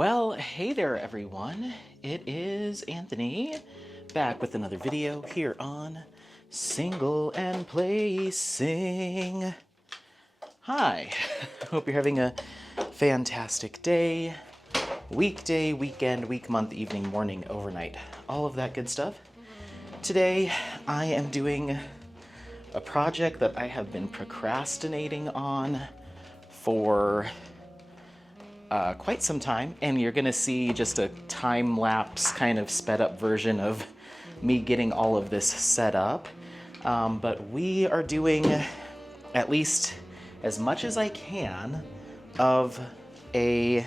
Well, hey there everyone. It is Anthony back with another video here on Single and Placing. Hi, hope you're having a fantastic day, weekday, weekend, week, month, evening, morning, overnight, all of that good stuff. Today I am doing a project that I have been procrastinating on for quite some time, and you're gonna see just a time-lapse kind of sped up version of me getting all of this set up. But we are doing at least as much as I can of a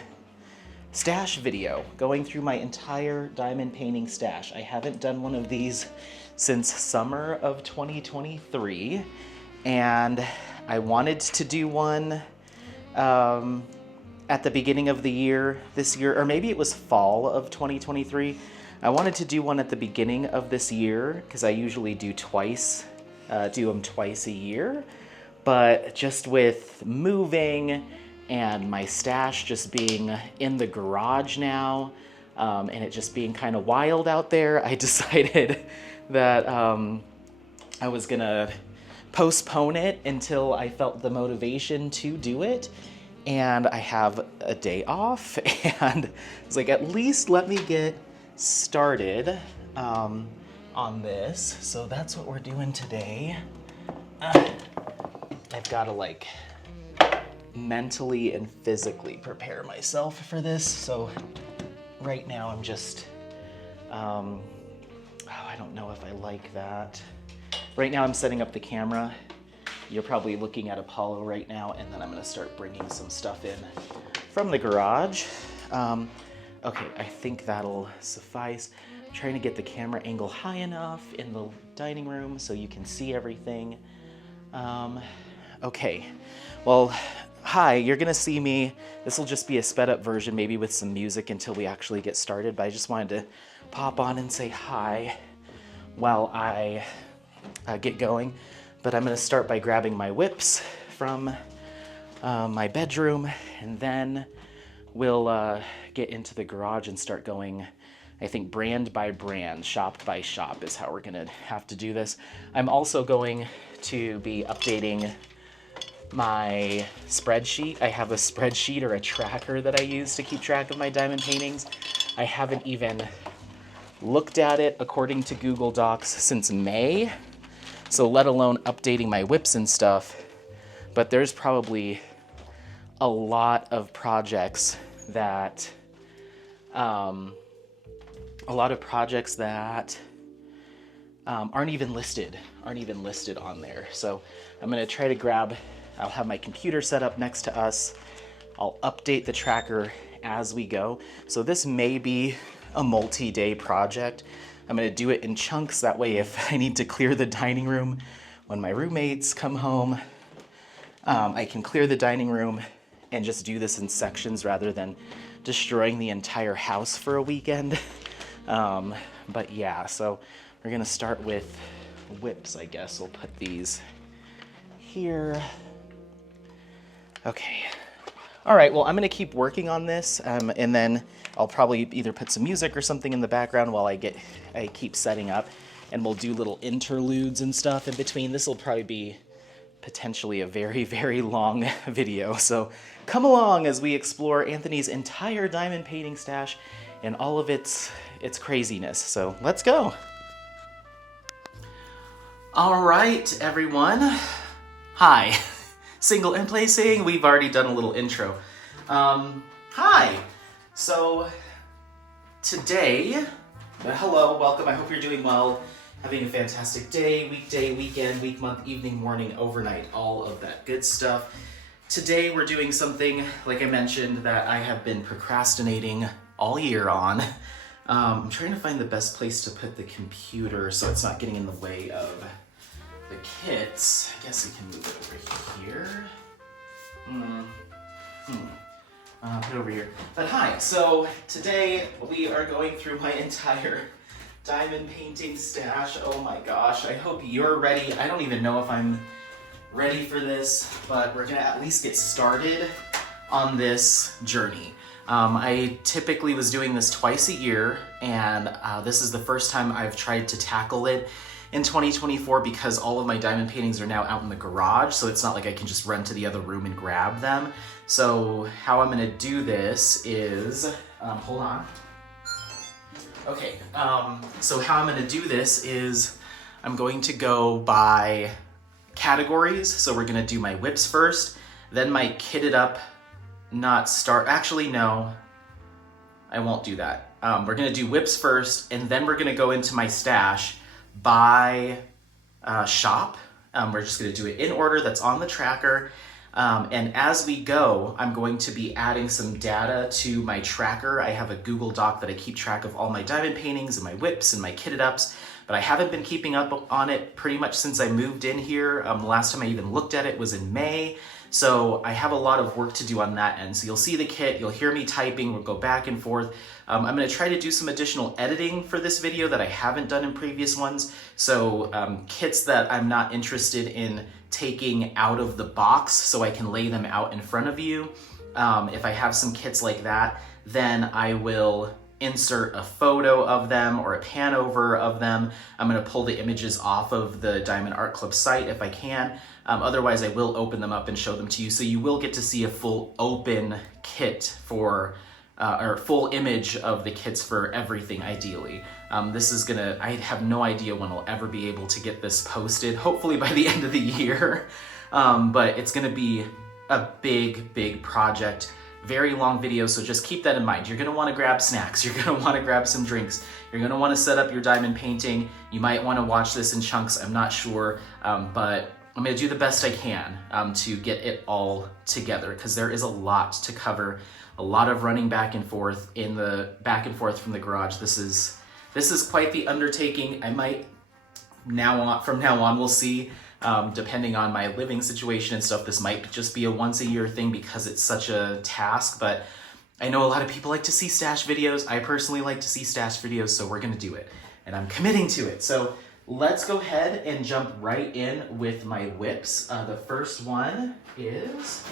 stash video, going through my entire diamond painting stash. I haven't done one of these since summer of 2023, and I wanted to do one at the beginning of the year this year, or maybe it was fall of 2023. I wanted to do one at the beginning of this year because I usually do them twice a year, but just with moving and my stash just being in the garage now, and it just being kind of wild out there, I decided that I was gonna postpone it until I felt the motivation to do it. And I have a day off, and it's like, at least let me get started on this. So that's what we're doing today. I've got to like mentally and physically prepare myself for this. So right now I'm just, I don't know if I like that. Right now I'm setting up the camera. You're probably looking at Apollo right now, and then I'm gonna start bringing some stuff in from the garage. Okay, I think that'll suffice. I'm trying to get the camera angle high enough in the dining room so you can see everything. Okay, well, hi, you're gonna see me. This will just be a sped up version, maybe with some music until we actually get started, but I just wanted to pop on and say hi while I get going. But I'm gonna start by grabbing my whips from my bedroom, and then we'll get into the garage and start going, I think, brand by brand, shop by shop is how we're gonna have to do this. I'm also going to be updating my spreadsheet. I have a spreadsheet or a tracker that I use to keep track of my diamond paintings. I haven't even looked at it according to Google Docs since May. So let alone updating my whips and stuff, but there's probably a lot of projects that, aren't even listed on there. So I'm gonna try to grab, I'll have my computer set up next to us. I'll update the tracker as we go. So this may be a multi-day project. I'm gonna do it in chunks, that way if I need to clear the dining room when my roommates come home, I can clear the dining room and just do this in sections rather than destroying the entire house for a weekend. But yeah, so we're gonna start with whips, I guess. We'll put these here. Okay. All right, well, I'm gonna keep working on this, and then I'll probably either put some music or something in the background while I keep setting up, and we'll do little interludes and stuff in between. This will probably be potentially a very, very long video, so come along as we explore Anthony's entire diamond painting stash and all of its craziness. So let's go. All right, everyone. Hi. Single and Placing. We've already done a little intro. Hi. So today, hello, welcome. I hope you're doing well, having a fantastic day, weekday, weekend, week, month, evening, morning, overnight, all of that good stuff. Today we're doing something, like I mentioned, that I have been procrastinating all year on. I'm trying to find the best place to put the computer so it's not getting in the way of the kits. I guess we can move it over here. Put it over here. But hi, so today we are going through my entire diamond painting stash. Oh my gosh, I hope you're ready. I don't even know if I'm ready for this, but we're gonna at least get started on this journey. I typically was doing this twice a year, and this is the first time I've tried to tackle it in 2024 because all of my diamond paintings are now out in the garage, so it's not like I can just run to the other room and grab them. So how I'm gonna do this is, hold on. Okay, so how I'm gonna do this is I'm going to go by categories. So we're gonna do my whips first, then my kitted up, actually no, I won't do that. We're gonna do whips first, and then we're gonna go into my stash by shop. We're just gonna do it in order that's on the tracker. And as we go, I'm going to be adding some data to my tracker. I have a Google Doc that I keep track of all my diamond paintings and my whips and my kitted ups, but I haven't been keeping up on it pretty much since I moved in here. The last time I even looked at it was in May. So I have a lot of work to do on that end. So you'll see the kit, you'll hear me typing, we'll go back and forth. I'm gonna try to do some additional editing for this video that I haven't done in previous ones. So kits that I'm not interested in taking out of the box so I can lay them out in front of you. If I have some kits like that, then I will insert a photo of them or a pan over of them. I'm gonna pull the images off of the Diamond Art Club site if I can. Otherwise, I will open them up and show them to you. So you will get to see a full open kit for, or full image of the kits for everything, ideally. I have no idea when I'll ever be able to get this posted, hopefully by the end of the year. But it's gonna be a big project, very long video, so just keep that in mind. You're gonna wanna grab snacks, you're gonna wanna grab some drinks, you're gonna wanna set up your diamond painting, you might wanna watch this in chunks, I'm not sure, but I'm gonna do the best I can to get it all together, because there is a lot to cover, a lot of running back and forth from the garage. This is quite the undertaking. I might from now on, we'll see, depending on my living situation and stuff, this might just be a once a year thing because it's such a task, but I know a lot of people like to see stash videos. I personally like to see stash videos, so we're gonna do it, and I'm committing to it. So let's go ahead and jump right in with my whips. The first one is,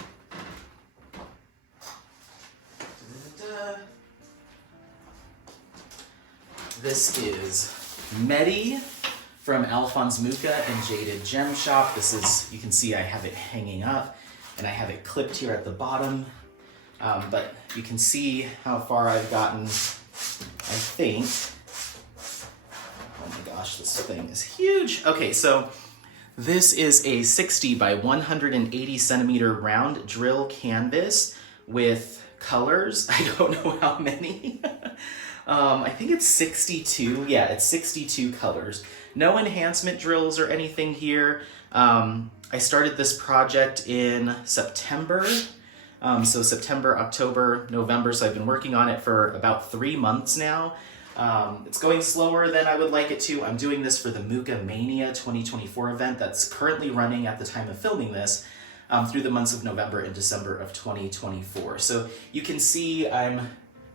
this is Mandy from Alphonse Mucha and Jaded Gem Shop. This is, you can see I have it hanging up and I have it clipped here at the bottom. But you can see how far I've gotten, I think. Oh my gosh, this thing is huge. Okay, so this is a 60 by 180 centimeter round drill canvas with colors. I don't know how many. I think it's 62. Yeah, it's 62 colors. No enhancement drills or anything here. I started this project in September. So September, October, November. So I've been working on it for about 3 months now. It's going slower than I would like it to. I'm doing this for the Mucha Mania 2024 event that's currently running at the time of filming this through the months of November and December of 2024. So you can see I'm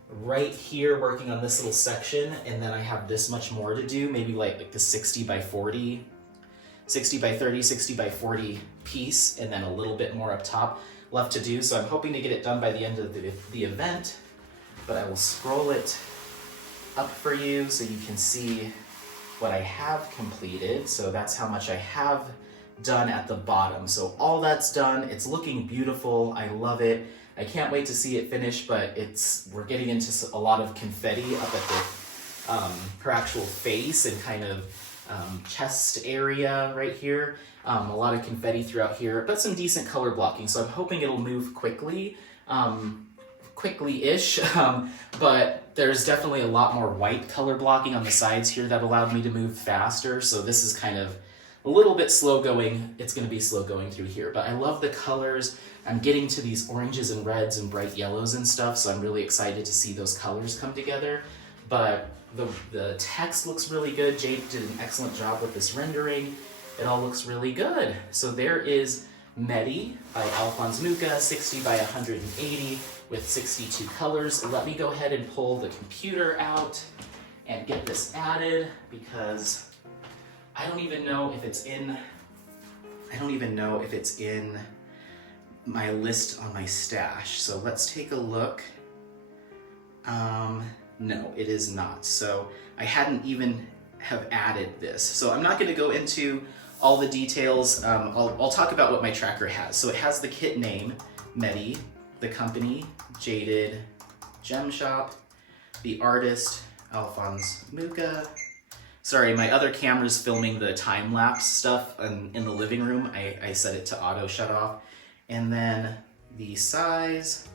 right here working on this little section, and then I have this much more to do, maybe like the 60 by 40, 60 by 30, 60 by 40 piece, and then a little bit more up top left to do. So I'm hoping to get it done by the end of the event, but I will scroll it up for you so you can see what I have completed. So that's how much I have done at the bottom. So all that's done, it's looking beautiful, I love it. I can't wait to see it finished, but we're getting into a lot of confetti up at her actual face and kind of chest area right here. A lot of confetti throughout here, but some decent color blocking. So I'm hoping it'll move quickly, quickly-ish, but there's definitely a lot more white color blocking on the sides here that allowed me to move faster. So this is kind of a little bit slow going. It's gonna be slow going through here, but I love the colors. I'm getting to these oranges and reds and bright yellows and stuff, so I'm really excited to see those colors come together. But the text looks really good. Jade did an excellent job with this rendering. It all looks really good. So there is Mandy by Alphonse Mucha, 60 by 180 with 62 colors. Let me go ahead and pull the computer out and get this added, because I don't even know if it's in my list on my stash. So let's take a look No, it is not. So I hadn't even have added this. So I'm not going to go into all the details. I'll talk about what my tracker has. So it has the kit name, Mandy, the company, Jaded Gem Shop, the artist, Alphonse Muka. Sorry, my other camera's filming the time-lapse stuff in the living room. I set it to auto shut off. And then the size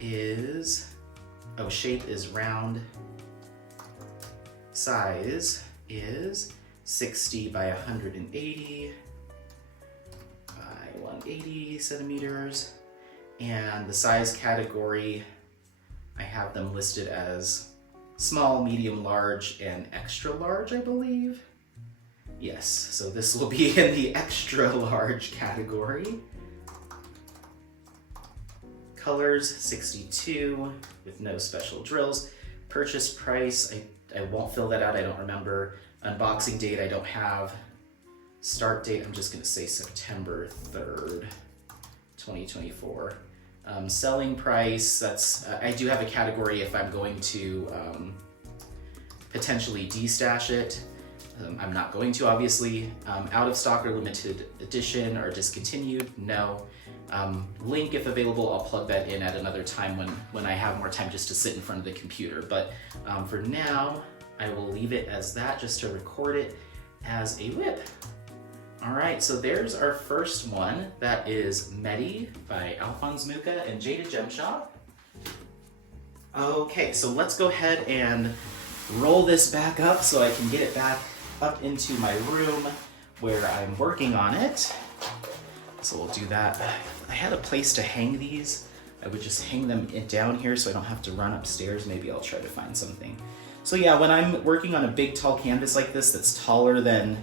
is, shape is round. Size is 60 by 180 by 180 centimeters. And the size category, I have them listed as small, medium, large, and extra large, I believe. Yes, so this will be in the extra large category. Colors, 62, with no special drills. Purchase price, I won't fill that out, I don't remember. Unboxing date, I don't have. Start date, I'm just gonna say September 3rd, 2024. Selling price, that's, I do have a category if I'm going to potentially destash it. I'm not going to, obviously. Out of stock or limited edition or discontinued, no. Link, if available, I'll plug that in at another time when I have more time just to sit in front of the computer. But for now, I will leave it as that just to record it as a whip. All right, so there's our first one. That is Mandy by Alphonse Muka and Jaded Gem Shop. Okay, so let's go ahead and roll this back up so I can get it back up into my room where I'm working on it. So we'll do that. If I had a place to hang these, I would just hang them down here so I don't have to run upstairs. Maybe I'll try to find something. So yeah, when I'm working on a big tall canvas like this that's taller than,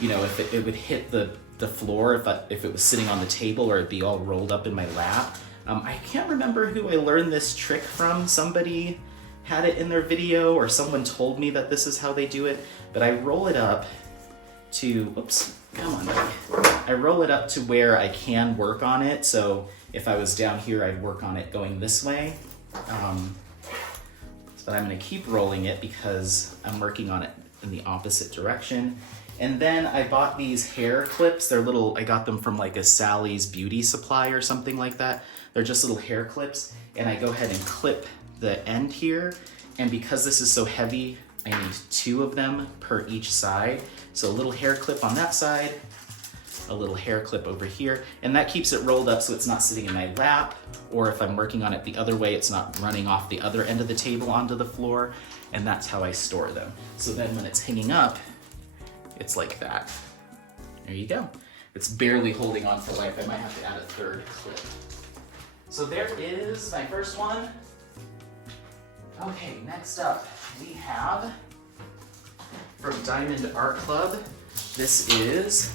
you know, if it would hit the floor if it was sitting on the table, or it'd be all rolled up in my lap. I can't remember who I learned this trick from. Somebody had it in their video, or someone told me that this is how they do it, but I roll it up to, oops, come on, buddy. I roll it up to where I can work on it. So if I was down here, I'd work on it going this way. But I'm gonna keep rolling it because I'm working on it in the opposite direction. And then I bought these hair clips. They're little, I got them from like a Sally's Beauty Supply or something like that. They're just little hair clips. And I go ahead and clip the end here. And because this is so heavy, I need 2 of them per each side. So a little hair clip on that side, a little hair clip over here. And that keeps it rolled up so it's not sitting in my lap. Or if I'm working on it the other way, it's not running off the other end of the table onto the floor. And that's how I store them. So then when it's hanging up, it's like that. There you go. It's barely holding on for life. I might have to add a 3rd clip. So there is my first one. Okay, next up we have from Diamond Art Club. This is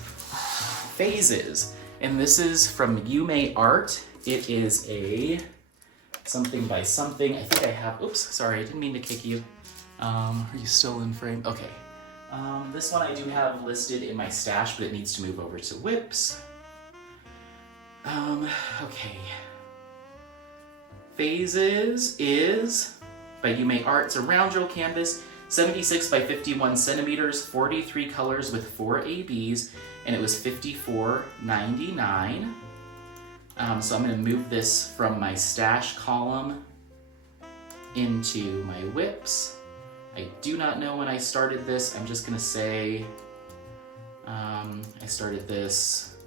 Phases, and this is from Yume Art. It is a something by something. I think I have, oops, sorry, I didn't mean to kick you. Are you still in frame? Okay. This one I do have listed in my stash, but it needs to move over to whips. Okay. Phases is by Yume Art. It's a round drill canvas, 76 by 51 centimeters, 43 colors with 4 ABs, and it was $54.99. So I'm gonna move this from my stash column into my whips. I do not know when I started this. I'm just gonna say I started this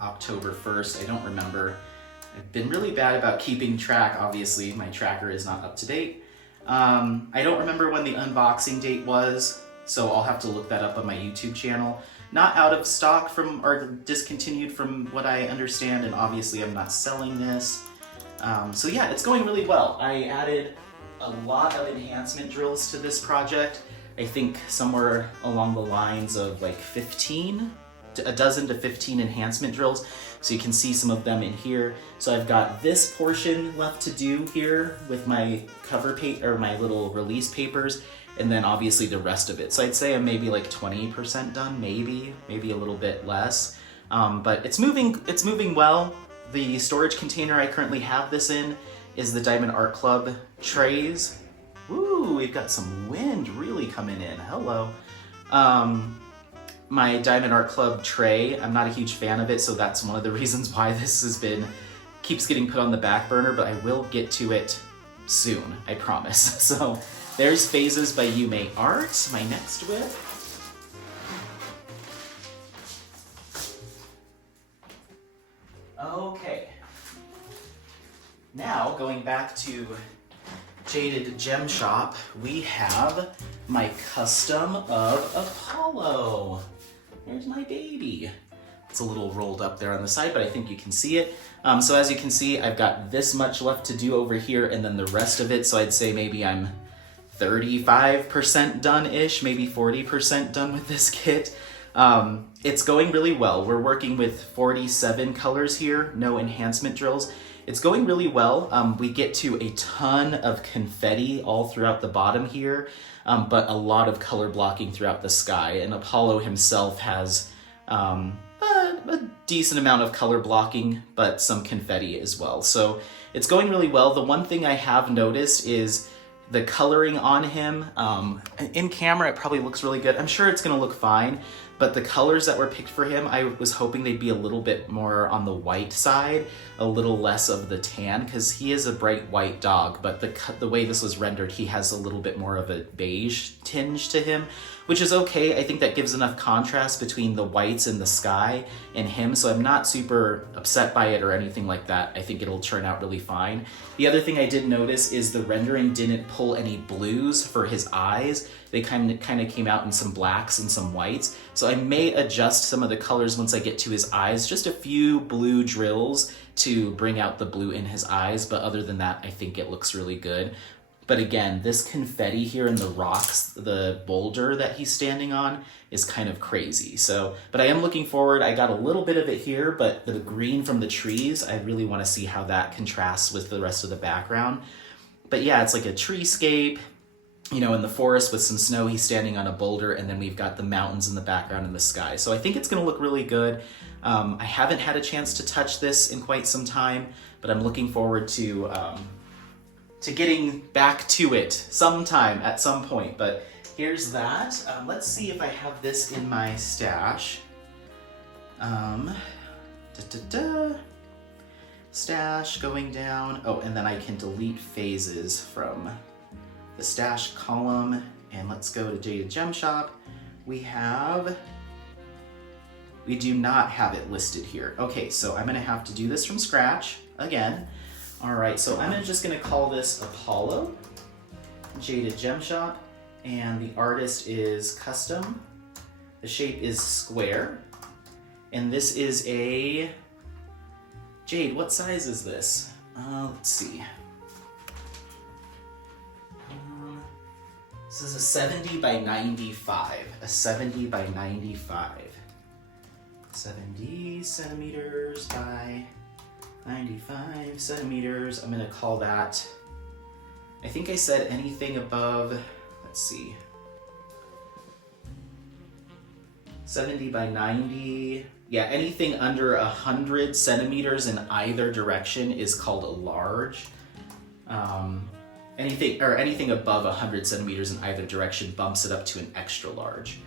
October 1st. I don't remember. I've been really bad about keeping track. Obviously, my tracker is not up to date. I don't remember when the unboxing date was, so I'll have to look that up on my YouTube channel. Not out of stock from, or discontinued from what I understand, and obviously I'm not selling this. So yeah, it's going really well. I added a lot of enhancement drills to this project. I think somewhere along the lines of like 15, a dozen to 15 enhancement drills. So you can see some of them in here. So I've got this portion left to do here with my cover paper, or my little release papers, and then obviously the rest of it. So I'd say I'm maybe like 20% done, maybe a little bit less. But it's moving well. The storage container I currently have this in is the Diamond Art Club trays. Ooh, we've got some wind really coming in. Hello. My Diamond Art Club tray, I'm not a huge fan of it, so that's one of the reasons why this keeps getting put on the back burner, but I will get to it soon, I promise. So there's Phases by Yume Art, my next whip. Okay. Now, going back to Jaded Gem Shop, we have my custom of Apollo. There's my baby. It's a little rolled up there on the side, but I think you can see it. So as you can see, I've got this much left to do over here and then the rest of it. So I'd say maybe I'm 35% done-ish, maybe 40% done with this kit. It's going really well. We're working with 47 colors here, no enhancement drills. It's going really well. We get to a ton of confetti all throughout the bottom here, but a lot of color blocking throughout the sky. And Apollo himself has a decent amount of color blocking, but some confetti as well. So it's going really well. The one thing I have noticed is the coloring on him. In camera, it probably looks really good. I'm sure it's gonna look fine, but the colors that were picked for him, I was hoping they'd be a little bit more on the white side, a little less of the tan, because he is a bright white dog, but the way this was rendered, he has a little bit more of a beige tinge to him, which is okay. I think that gives enough contrast between the whites in the sky and him, so I'm not super upset by it or anything like that. I think it'll turn out really fine. The other thing I did notice is the rendering didn't pull any blues for his eyes. They kind of came out in some blacks and some whites. So I may adjust some of the colors once I get to his eyes, just a few blue drills to bring out the blue in his eyes. But other than that, I think it looks really good. But again, this confetti here in the rocks, the boulder that he's standing on, is kind of crazy. So, but I am looking forward. I got a little bit of it here, but the green from the trees, I really want to see how that contrasts with the rest of the background. But yeah, it's like a treescape, you know, in the forest with some snow. He's standing on a boulder, and then we've got the mountains in the background and the sky. So I think it's going to look really good. I haven't had a chance to touch this in quite some time, but I'm looking forward to getting back to it sometime at some point. But here's that. Let's see if I have this in my stash. Stash going down. Oh, and then I can delete phases from the stash column. And let's go to Jaded Gem Shop. We do not have it listed here. Okay, so I'm gonna have to do this from scratch again. All right, so I'm just gonna call this Apollo, Jaded Gem Shop, and the artist is custom. The shape is square, and this is a, Jade, what size is this? Let's see. This is a 70 by 95, a 70 by 95. 70 centimeters by 95 centimeters. I'm gonna call that, I think I said anything above, let's see, 70 by 90. Yeah, anything under 100 centimeters in either direction is called a large. Anything above 100 centimeters in either direction bumps it up to an extra large.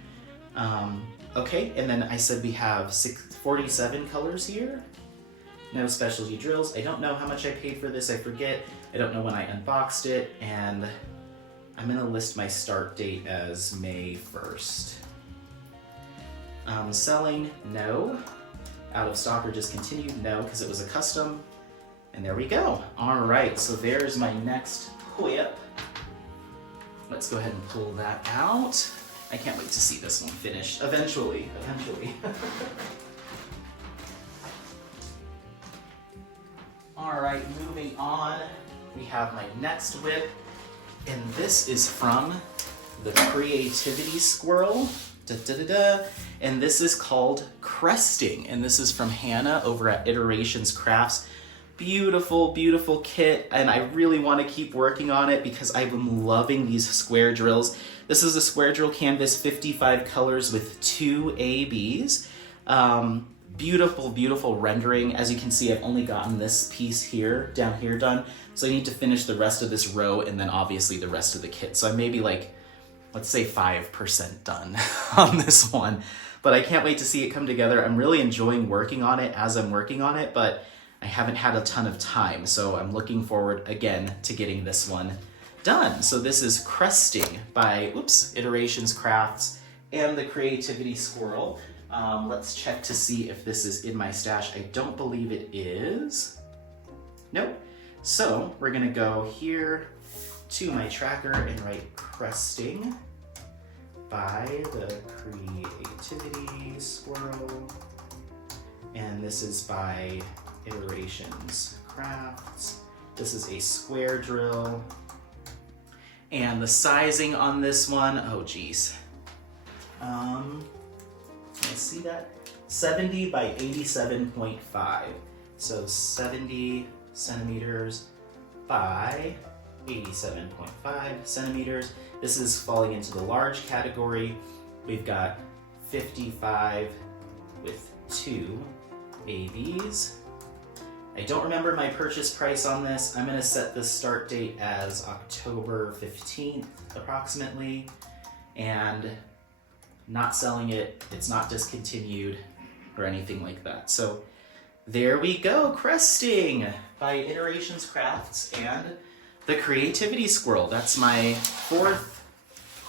Okay, and then I said we have 47 colors here. No specialty drills. I don't know how much I paid for this, I forget. I don't know when I unboxed it, and I'm gonna list my start date as May 1st. Selling, no. Out of stock or discontinued, no, because it was a custom. And there we go. All right, so there's my next whip. Let's go ahead and pull that out. I can't wait to see this one finished, eventually. All right, moving on, we have my next whip, and this is from the Creativity Squirrel, and this is called Cresting, and this is from Hannah over at Iterations Crafts. Beautiful, beautiful kit, and I really want to keep working on it because I've been loving these square drills. This is a square drill canvas, 55 colors with 2 ABs. beautiful, beautiful rendering. As you can see, I've only gotten this piece here, down here done. So I need to finish the rest of this row and then obviously the rest of the kit. So I'm maybe like, let's say 5% done on this one. But I can't wait to see it come together. I'm really enjoying working on it as I'm working on it, but I haven't had a ton of time. So I'm looking forward again to getting this one done. So this is Crusting by Iterations Crafts and the Creativity Squirrel. Let's check to see if this is in my stash. I don't believe it is. Nope. So we're gonna go here to my tracker and write Crusting by the Creativity Squirrel. And this is by Iterations Crafts. This is a square drill. And the sizing on this one, oh geez. Let's see that. 70 by 87.5. So 70 centimeters by 87.5 centimeters. This is falling into the large category. We've got 55 with 2 ABs. I don't remember my purchase price on this. I'm gonna set the start date as October 15th approximately, and not selling it, it's not discontinued or anything like that. So there we go, Crusting by Iterations Crafts and the Creativity Squirrel. That's my 4th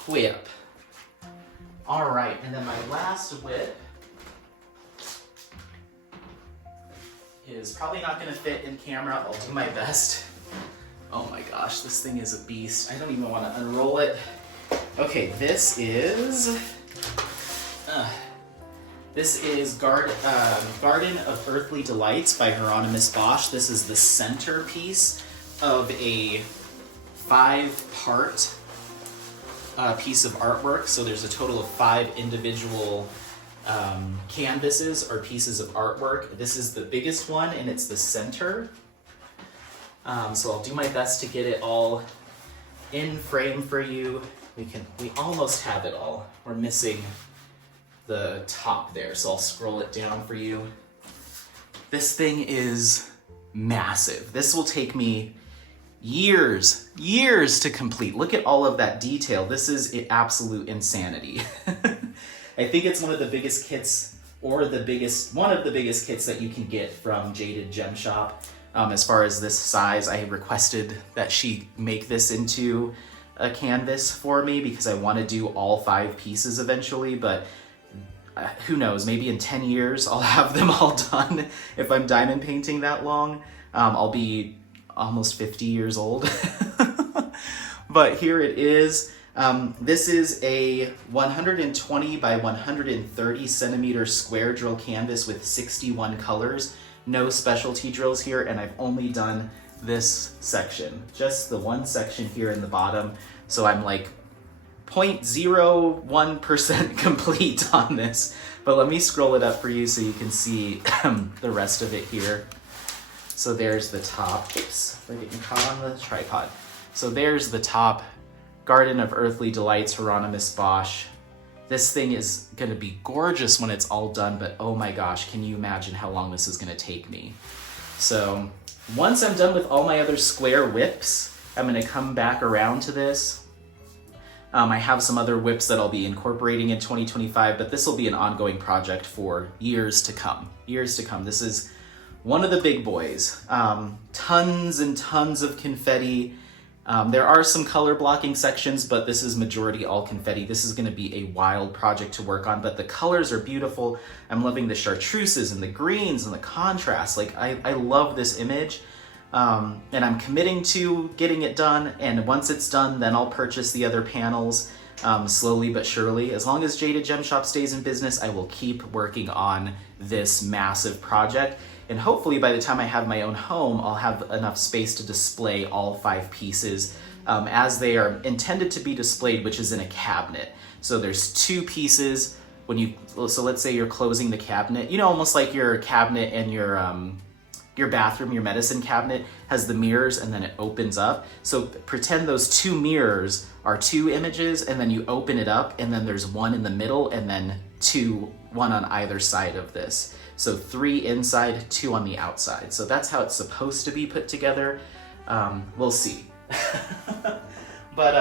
whip. All right, and then my last whip is probably not gonna fit in camera. I'll do my best. Oh my gosh, this thing is a beast. I don't even wanna unroll it. Okay, this is Garden of Earthly Delights by Hieronymus Bosch. This is the centerpiece of a 5-part piece of artwork. So there's a total of 5 individual canvases or pieces of artwork. This is the biggest one and it's the center. So I'll do my best to get it all in frame for you. We almost have it all. We're missing the top there, so I'll scroll it down for you. This thing is massive. This will take me years to complete. Look at all of that detail. This is absolute insanity. I think it's one of the biggest kits, or one of the biggest kits that you can get from Jaded Gem Shop. As far as this size, I requested that she make this into a canvas for me because I want to do all 5 pieces eventually, but who knows, maybe in 10 years I'll have them all done. If I'm diamond painting that long, I'll be almost 50 years old. But here it is. This is a 120 by 130 centimeter square drill canvas with 61 colors. No specialty drills here, and I've only done this section, just the one section here in the bottom. So I'm like 0.01% complete on this, but let me scroll it up for you so you can see the rest of it here. So there's the top. Oops, we're getting caught on the tripod. So there's the top, Garden of Earthly Delights, Hieronymus Bosch. This thing is gonna be gorgeous when it's all done, but oh my gosh, can you imagine how long this is gonna take me? So once I'm done with all my other square whips, I'm gonna come back around to this. I have some other whips that I'll be incorporating in 2025, but this will be an ongoing project for years to come. Years to come. This is one of the big boys. Tons and tons of confetti. There are some color blocking sections, but this is majority all confetti. This is gonna be a wild project to work on, but the colors are beautiful. I'm loving the chartreuses and the greens and the contrast. Like, I love this image. And I'm committing to getting it done, and once it's done, then I'll purchase the other panels slowly but surely. As long as Jaded Gem Shop stays in business, I will keep working on this massive project, and hopefully by the time I have my own home, I'll have enough space to display all 5 pieces as they are intended to be displayed, which is in a cabinet. So there's 2 pieces. So let's say you're closing the cabinet, you know, almost like your cabinet and your bathroom, your medicine cabinet has the mirrors and then it opens up. So pretend those 2 mirrors are 2 images, and then you open it up and then there's one in the middle and then 1 on either side of this. So 3 inside, 2 on the outside. So that's how it's supposed to be put together. We'll see. But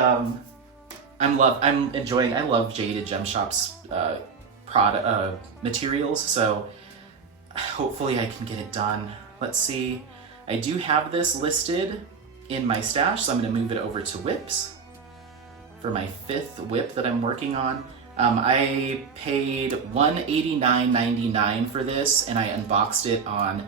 I'm enjoying. I love Jaded Gem Shop's materials. So hopefully I can get it done. Let's see. I do have this listed in my stash, so I'm going to move it over to whips for my 5th whip that I'm working on. I paid $189.99 for this, and I unboxed it on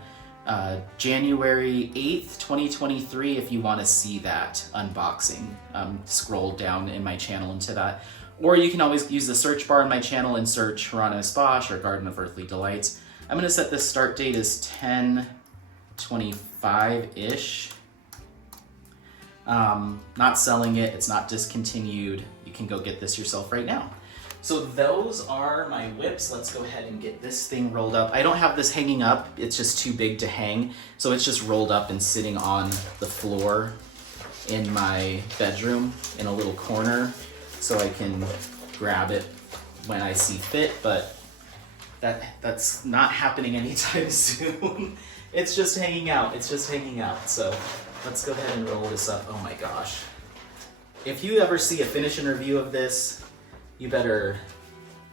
January 8th, 2023. If you want to see that unboxing, scroll down in my channel into that. Or you can always use the search bar in my channel and search Hieronymus Bosch or Garden of Earthly Delights. I'm going to set the start date as 10/25-ish. Not selling it, it's not discontinued. You can go get this yourself right now. So those are my whips. Let's go ahead and get this thing rolled up. I don't have this hanging up, it's just too big to hang. So it's just rolled up and sitting on the floor in my bedroom in a little corner so I can grab it when I see fit, but that's not happening anytime soon. It's just hanging out, So let's go ahead and roll this up. Oh my gosh. If you ever see a finish and review of this, you better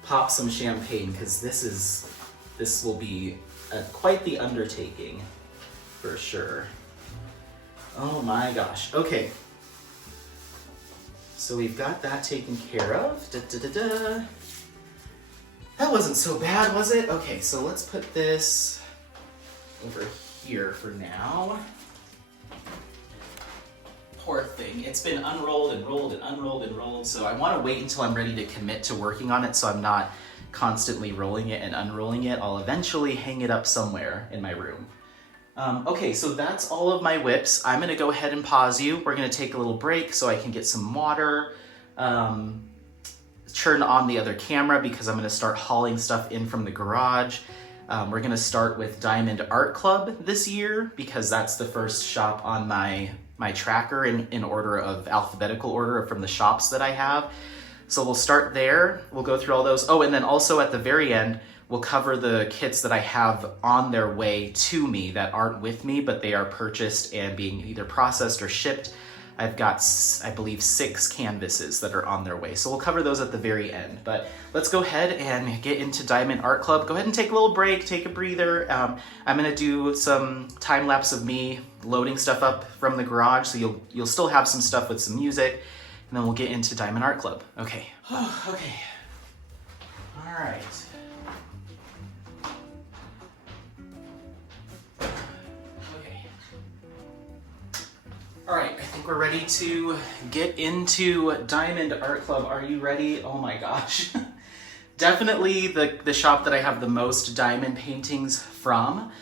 pop some champagne, because this will be quite the undertaking for sure. Oh my gosh. Okay. So we've got that taken care of. That wasn't so bad, was it? Okay, so let's put this over here for now. Poor thing. It's been unrolled and rolled and unrolled and rolled, so I want to wait until I'm ready to commit to working on it so I'm not constantly rolling it and unrolling it. I'll eventually hang it up somewhere in my room. Okay, so that's all of my whips. I'm going to go ahead and pause you. We're going to take a little break so I can get some water, turn on the other camera because I'm going to start hauling stuff in from the garage. We're going to start with Diamond Art Club this year because that's the first shop on my tracker in order of alphabetical order from the shops that I have. So we'll start there. We'll go through all those. Oh, and then also at the very end, we'll cover the kits that I have on their way to me that aren't with me, but they are purchased and being either processed or shipped. I've got, I believe, 6 canvases that are on their way. So we'll cover those at the very end. But let's go ahead and get into Diamond Art Club. Go ahead and take a little break, take a breather. I'm gonna do some time lapse of me loading stuff up from the garage. So you'll still have some stuff with some music, and then we'll get into Diamond Art Club. Okay. Okay. All right. All right, I think we're ready to get into Diamond Art Club. Are you ready? Oh my gosh. Definitely the shop that I have the most diamond paintings from.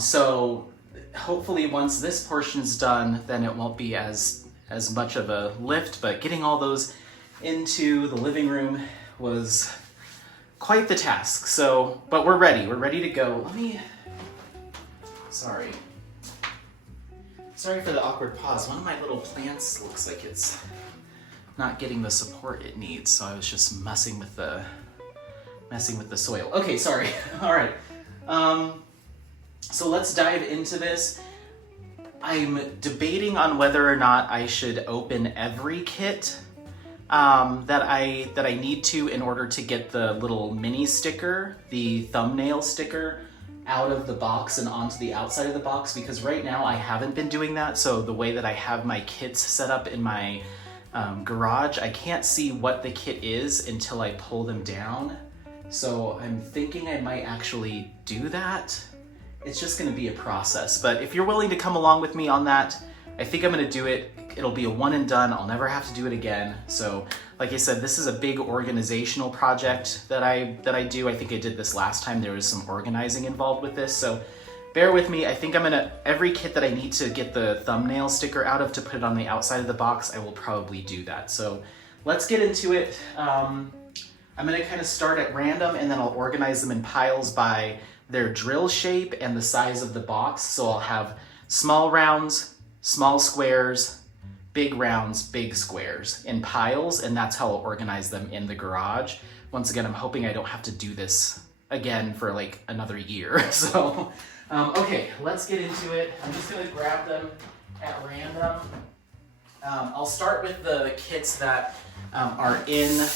So hopefully once this portion's done, then it won't be as much of a lift, but getting all those into the living room was quite the task. So, but we're ready to go. Sorry for the awkward pause. One of my little plants looks like it's not getting the support it needs, so I was just messing with the soil. Okay, sorry. All right. So let's dive into this. I'm debating on whether or not I should open every kit that I need to in order to get the little mini sticker, the thumbnail sticker, out of the box and onto the outside of the box, because right now I haven't been doing that. So the way that I have my kits set up in my garage, I can't see what the kit is until I pull them down. So I'm thinking I might actually do that. It's just gonna be a process, but if you're willing to come along with me on that, I think I'm gonna do it. It'll be a one and done. I'll never have to do it again. So like I said, this is a big organizational project that I do. I think I did this last time. There was some organizing involved with this. So bear with me. I think every kit that I need to get the thumbnail sticker out of to put it on the outside of the box, I will probably do that. So let's get into it. I'm gonna kind of start at random and then I'll organize them in piles by their drill shape and the size of the box. So I'll have small rounds, small squares, big rounds, big squares in piles, and that's how I'll organize them in the garage. Once again, I'm hoping I don't have to do this again for like another year. So, okay, let's get into it. I'm just gonna grab them at random. I'll start with the kits that are in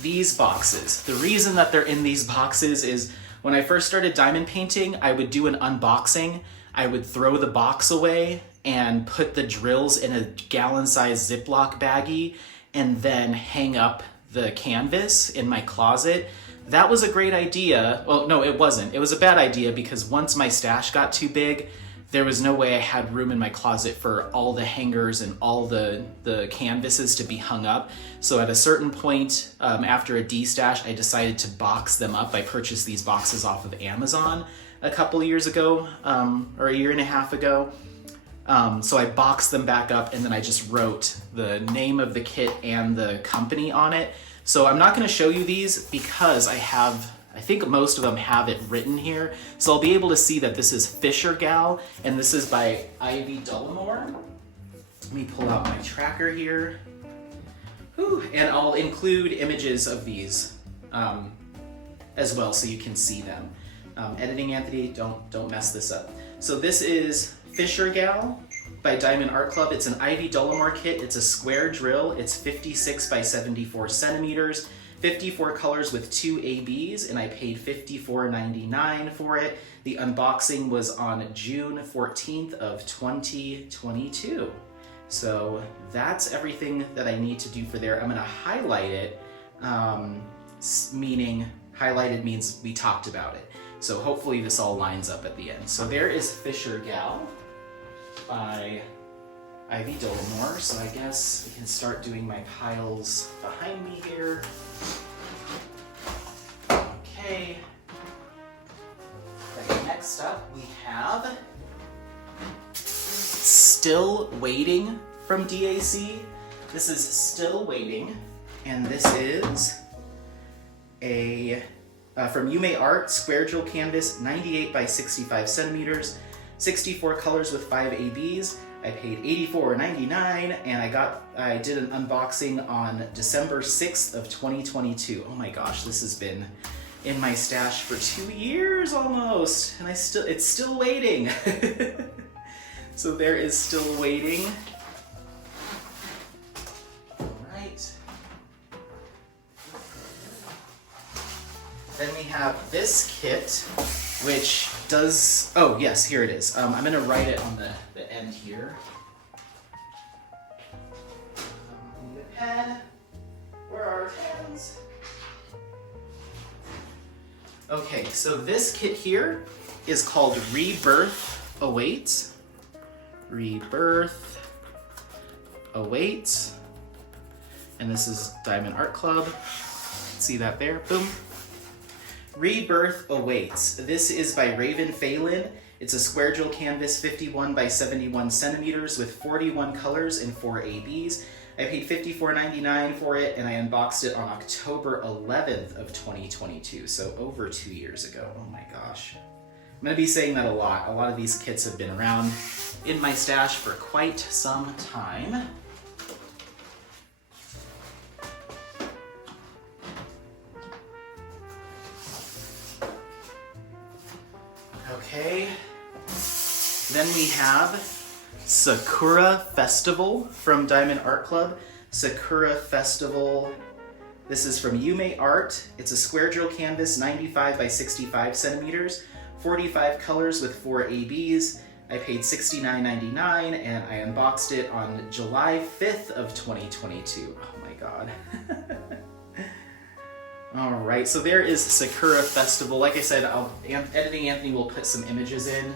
these boxes. The reason that they're in these boxes is when I first started diamond painting, I would do an unboxing. I would throw the box away and put the drills in a gallon-sized Ziploc baggie and then hang up the canvas in my closet. That was a great idea. Well, no, it wasn't. It was a bad idea because once my stash got too big, there was no way I had room in my closet for all the hangers and all the canvases to be hung up. So at a certain point, after a de-stash, I decided to box them up. I purchased these boxes off of Amazon a couple years ago, or a year and a half ago. So I boxed them back up and then I just wrote the name of the kit and the company on it. So I'm not gonna show you these because I think most of them have it written here. So I'll be able to see that this is Fisher Gal and this is by IvyDolore. Let me pull out my tracker here. Whew. And I'll include images of these as well so you can see them. Editing Anthony, don't mess this up. So this is Fisher Gal by Diamond Art Club. It's an IvyDolore kit. It's a square drill. It's 56 by 74 centimeters. 54 colors with 2 ABs, and I paid $54.99 for it. The unboxing was on June 14th of 2022. So that's everything that I need to do for there. I'm gonna highlight it, meaning highlighted means we talked about it. So hopefully this all lines up at the end. So there is Fisher Gal by IvyDolore. So I guess we can start doing my piles behind me here. Okay. Okay, next up we have Still Waiting from DAC. This is Still Waiting, and this is a from Yume Art square drill canvas, 98 by 65 centimeters, 64 colors with 5 ABs. I paid $84.99 and I did an unboxing on December 6th of 2022. Oh my gosh, this has been in my stash for 2 years almost, and it's still waiting. So there is Still Waiting. Right. Then we have this kit, which does, oh yes, here it is. I'm gonna write it on the end here. Need a pen. Where are our pens? Okay, so this kit here is called Rebirth Awaits. Rebirth Awaits. And this is Diamond Art Club. See that there? Boom. Rebirth Awaits. This is by Raven Phelan. It's a square drill canvas, 51 by 71 centimeters with 41 colors and 4 ABs. I paid $54.99 for it, and I unboxed it on October 11th of 2022, so over 2 years ago. Oh my gosh. I'm gonna be saying that a lot. A lot of these kits have been around in my stash for quite some time. Okay, then we have Sakura Festival from Diamond Art Club. Sakura Festival, this is from Yume Art. It's a square drill canvas, 95 by 65 centimeters, 45 colors with 4 ABs. I paid $69.99 and I unboxed it on July 5th of 2022. Oh my God. All right, so there is Sakura Festival. Like I said, Editing Anthony will put some images in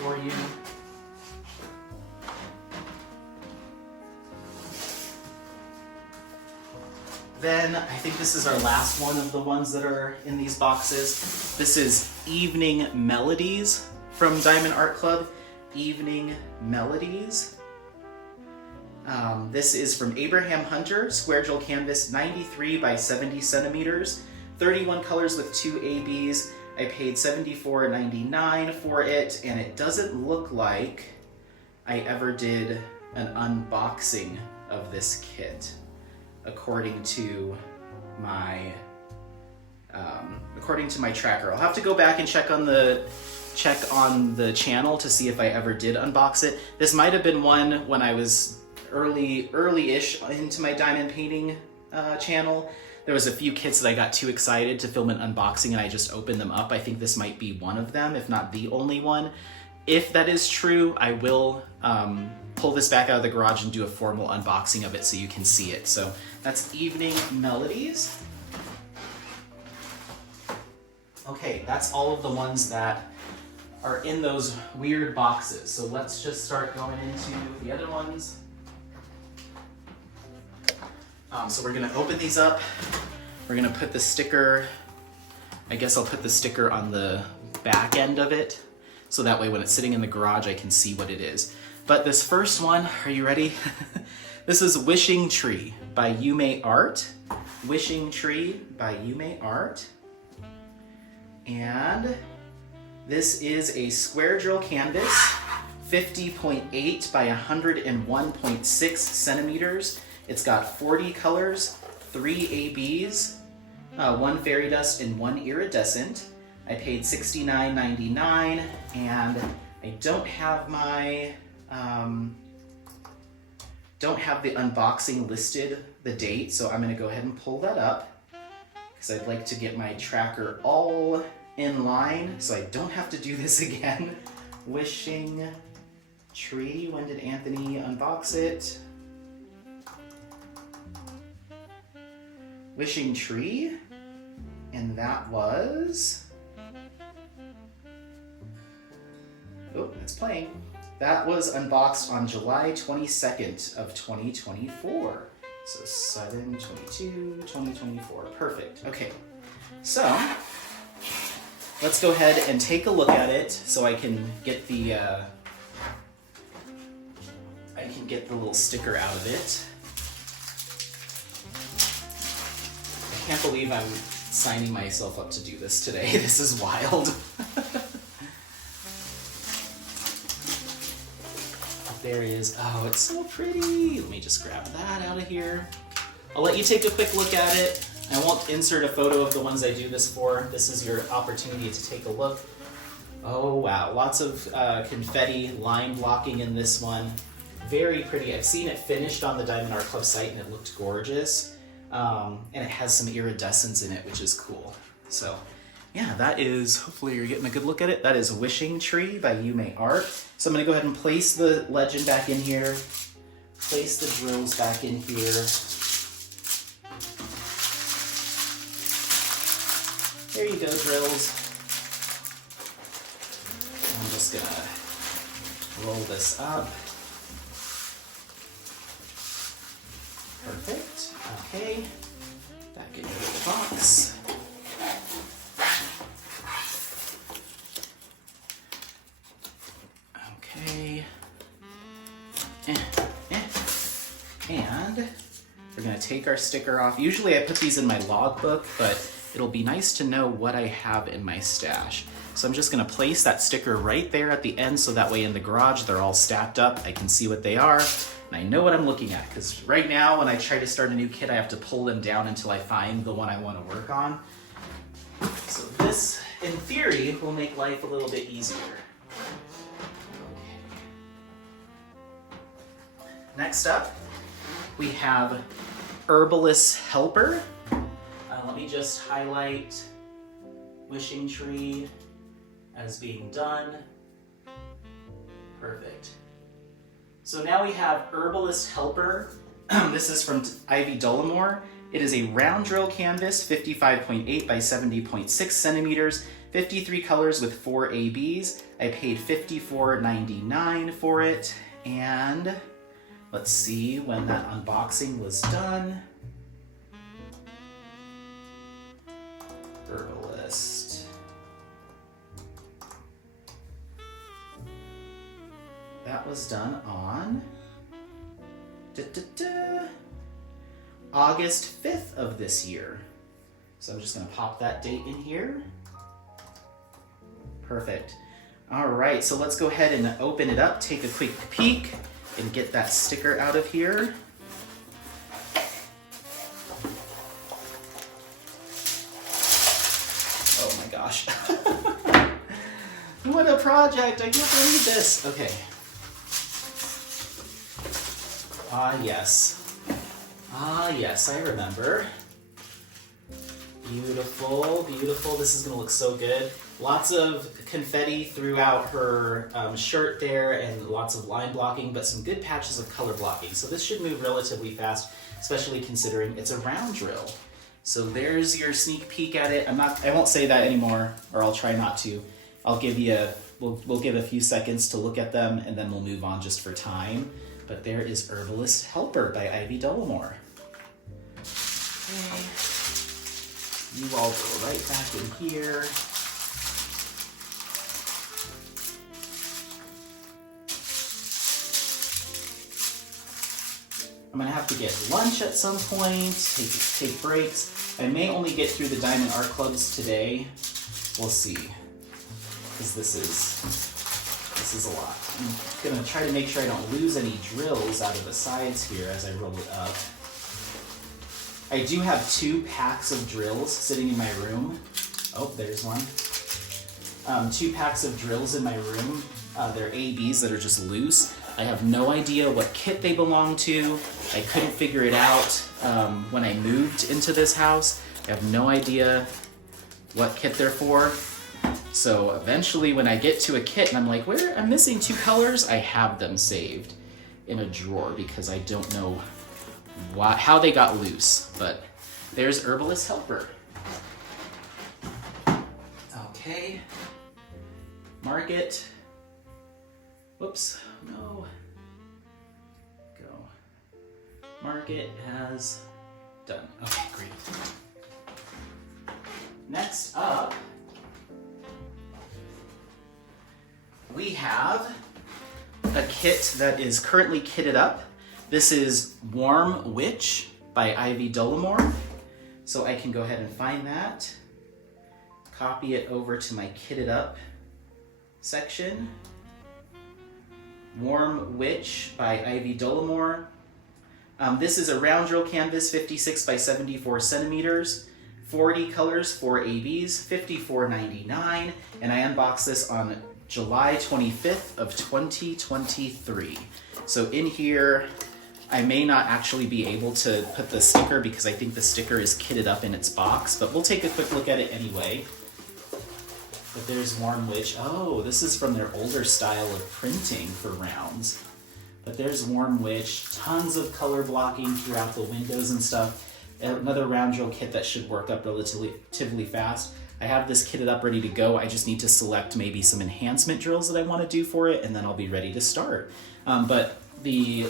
for you. Then I think this is our last one of the ones that are in these boxes. This is Evening Melodies from Diamond Art Club. Evening Melodies. This is from Abraham Hunter, square drill canvas, 93 by 70 centimeters, 31 colors with 2 ABs. I paid $74.99 for it, and it doesn't look like I ever did an unboxing of this kit, according to my according to my tracker. I'll have to go back and check on the channel to see if I ever did unbox it. This might have been one when I was early-ish into my diamond painting channel. There was a few kits that I got too excited to film an unboxing and I just opened them up. I think this might be one of them, if not the only one. If that is true, I will pull this back out of the garage and do a formal unboxing of it so you can see it. So that's Evening Melodies. Okay, that's all of the ones that are in those weird boxes. So let's just start going into the other ones. So we're gonna open these up. We're gonna put the sticker, I guess I'll put the sticker on the back end of it, so that way when it's sitting in the garage, I can see what it is. But this first one, are you ready? This is Wishing Tree by Yume Art. Wishing Tree by Yume Art. And this is a square drill canvas, 50.8 by 101.6 centimeters. It's got 40 colors, 3 ABs, 1 fairy dust and 1 iridescent. I paid $69.99, and I don't have my don't have the unboxing listed, the date, so I'm gonna go ahead and pull that up because I'd like to get my tracker all in line so I don't have to do this again. Wishing Tree, when did Anthony unbox it? Wishing Tree, and that was, oh, it's playing. That was unboxed on July 22nd of 2024. So 7/22/2024, perfect. Okay, so let's go ahead and take a look at it so I can get the little sticker out of it. I can't believe I'm signing myself up to do this today. This is wild. There he is. Oh, it's so pretty. Let me just grab that out of here. I'll let you take a quick look at it. I won't insert a photo of the ones I do this for. This is your opportunity to take a look. Oh, wow. Lots of confetti line blocking in this one. Very pretty. I've seen it finished on the Diamond Art Club site and it looked gorgeous. And it has some iridescence in it, which is cool. So yeah, that is, hopefully you're getting a good look at it. That is Wishing Tree by Yume Art. So I'm gonna go ahead and place the legend back in here, place the drills back in here. There you go, drills. I'm just gonna roll this up. Perfect. Okay. Back into the box. Okay. And we're gonna take our sticker off. Usually I put these in my logbook, but it'll be nice to know what I have in my stash. So I'm just gonna place that sticker right there at the end so that way in the garage they're all stacked up. I can see what they are and I know what I'm looking at, because right now when I try to start a new kit I have to pull them down until I find the one I want to work on. So this, in theory, will make life a little bit easier. Okay. Next up, we have Herbalist Helper. Let me just highlight Wishing Tree as being done. Perfect. So now we have Herbalist Helper. This is from IvyDolore. It is a round drill canvas, 55.8 by 70.6 centimeters, 53 colors with 4 ABs. I paid $54.99 for it, and let's see when that unboxing was done. Herbalist. That was done on August 5th of this year. So I'm just gonna pop that date in here. Perfect. All right, so let's go ahead and open it up, take a quick peek, and get that sticker out of here. gosh. What a project! I can't believe this. Okay. Ah, yes. Ah, yes, I remember. Beautiful, beautiful. This is gonna look so good. Lots of confetti throughout her shirt there and lots of line blocking, but some good patches of color blocking. So this should move relatively fast, especially considering it's a round drill. So there's your sneak peek at it. I won't say that anymore, or I'll try not to. I'll give you we'll give a few seconds to look at them and then we'll move on just for time. But there is Herbalist Helper by IvyDolore. Okay. You all go right back in here. I'm gonna have to get lunch at some point, take breaks. I may only get through the Diamond Art Clubs today. We'll see, because this is a lot. I'm gonna try to make sure I don't lose any drills out of the sides here as I roll it up. I do have 2 packs of drills sitting in my room. Oh, there's one. 2 packs of drills in my room. They're ABs that are just loose. I have no idea what kit they belong to. I couldn't figure it out when I moved into this house. I have no idea what kit they're for. So eventually when I get to a kit and I'm like, where? I'm missing 2 colors, I have them saved in a drawer because I don't know how they got loose. But there's Herbalist Helper. Okay. Mark it. Whoops, no. Go. Mark it as done. Okay, great. Next up, we have a kit that is currently kitted up. This is Warm Witch by IvyDolore. So I can go ahead and find that, copy it over to my kitted up section. Warm Witch by IvyDolore. This is a round drill canvas, 56 by 74 centimeters, 40 colors, 4 ABs, $54.99, and I unboxed this on July 25th of 2023. So in here, I may not actually be able to put the sticker because I think the sticker is kitted up in its box, but we'll take a quick look at it anyway. But there's Warm Witch. Oh, this is from their older style of printing for rounds. But there's Warm Witch, tons of color blocking throughout the windows and stuff. Another round drill kit that should work up relatively fast. I have this kitted up ready to go. I just need to select maybe some enhancement drills that I want to do for it, and then I'll be ready to start. But the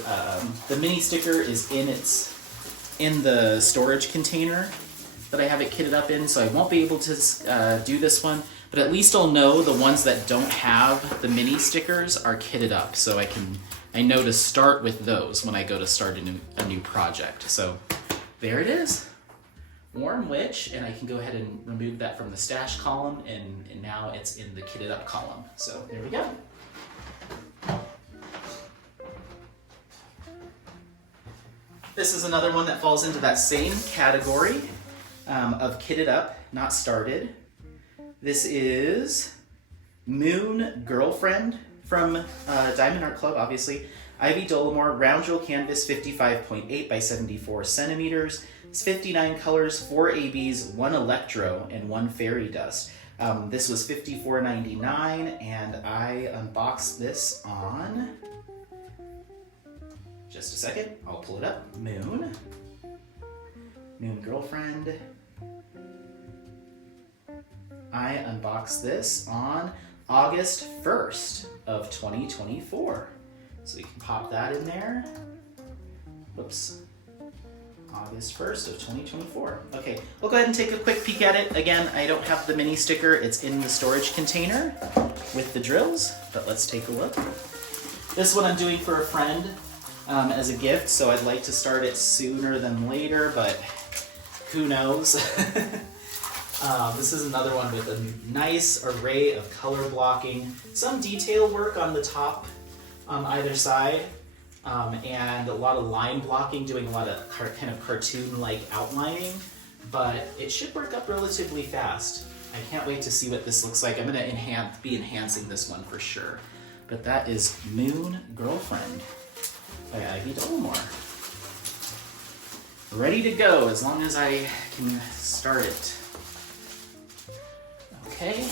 mini sticker is in the storage container that I have it kitted up in, so I won't be able to do this one. But at least I'll know the ones that don't have the mini stickers are kitted up, so I know to start with those when I go to start a new project. So there it is, Warm Witch, and I can go ahead and remove that from the stash column, and now it's in the kitted up column. So there we go. This is another one that falls into that same category of kitted up, not started. This is Moon Girlfriend from Diamond Art Club, obviously. IvyDolore, round drill canvas, 55.8 by 74 centimeters. It's 59 colors, 4 ABs, 1 electro, and 1 fairy dust. This was $54.99, and I unboxed this on, just a second, I'll pull it up. Moon Girlfriend. I unboxed this on August 1st of 2024. So we can pop that in there. Whoops. August 1st of 2024. Okay, we'll go ahead and take a quick peek at it. Again, I don't have the mini sticker. It's in the storage container with the drills, but let's take a look. This one I'm doing for a friend as a gift, so I'd like to start it sooner than later, but who knows? This is another one with a nice array of color blocking, some detail work on the top on either side, and a lot of line blocking, doing a lot of kind of cartoon-like outlining, but it should work up relatively fast. I can't wait to see what this looks like. I'm gonna be enhancing this one for sure. But that is Moon Girlfriend by IvyDolore. Ready to go as long as I can start it. Okay.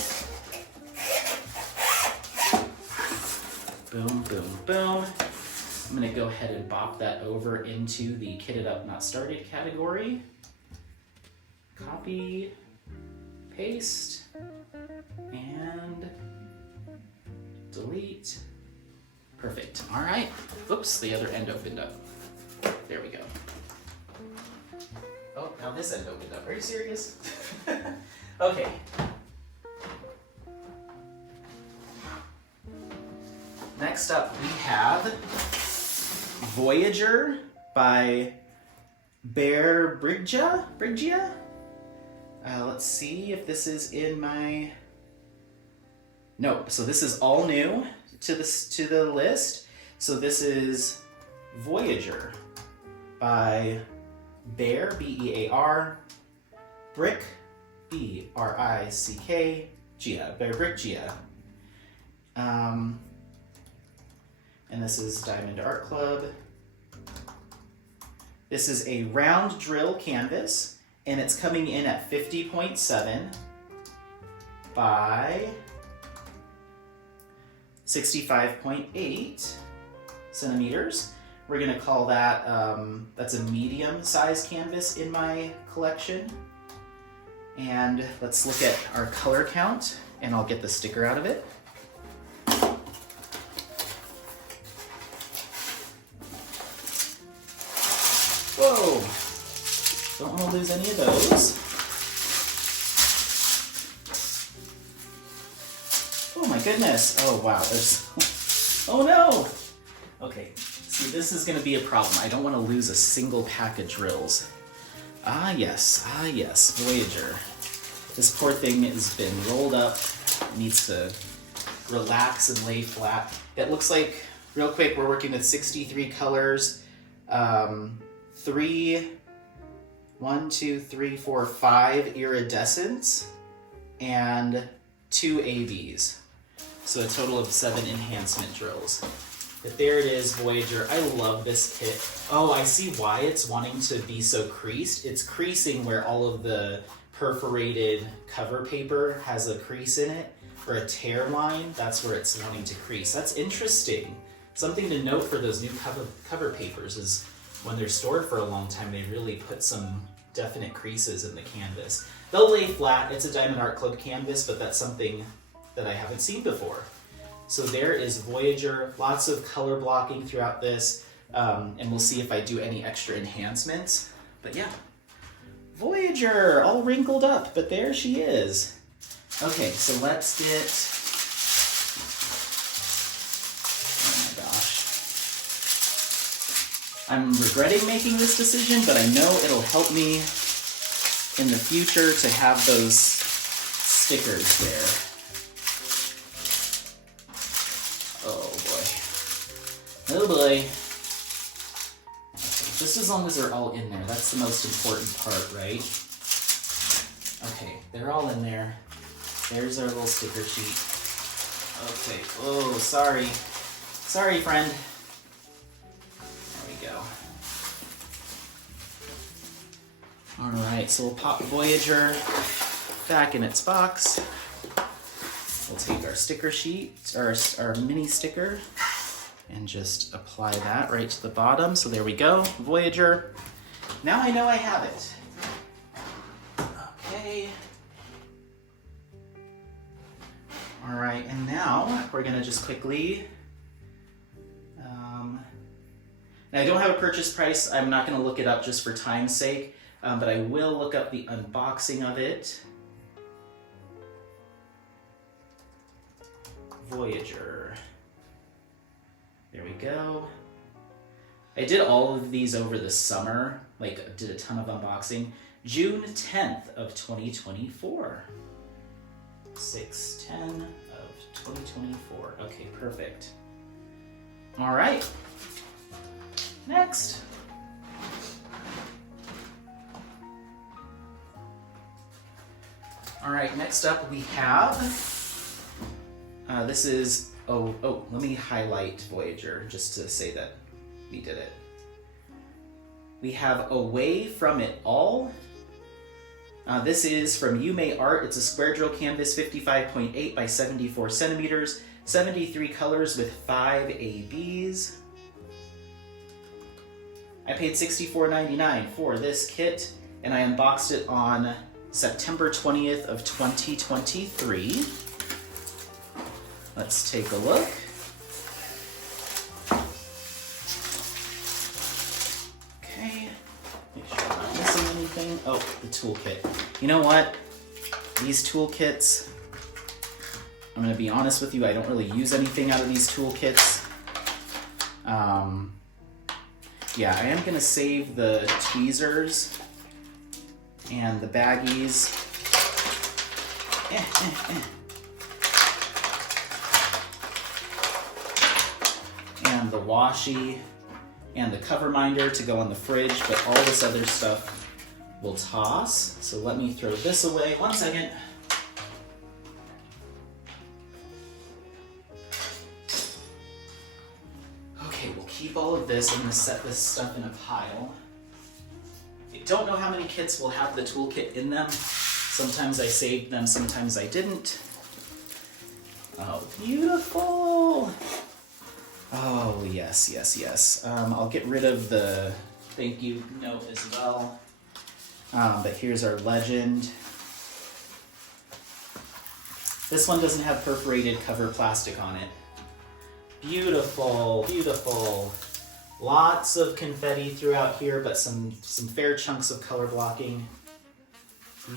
Boom, boom, boom. I'm gonna go ahead and bop that over into the kitted up, not started category. Copy, paste, and delete. Perfect. All right. Oops, the other end opened up. There we go. Oh, now this end opened up. Are you serious? Okay. Next up, we have Voyager by Briggia. Let's see if this is in my... Nope, so this is all new to the list. So this is Voyager by Bear, B-E-A-R, Brick, B-R-I-C-K, Gia, Bear Briggia. And this is Diamond Art Club. This is a round drill canvas, and it's coming in at 50.7 by 65.8 centimeters. We're gonna call that, that's a medium size canvas in my collection. And let's look at our color count, and I'll get the sticker out of it. Whoa! Don't want to lose any of those. Oh my goodness! Oh wow, there's... Oh no! Okay, see, this is going to be a problem. I don't want to lose a single pack of drills. Ah yes, Voyager. This poor thing has been rolled up. It needs to relax and lay flat. It looks like, real quick, we're working with 63 colors. 5 iridescents and 2 ABs. So a total of 7 enhancement drills. But there it is, Voyager. I love this kit. Oh, I see why it's wanting to be so creased. It's creasing where all of the perforated cover paper has a crease in it, or a tear line. That's where it's wanting to crease. That's interesting. Something to note for those new cover papers is when they're stored for a long time, they really put some definite creases in the canvas. They'll lay flat. It's a Diamond Art Club canvas, but that's something that I haven't seen before. So there is Voyager, lots of color blocking throughout this, and we'll see if I do any extra enhancements. But yeah, Voyager, all wrinkled up, but there she is. Okay, so let's get, oh my gosh. I'm regretting making this decision, but I know it'll help me in the future to have those stickers there. Oh boy. Okay, just as long as they're all in there, that's the most important part, right? Okay, they're all in there. There's our little sticker sheet. Okay, oh, sorry. Sorry, friend. There we go. All right, so we'll pop Voyager back in its box. We'll take our sticker sheet, our mini sticker, and just apply that right to the bottom. So there we go, Voyager. Now I know I have it. Okay. All right, and now we're gonna just quickly, now I don't have a purchase price. I'm not gonna look it up just for time's sake, but I will look up the unboxing of it. Voyager. There we go. I did all of these over the summer, like did a ton of unboxing. June 10th of 2024. 6/10 of 2024. Okay, perfect. All right. Next. All right, next up we have, this is, let me highlight Voyager just to say that we did it. We have Away From It All. This is from You May Art. It's a square drill canvas, 55.8 by 74 centimeters, 73 colors with 5 ABs. I paid $64.99 for this kit, and I unboxed it on September 20th of 2023. Let's take a look. Okay, make sure I'm not missing anything. Oh, the toolkit. You know what? These toolkits, I'm gonna be honest with you, I don't really use anything out of these toolkits. Yeah, I am gonna save the tweezers and the baggies. And the washi and the cover minder to go on the fridge, but all this other stuff will toss. So let me throw this away. 1 second. Okay, we'll keep all of this. I'm gonna set this stuff in a pile. I don't know how many kits will have the toolkit in them. Sometimes I saved them, sometimes I didn't. Oh, beautiful! Oh, yes, yes, yes. I'll get rid of the thank you note as well. But here's our legend. This one doesn't have perforated cover plastic on it. Beautiful, beautiful. Lots of confetti throughout here, but some fair chunks of color blocking.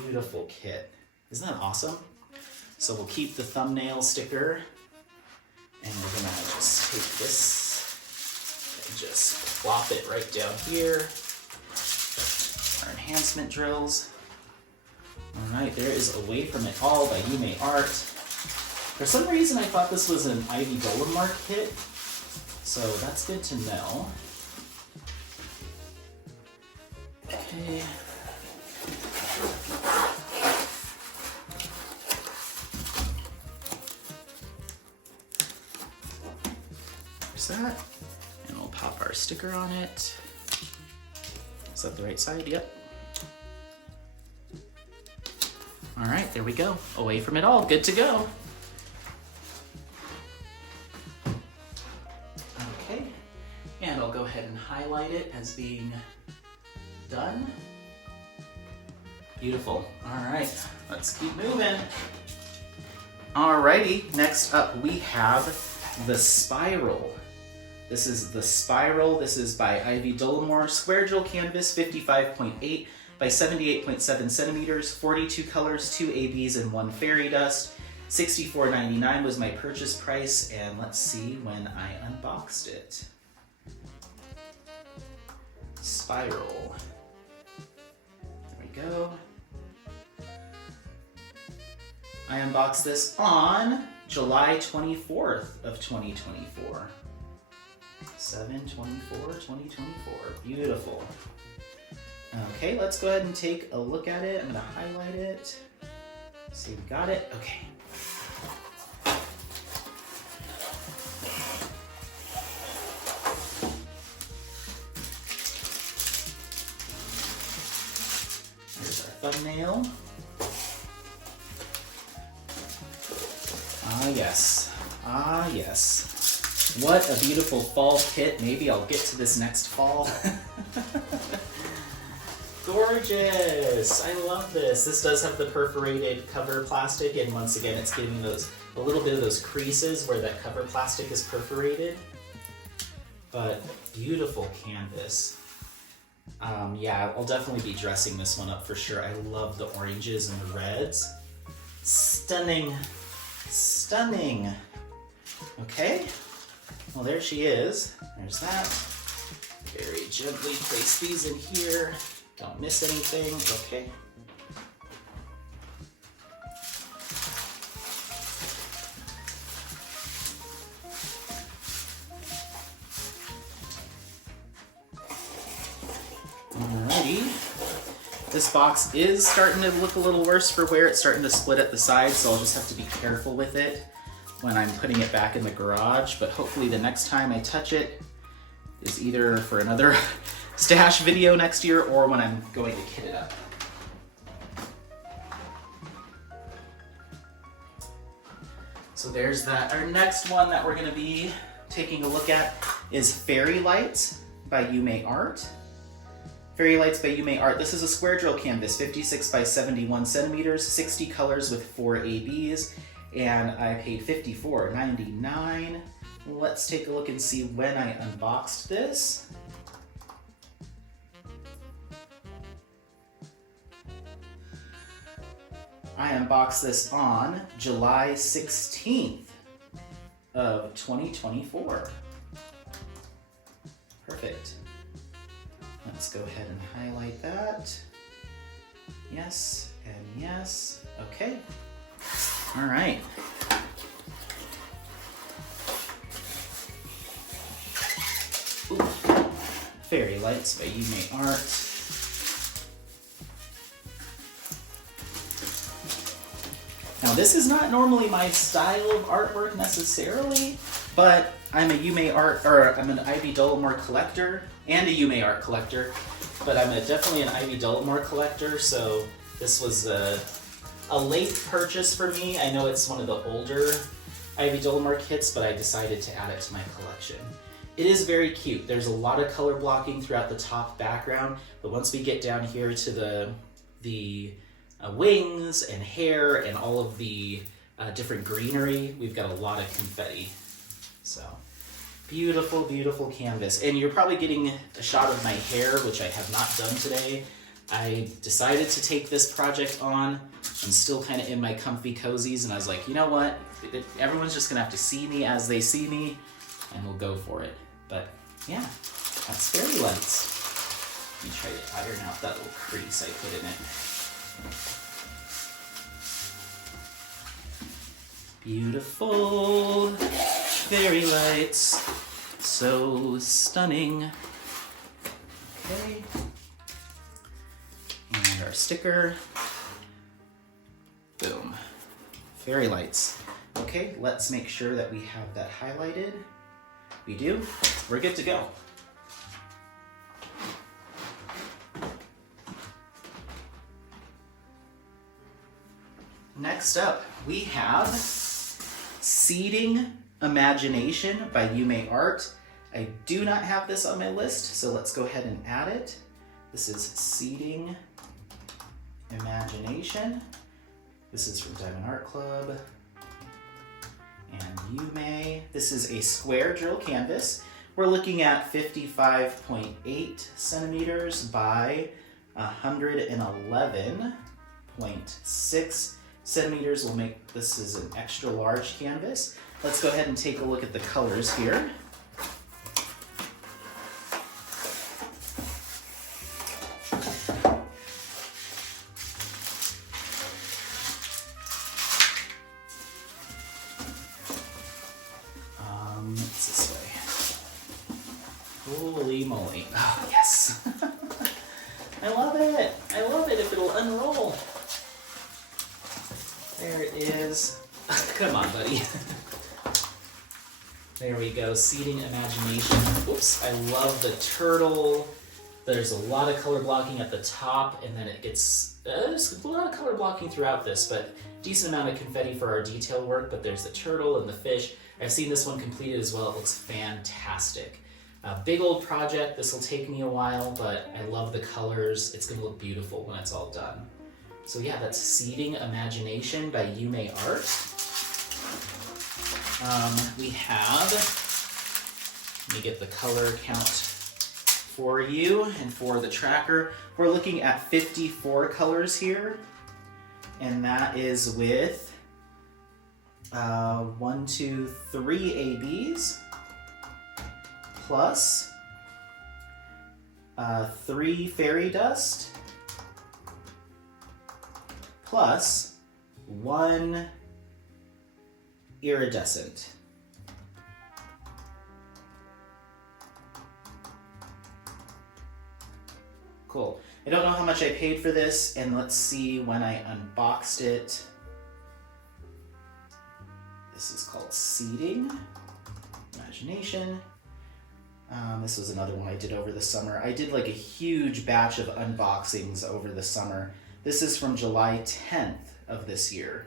Beautiful kit. Isn't that awesome? So we'll keep the thumbnail sticker, and we're gonna just take this and just plop it right down here. Our enhancement drills. All right, there is Away From It All by You May Art. For some reason, I thought this was an IvyDolore kit, so that's good to know. Okay. There's that, and we'll pop our sticker on it. Is that the right side? Yep. All right, there we go. Away From It All, good to go. Okay, and I'll go ahead and highlight it as being done. Beautiful. All right, let's keep moving. Alrighty, next up we have the Spiral. This is the Spiral. This is by IvyDolore. Square drill canvas, 55.8 by 78.7 centimeters, 42 colors, 2 ABs, and 1 fairy dust. $64.99 was my purchase price, and let's see when I unboxed it. Spiral. There we go. I unboxed this on July 24th of 2024. 7/24/2024. Beautiful. Okay, let's go ahead and take a look at it. I'm gonna highlight it. See, we got it. Okay. Here's our thumbnail. Ah, yes. Ah, yes. What a beautiful fall kit. Maybe I'll get to this next fall. Gorgeous! I love this. This does have the perforated cover plastic, and once again, it's giving those a little bit of those creases where that cover plastic is perforated. But beautiful canvas. Yeah, I'll definitely be dressing this one up for sure. I love the oranges and the reds. Stunning. Stunning. Okay. Well, there she is. There's that. Very gently place these in here. Don't miss anything. Okay. Alrighty. This box is starting to look a little worse for wear. It's starting to split at the sides, so I'll just have to be careful with it when I'm putting it back in the garage. But hopefully the next time I touch it is either for another stash video next year or when I'm going to kit it up. So there's that. Our next one that we're gonna be taking a look at is Fairy Lights by Yume Art. Fairy Lights by Yume Art. This is a square drill canvas, 56 by 71 centimeters, 60 colors with 4 ABs, and I paid $54.99. Let's take a look and see when I unboxed this. I unboxed this on July 16th of 2024. Perfect. Let's go ahead and highlight that. Yes and yes. Okay. All right. Ooh. Fairy Lights by Yume Art. Now this is not normally my style of artwork necessarily, but I'm a Yume Art, or I'm an IvyDolore collector and a Yume Art collector, but I'm definitely an IvyDolore collector, so this was a late purchase for me. I know it's one of the older IvyDolore kits, but I decided to add it to my collection. It is very cute. There's a lot of color blocking throughout the top background, but once we get down here to the wings and hair and all of the different greenery, we've got a lot of confetti. So beautiful, beautiful canvas. And you're probably getting a shot of my hair, which I have not done today. I decided to take this project on. I'm still kind of in my comfy cozies, and I was like, you know what? Everyone's just gonna have to see me as they see me, and we'll go for it. But yeah, that's Fairy Lights. Let me try to iron out that little crease I put in it. Beautiful Fairy Lights, so stunning. Okay, and our sticker. Boom. Fairy Lights. Okay, let's make sure that we have that highlighted. We do. We're good to go. Next up, we have Seeding Imagination by Yume Art. I do not have this on my list, so let's go ahead and add it. This is Seeding Imagination. This is from Diamond Art Club and Yume. This is a square drill canvas. We're looking at 55.8 centimeters by 111.6 centimeters. Will make this is an extra large canvas. Let's go ahead and take a look at the colors here. It's this way. Holy moly. Oh, yes. I love it. I love it if it'll unroll. There it is. Come on, buddy. There we go. Seeding Imagination. Oops. I love the turtle. There's a lot of color blocking at the top, and then it gets there's a lot of color blocking throughout this, but decent amount of confetti for our detail work. But there's the turtle and the fish. I've seen this one completed as well. It looks fantastic. A big old project. This will take me a while, but I love the colors. It's going to look beautiful when it's all done. So yeah, that's Seeding Imagination by Yume Art. We have, let me get the color count for you and for the tracker. We're looking at 54 colors here, and that is with 1, 2, 3 ABs plus 3 fairy dust plus 1 iridescent. Cool. I don't know how much I paid for this, and let's see when I unboxed it. This is called Seeding, Imagination. This was another one I did over the summer. I did like a huge batch of unboxings over the summer. This is from July 10th of this year.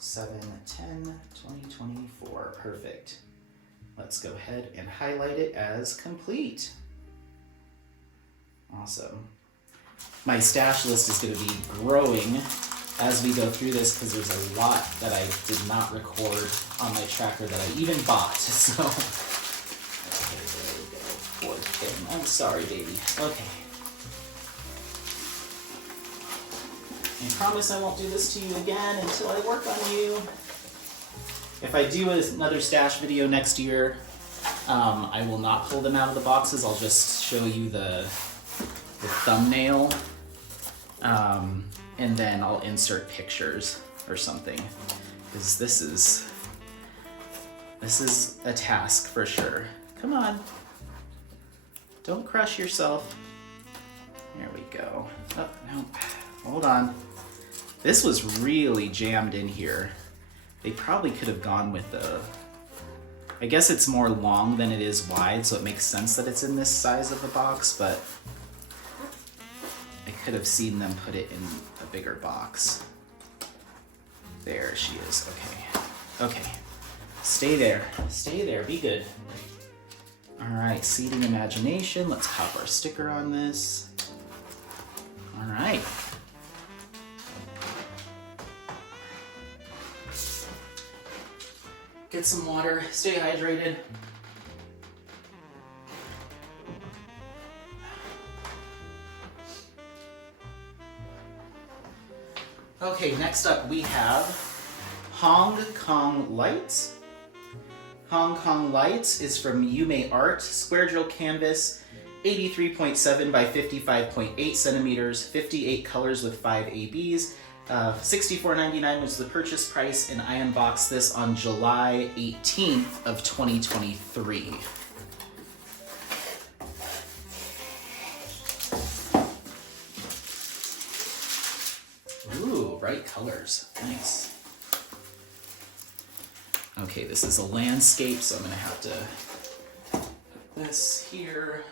7/10/2024, perfect. Let's go ahead and highlight it as complete. Awesome. My stash list is going to be growing as we go through this because there's a lot that I did not record on my tracker that I even bought. So, okay, there we go. Poor Kim. I'm sorry, baby. Okay. I promise I won't do this to you again until I work on you. If I do another stash video next year, I will not pull them out of the boxes. I'll just show you the thumbnail, and then I'll insert pictures or something, because this is a task for sure. Come on, don't crush yourself. There we go. Oh, no, hold on. This was really jammed in here. They probably could have gone with I guess it's more long than it is wide, so it makes sense that it's in this size of the box, but I could have seen them put it in a bigger box. There she is. Okay. Okay. Stay there. Stay there. Be good. All right. Seeding Imagination. Let's pop our sticker on this. All right. Get some water. Stay hydrated. Okay, next up we have Hong Kong Lights. Hong Kong Lights is from Yume Art, square drill canvas, 83.7 by 55.8 centimeters, 58 colors with 5 ABs. $64.99 was the purchase price, and I unboxed this on July 18th of 2023. Ooh, bright colors. Nice. Okay, this is a landscape, so I'm gonna have to put this here.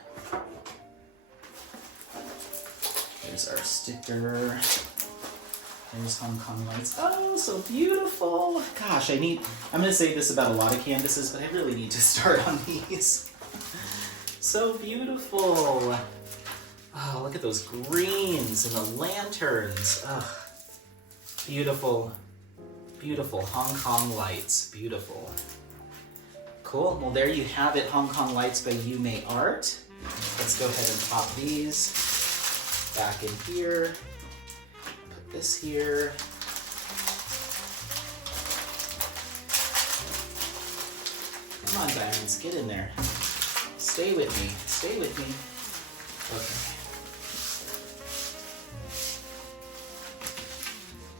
There's our sticker. There's Hong Kong Lights. Oh, so beautiful. Gosh, I'm gonna say this about a lot of canvases, but I really need to start on these. So beautiful. Oh, look at those greens and the lanterns. Oh, beautiful, beautiful Hong Kong Lights. Beautiful. Cool. Well, there you have it, Hong Kong Lights by Yume Art. Let's go ahead and pop these back in here. Put this here. Come on, diamonds, get in there. Stay with me. Stay with me. Okay.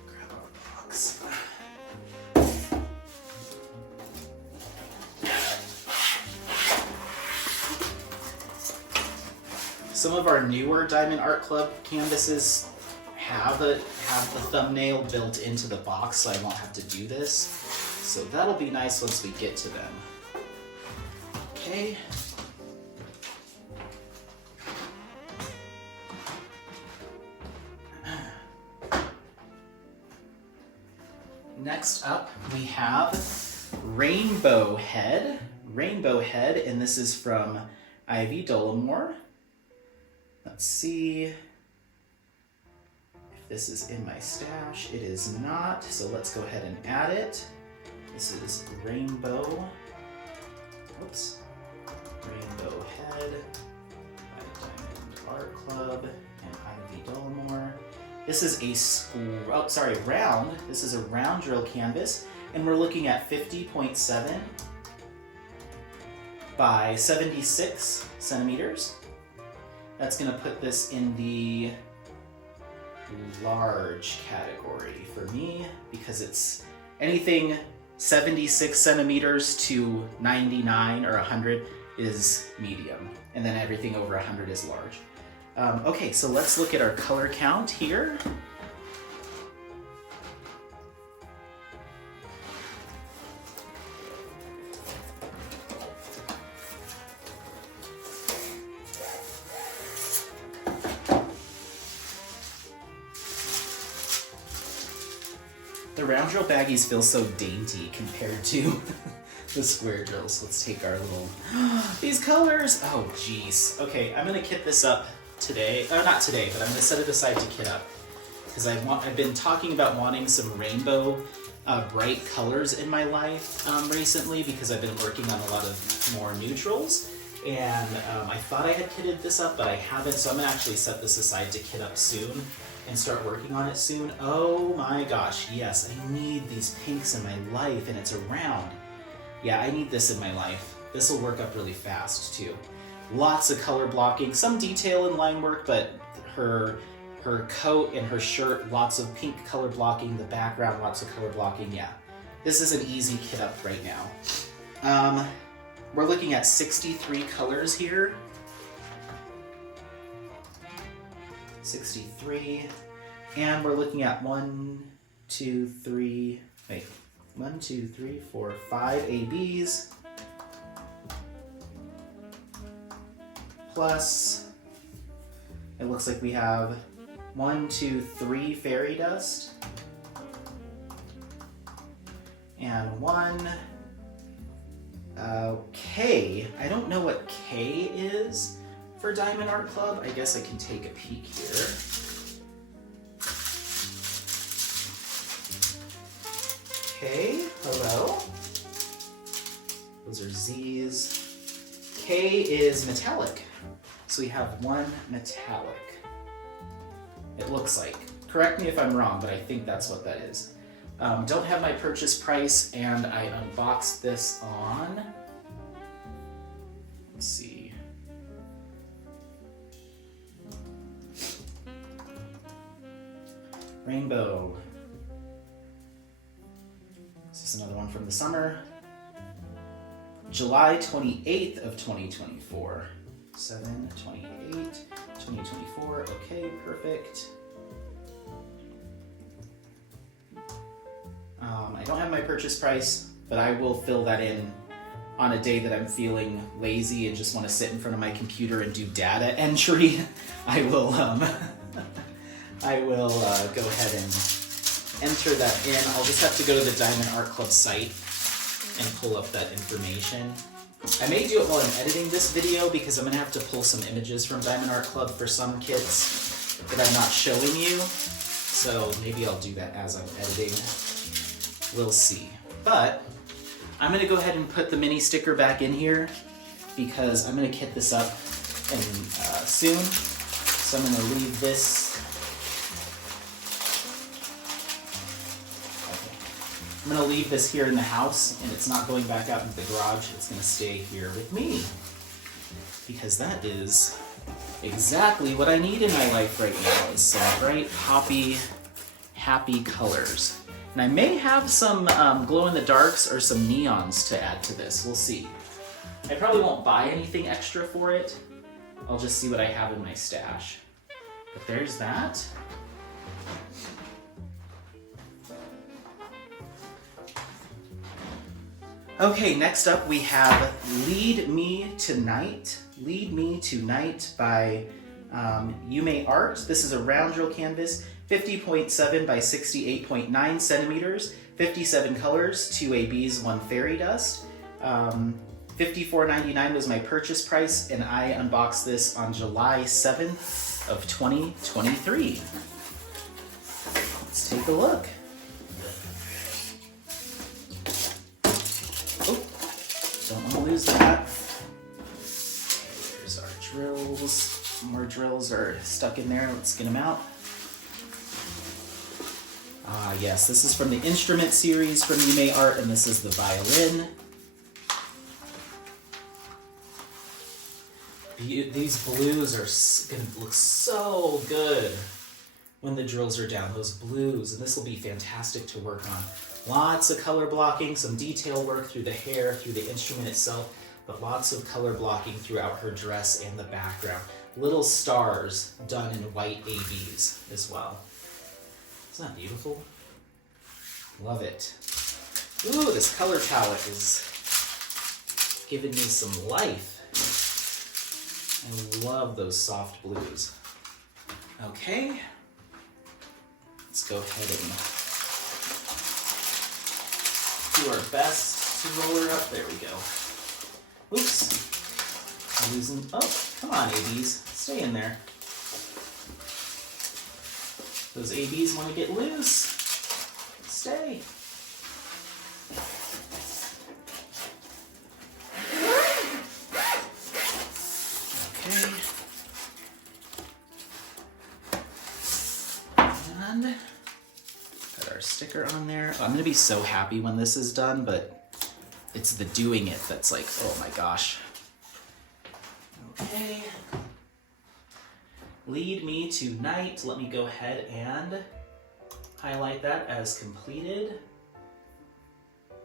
Grab our box. Some of our newer Diamond Art Club canvases have the thumbnail built into the box, so I won't have to do this. So that'll be nice once we get to them. Okay. Next up, we have Rainbow Head. Rainbow Head, and this is from IvyDolore. Let's see if this is in my stash. It is not, so let's go ahead and add it. This is Rainbow. Oops. Rainbow Head by Diamond Art Club and IvyDolore. This is round. This is a round drill canvas, and we're looking at 50.7 by 76 centimeters. That's gonna put this in the large category for me, because it's anything 76 centimeters to 99 or 100 is medium, and then everything over 100 is large. Okay, so let's look at our color count here. The round drill baggies feel so dainty compared to the square drills. Let's take our little, these colors. Oh, geez. Okay, I'm gonna kit this up today. Not today, but I'm gonna set it aside to kit up. Because I've been talking about wanting some rainbow bright colors in my life recently, because I've been working on a lot of more neutrals. And I thought I had kitted this up, but I haven't, so I'm gonna actually set this aside to kit up soon and start working on it soon. Oh my gosh, yes, I need these pinks in my life, and it's around. Yeah, I need this in my life. This will work up really fast too. Lots of color blocking, some detail in line work, but her coat and her shirt, lots of pink color blocking, the background, lots of color blocking. Yeah, this is an easy kit up right now. We're looking at 63 colors here. 63, and we're looking at 1, 2, 3, 4, 5 ABs, plus, it looks like we have 1, 2, 3 fairy dust, and 1, K. I don't know what K is for Diamond Art Club. I guess I can take a peek here. K, hello. Those are Z's. K is metallic. So we have 1 metallic. It looks like. Correct me if I'm wrong, but I think that's what that is. Don't have my purchase price, and I unboxed this on, let's see, Rainbow. This is another one from the summer. July 28th of 2024. 7/28/2024. Okay, perfect. I don't have my purchase price, but I will fill that in on a day that I'm feeling lazy and just want to sit in front of my computer and do data entry. I will go ahead and enter that in. I'll just have to go to the Diamond Art Club site and pull up that information. I may do it while I'm editing this video, because I'm going to have to pull some images from Diamond Art Club for some kits that I'm not showing you. So maybe I'll do that as I'm editing. We'll see. But I'm going to go ahead and put the mini sticker back in here, because I'm going to kit this up soon. So I'm going to leave this. Okay. I'm going to leave this here in the house, and it's not going back out into the garage. It's going to stay here with me, because that is exactly what I need in my life right now, is some bright, poppy, happy colors. And I may have some glow-in-the-darks or some neons to add to this. We'll see. I probably won't buy anything extra for it. I'll just see what I have in my stash. But there's that. Okay, next up we have Lead Me Tonight. Lead Me Tonight by Yume Art. This is a round drill canvas, 50.7 by 68.9 centimeters, 57 colors, 2 ABs, 1 fairy dust. $54.99 was my purchase price, and I unboxed this on July 7th of 2023. Let's take a look. Oh, don't want to lose that. Okay, there's our drills. More drills are stuck in there. Let's get them out. Ah, yes, this is from the Instrument series from Yume Art, and this is the violin. These blues are going to look so good when the drills are down, those blues, and this will be fantastic to work on. Lots of color blocking, some detail work through the hair, through the instrument itself, but lots of color blocking throughout her dress and the background. little stars done in white ABs as well. Isn't that beautiful? Love it. Ooh, this color palette is giving me some life. I love those soft blues. Okay, let's go ahead and do our best to roll her up. There we go. Oops. I'm losing. Oh, come on, ABs. Stay in there. Those ABs want to get loose. Stay. Okay. And put our sticker on there. I'm going to be so happy when this is done, but it's the doing it that's like, oh my gosh. Okay. Lead me to night. Let me go ahead and highlight that as completed.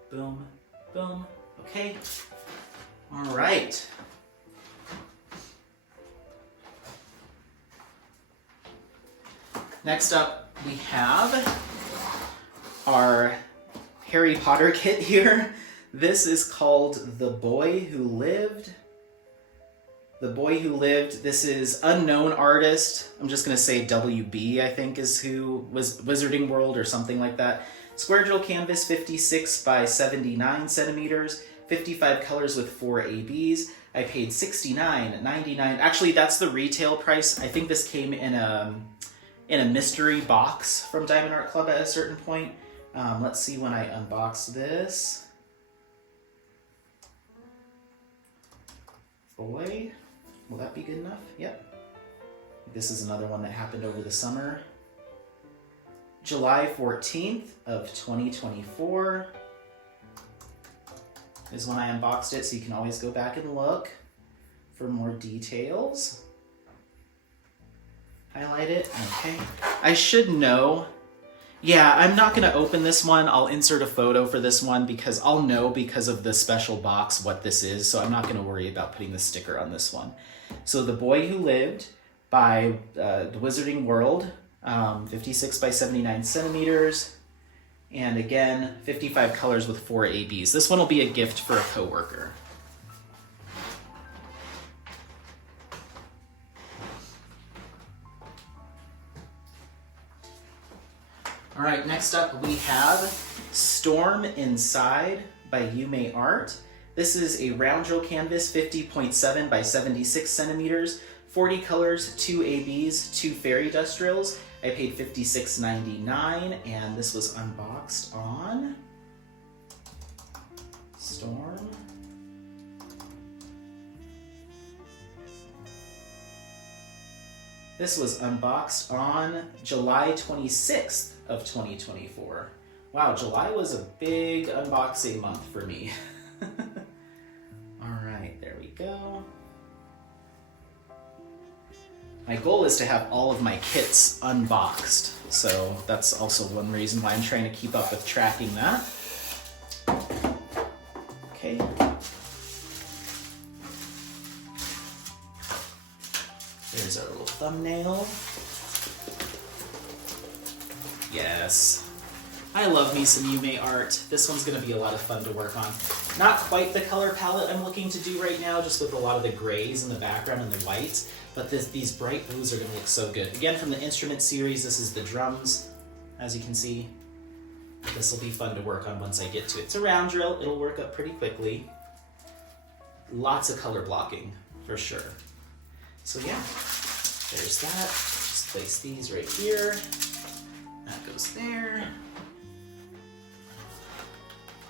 Boom, boom. Okay. All right. Next up, we have our Harry Potter kit here. This is called The Boy Who Lived. The Boy Who Lived. This is unknown artist. I'm just going to say WB, I think, is who was Wizarding World or something like that. Square drill canvas, 56 by 79 centimeters, 55 colors with 4 ABs. I paid $69.99. Actually, that's the retail price. I think this came in a mystery box from Diamond Art Club at a certain point. Let's see when I unbox this. Boy, will that be good enough? Yep. This is another one that happened over the summer. July 14th of 2024 is when I unboxed it, so you can always go back and look for more details. Highlight it. Okay. I should know. Yeah, I'm not going to open this one. I'll insert a photo for this one because I'll know because of the special box what this is, so I'm not going to worry about putting the sticker on this one. So The Boy Who Lived by the Wizarding World, 56 by 79 centimeters, and again, 55 colors with 4 ABs. This one will be a gift for a coworker. All right, next up we have Storm Inside by Yume Art. This is a round drill canvas, 50.7 by 76 centimeters, 40 colors, 2 ABs, 2 fairy dust drills. I paid $56.99, and this was unboxed on Storm. This was unboxed on July 26th of 2024. Wow, July was a big unboxing month for me. All right, there we go. My goal is to have all of my kits unboxed, so that's also one reason why I'm trying to keep up with tracking that. Okay. There's our little thumbnail. Yes. I love me some Yume art. This one's going to be a lot of fun to work on. Not quite the color palette I'm looking to do right now, just with a lot of the grays in the background and the whites, but these bright blues are going to look so good. Again, from the instrument series, this is the drums, as you can see. This will be fun to work on once I get to it. It's a round drill. It'll work up pretty quickly. Lots of color blocking, for sure. So yeah, there's that. Just place these right here. That goes there.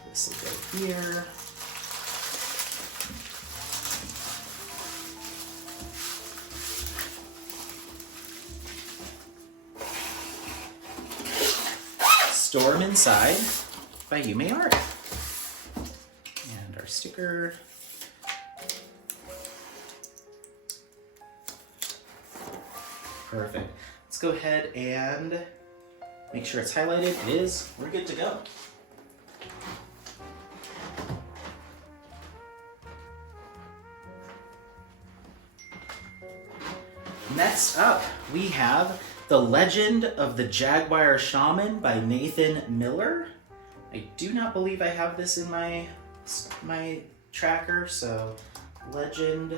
This will go here. Storm Inside by Yume Art. And our sticker. Perfect. Let's go ahead and make sure it's highlighted. It is. We're good to go. Next up, we have The Legend of the Jaguar Shaman by Nathan Miller. I do not believe I have this in my tracker, so Legend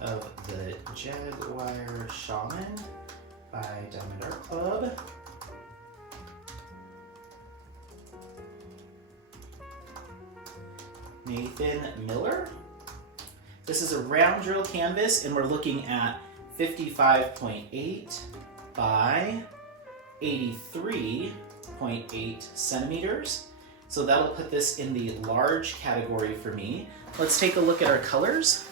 of the Jaguar Shaman by Diamond Art Club. Nathan Miller. This is a round drill canvas, and we're looking at 55.8 by 83.8 centimeters. So that'll put this in the large category for me. Let's take a look at our colors.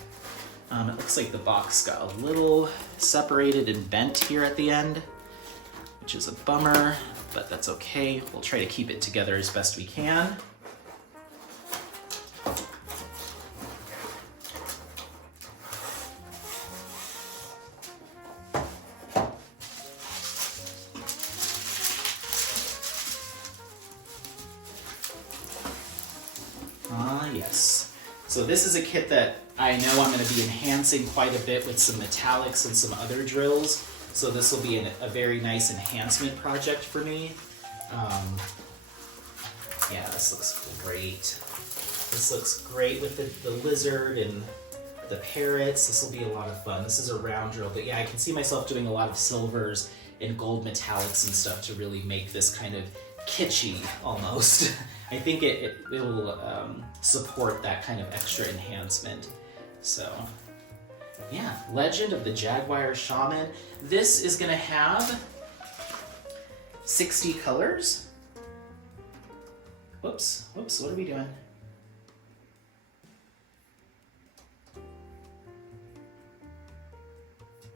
It looks like the box got a little separated and bent here at the end, which is a bummer, but that's okay. We'll try to keep it together as best we can. Yes. So this is a kit that I know I'm going to be enhancing quite a bit with some metallics and some other drills. So this will be a very nice enhancement project for me. Yeah, this looks great. This looks great with the lizard and the parrots. This will be a lot of fun. This is a round drill, but yeah, I can see myself doing a lot of silvers and gold metallics and stuff to really make this kind of kitschy almost. I think it will support that kind of extra enhancement. So yeah, Legend of the Jaguar Shaman. This is gonna have 60 colors. Whoops, what are we doing?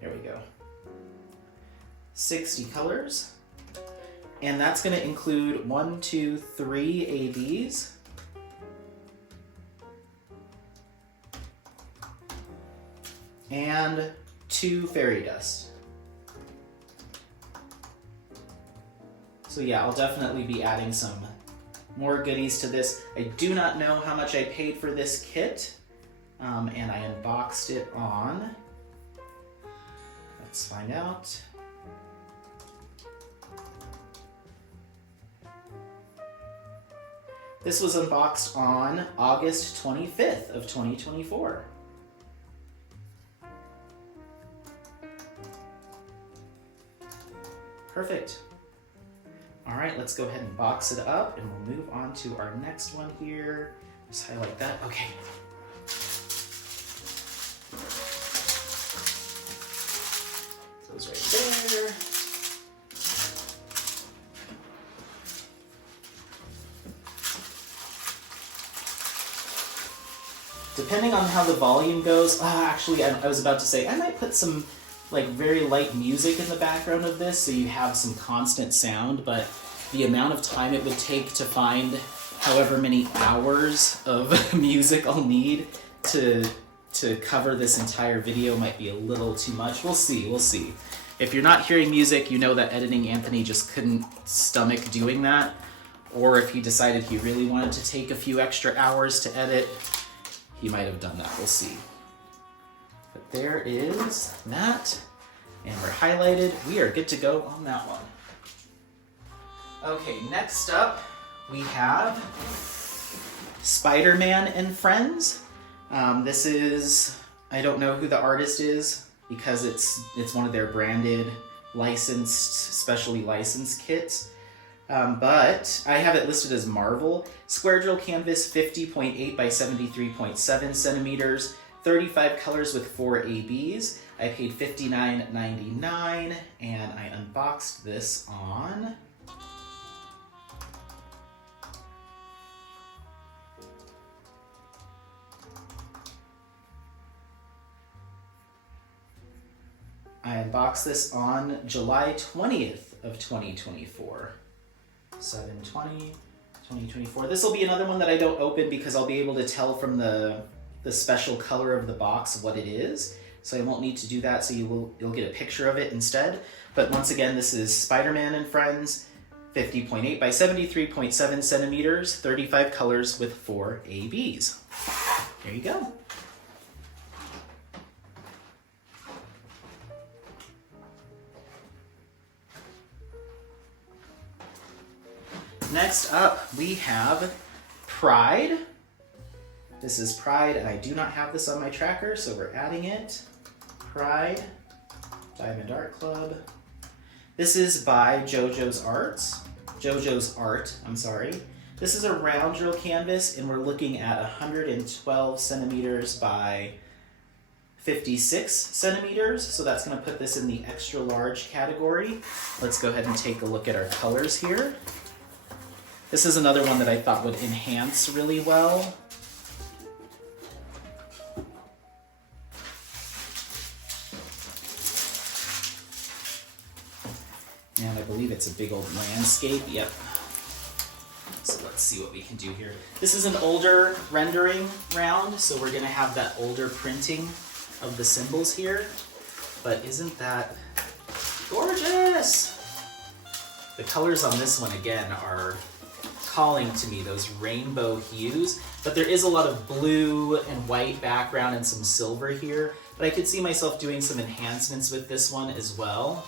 There we go. 60 colors. And that's going to include 1, 2, 3 ABs. And 2 fairy dust. So yeah, I'll definitely be adding some more goodies to this. I do not know how much I paid for this kit, and I unboxed it on, let's find out. This was unboxed on August 25th of 2024. Perfect. All right, let's go ahead and box it up and we'll move on to our next one here. Just highlight that, okay. Goes right there. Depending on how the volume goes, actually I was about to say, I might put some like very light music in the background of this so you have some constant sound, but the amount of time it would take to find however many hours of music I'll need to cover this entire video might be a little too much. We'll see, we'll see. If you're not hearing music, you know that Editing Anthony just couldn't stomach doing that, or if he decided he really wanted to take a few extra hours to edit, he might have done that, we'll see. But there is that, and we're highlighted. We are good to go on that one. Okay, next up we have Spider-Man and Friends. This is, I don't know who the artist is because it's one of their branded, licensed, specially licensed kits. But I have it listed as Marvel. Square drill canvas, 50.8 by 73.7 centimeters, 35 colors with 4 ABs. I paid $59.99 and I unboxed this on July 20th of 2024. 7/20/2024. This will be another one that I don't open because I'll be able to tell from the special color of the box what it is. So I won't need to do that, so you'll get a picture of it instead. But once again, this is Spider-Man and Friends, 50.8 by 73.7 centimeters, 35 colors with 4 ABs. There you go. Next up, we have Pride. This is Pride, and I do not have this on my tracker, so we're adding it. Pride, Diamond Art Club. This is by JoJo's Art, I'm sorry. This is a round drill canvas, and we're looking at 112 centimeters by 56 centimeters, so that's going to put this in the extra large category. Let's go ahead and take a look at our colors here. This is another one that I thought would enhance really well. And I believe it's a big old landscape, yep. So let's see what we can do here. This is an older rendering round, so we're gonna have that older printing of the symbols here. But isn't that gorgeous? The colors on this one, again, are calling to me, those rainbow hues. But there is a lot of blue and white background and some silver here. But I could see myself doing some enhancements with this one as well.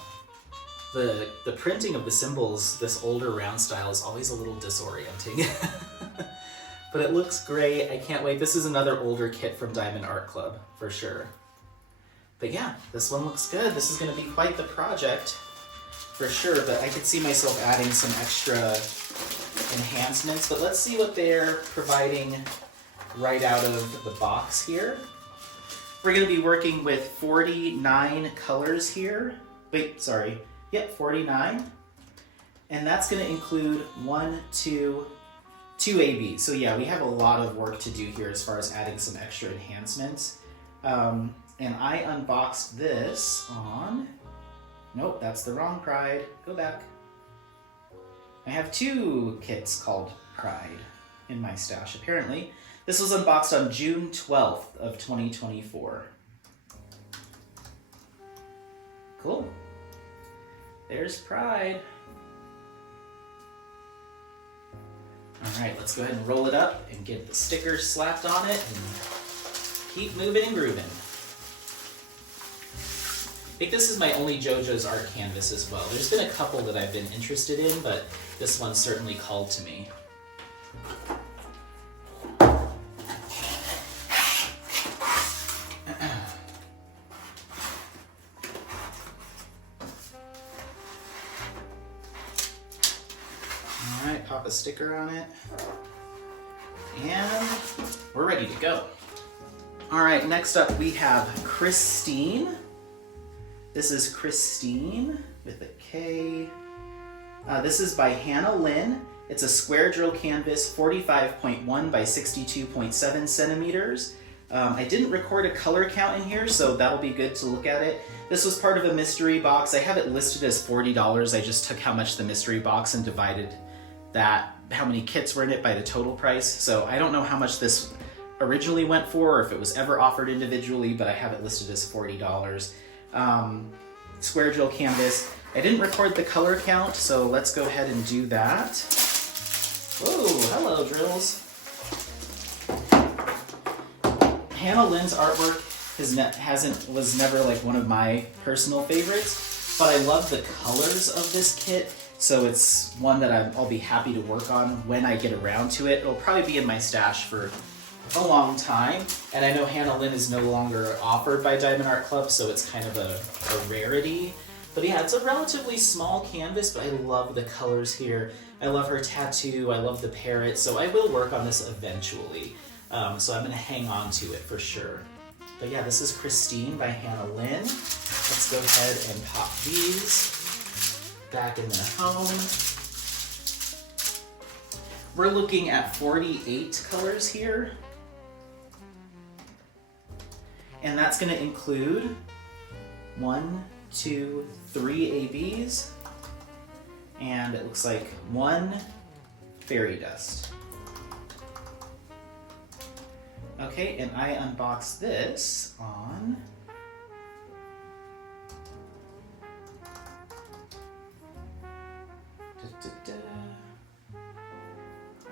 The printing of the symbols, this older round style, is always a little disorienting. But it looks great. I can't wait. This is another older kit from Diamond Art Club, for sure. But yeah, this one looks good. This is going to be quite the project, for sure. But I could see myself adding some extra enhancements. But let's see what they're providing right out of the box here. We're going to be working with 49 colors here. Wait, sorry. Yep, 49. And that's going to include two ABs. So yeah, we have a lot of work to do here as far as adding some extra enhancements. And I unboxed this on... Nope, that's the wrong Pride. Go back. I have two kits called Pride in my stash, apparently. This was unboxed on June 12th of 2024. Cool. There's Pride. All right, let's go ahead and roll it up and get the stickers slapped on it and keep moving and grooving. I think this is my only JoJo's Art canvas as well. There's been a couple that I've been interested in, but this one certainly called to me. Alright, pop a sticker on it. And we're ready to go. Alright, next up we have Christine. This is Christine with a K. This is by Hannah Lynn. It's a square drill canvas, 45.1 by 62.7 centimeters. I didn't record a color count in here, so that'll be good to look at it. This was part of a mystery box. I have it listed as $40. I just took how much the mystery box and divided that, how many kits were in it, by the total price. So I don't know how much this originally went for, or if it was ever offered individually, but I have it listed as $40. Square drill canvas. I didn't record the color count, so let's go ahead and do that. Whoa, hello drills. Hannah Lynn's artwork was never like one of my personal favorites, but I love the colors of this kit, so it's one that I'll be happy to work on when I get around to it. It'll probably be in my stash for a long time, and I know Hannah Lynn is no longer offered by Diamond Art Club, so it's kind of a rarity. But yeah, it's a relatively small canvas, but I love the colors here. I love her tattoo, I love the parrot, so I will work on this eventually. So I'm gonna hang on to it for sure. But yeah, this is Christine by Hannah Lynn. Let's go ahead and pop these back in the home. We're looking at 48 colors here. And that's going to include 1, 2, 3 ABs, and it looks like 1 fairy dust. Okay, and I unboxed this on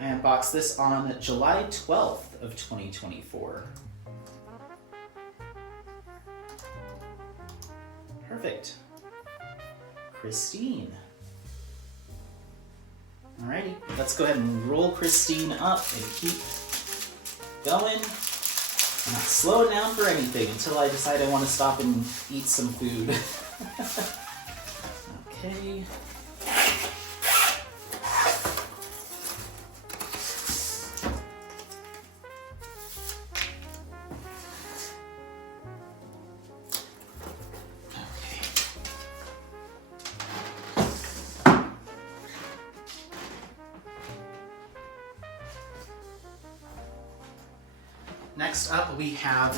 I unboxed this on July 12th of 2024. Perfect. Christine. Alrighty, let's go ahead and roll Christine up and keep going. I'm not slowing down for anything until I decide I want to stop and eat some food. Okay. Next up, we have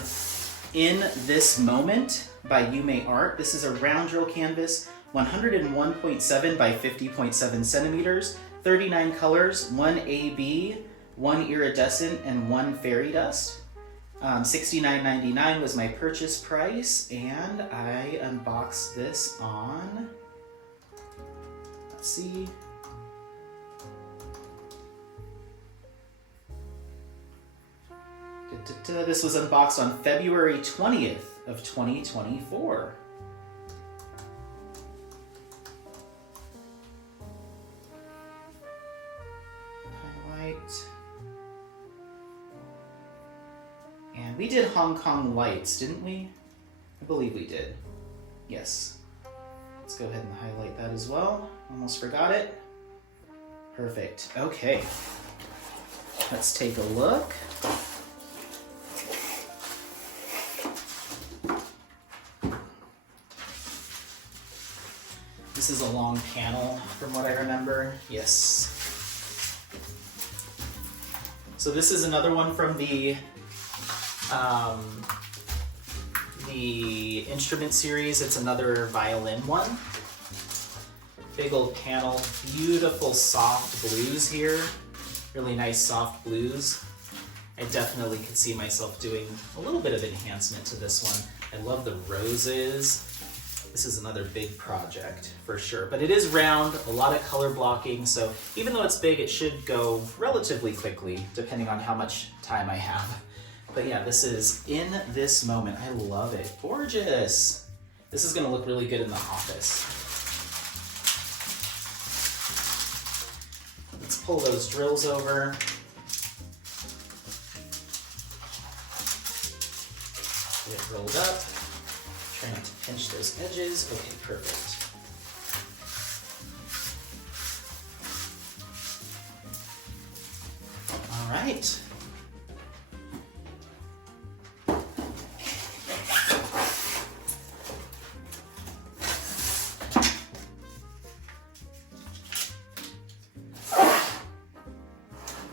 In This Moment by Yume Art. This is a round drill canvas, 101.7 by 50.7 centimeters, 39 colors, 1 AB, 1 iridescent, and 1 fairy dust. $69.99 was my purchase price, and I unboxed this on, let's see, this was unboxed on February 20th of 2024. Highlight. And we did Hong Kong lights, didn't we? I believe we did. Yes. Let's go ahead and highlight that as well. Almost forgot it. Perfect. Okay. Let's take a look. This is a long panel from what I remember. Yes. So this is another one from the instrument series. It's another violin one. Big old panel, beautiful soft blues here. Really nice soft blues. I definitely could see myself doing a little bit of enhancement to this one. I love the roses. This is another big project for sure, but it is round, a lot of color blocking, so even though it's big, it should go relatively quickly, depending on how much time I have. But yeah, this is In This Moment. I love it. Gorgeous. This is gonna look really good in the office. Let's pull those drills over. Get it rolled up. Try not to pinch those edges. Okay, perfect. All right.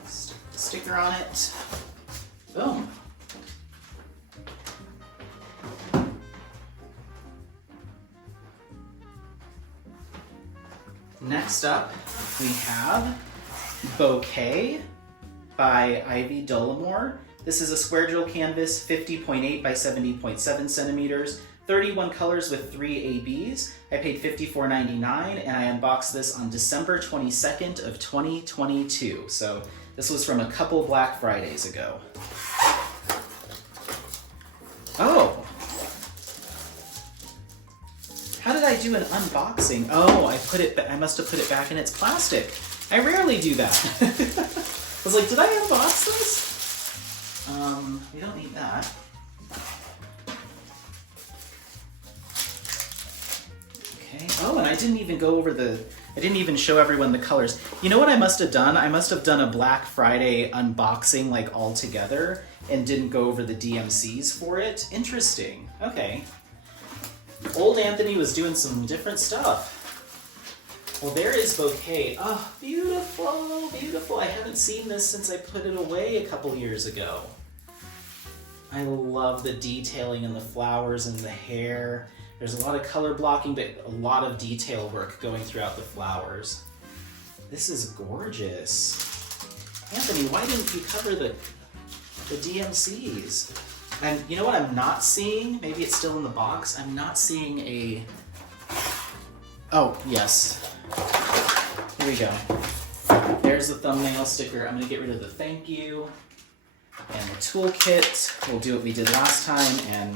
Stick the sticker on it. Boom. Next up, we have Bouquet by IvyDolore. This is a square drill canvas, 50.8 by 70.7 centimeters, 31 colors with 3 ABs. I paid $54.99 and I unboxed this on December 22nd of 2022. So this was from a couple Black Fridays ago. Oh! How did I do an unboxing? Oh, I must have put it back in its plastic. I rarely do that. I was like, did I unbox this? We don't need that. Okay. Oh, and I didn't even go over I didn't even show everyone the colors. You know what I must have done? I must have done a Black Friday unboxing like all together and didn't go over the DMCs for it. Interesting. Okay. Old Anthony was doing some different stuff. Well, there is Bouquet. Oh, beautiful, beautiful. I haven't seen this since I put it away a couple years ago. I love the detailing in the flowers and the hair. There's a lot of color blocking, but a lot of detail work going throughout the flowers. This is gorgeous. Anthony, why didn't you cover the DMCs? And you know what I'm not seeing? Maybe it's still in the box. I'm not seeing a... Oh, yes. Here we go. There's the thumbnail sticker. I'm gonna get rid of the thank you. And the toolkit. We'll do what we did last time and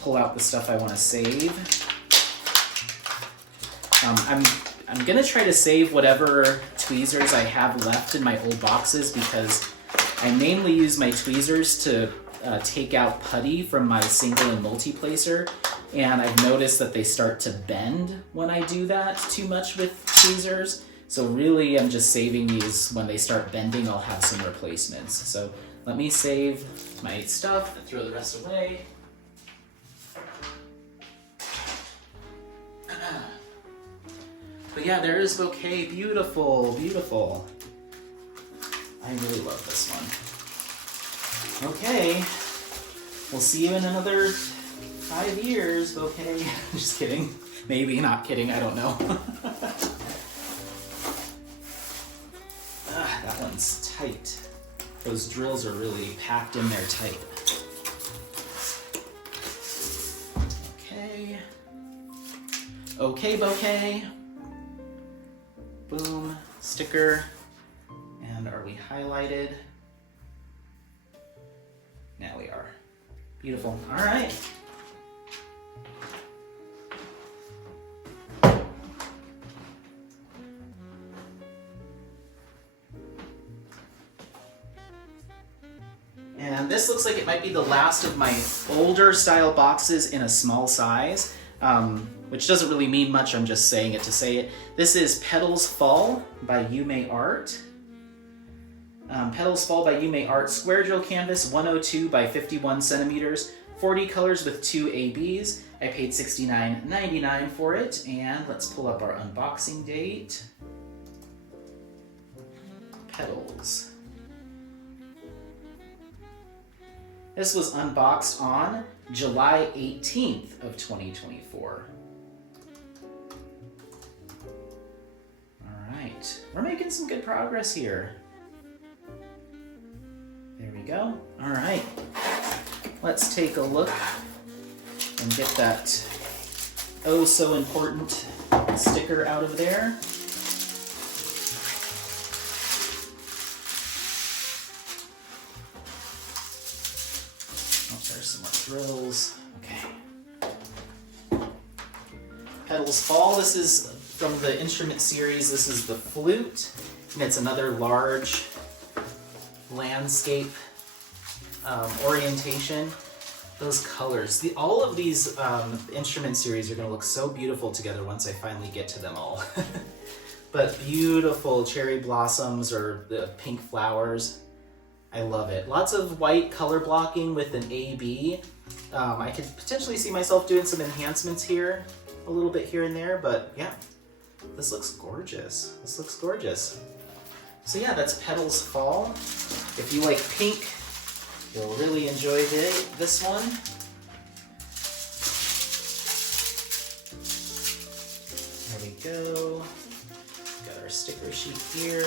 pull out the stuff I want to save. I'm gonna try to save whatever tweezers I have left in my old boxes because I mainly use my tweezers to take out putty from my single and multi-placer, and I've noticed that they start to bend when I do that too much with tweezers. So really I'm just saving these. When they start bending, I'll have some replacements. So let me save my stuff and throw the rest away. But yeah, there is Bouquet. Beautiful, beautiful. I really love this one. Okay, we'll see you in another 5 years, Bouquet. Just kidding. Maybe, not kidding, I don't know. That one's tight. Those drills are really packed in there tight. Okay. Okay, Bouquet. Boom, sticker. And are we highlighted? Now we are. Beautiful. All right. And this looks like it might be the last of my older style boxes in a small size, which doesn't really mean much, I'm just saying it to say it. This is Petals Fall by Yume Art. Petals Fall by Yume Art, square drill canvas, 102 by 51 centimeters, 40 colors with 2 ABs. I paid $69.99 for it, and let's pull up our unboxing date. Petals. This was unboxed on July 18th of 2024. All right, we're making some good progress here. There we go. All right, let's take a look and get that oh so important sticker out of there. Oh, there's some more drills. Okay. Petals Fall. This is from the instrument series. This is the flute, and it's another large landscape orientation. Those colors, all of these instrument series are going to look so beautiful together once I finally get to them all. But beautiful cherry blossoms or the pink flowers. I love it. Lots of white color blocking with an AB. I could potentially see myself doing some enhancements here, a little bit here and there, but yeah, this looks gorgeous. This looks gorgeous. So yeah, that's Petals Fall. If you like pink, you'll really enjoy this one. There we go. Got our sticker sheet here.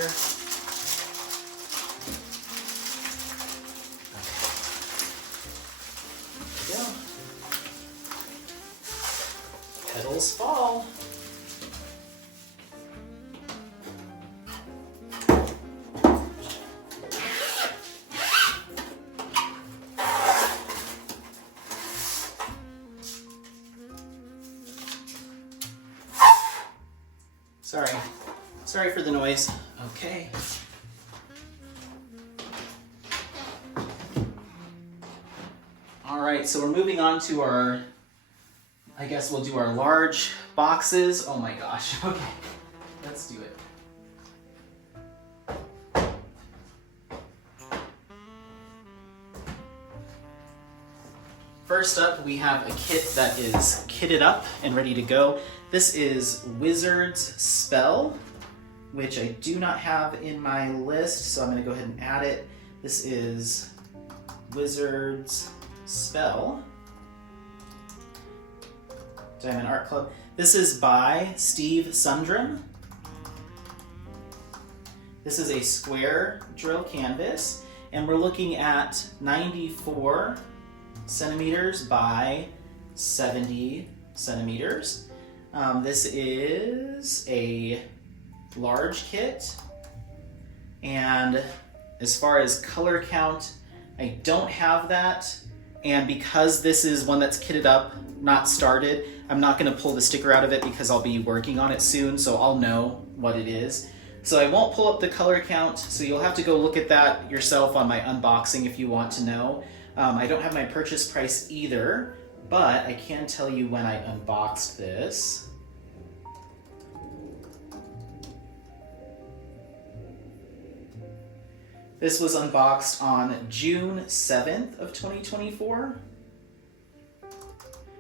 Okay. There we go. Petals Fall. Sorry for the noise. Okay. All right, so we're moving on to our, I guess we'll do our large boxes. Oh my gosh, okay, let's do it. First up, we have a kit that is kitted up and ready to go. This is Wizard's Spell, which I do not have in my list, so I'm going to go ahead and add it. This is Wizard's Spell, Diamond Art Club. This is by Steve Sundrum. This is a square drill canvas, and we're looking at 94 centimeters by 70 centimeters. This is a large kit, and as far as color count, I don't have that, And because this is one that's kitted up, not started, I'm not gonna pull the sticker out of it because I'll be working on it soon, so I'll know what it is. So I won't pull up the color count, so you'll have to go look at that yourself on my unboxing if you want to know. I don't have my purchase price either, but I can tell you when I unboxed this. This was unboxed on June 7th of 2024.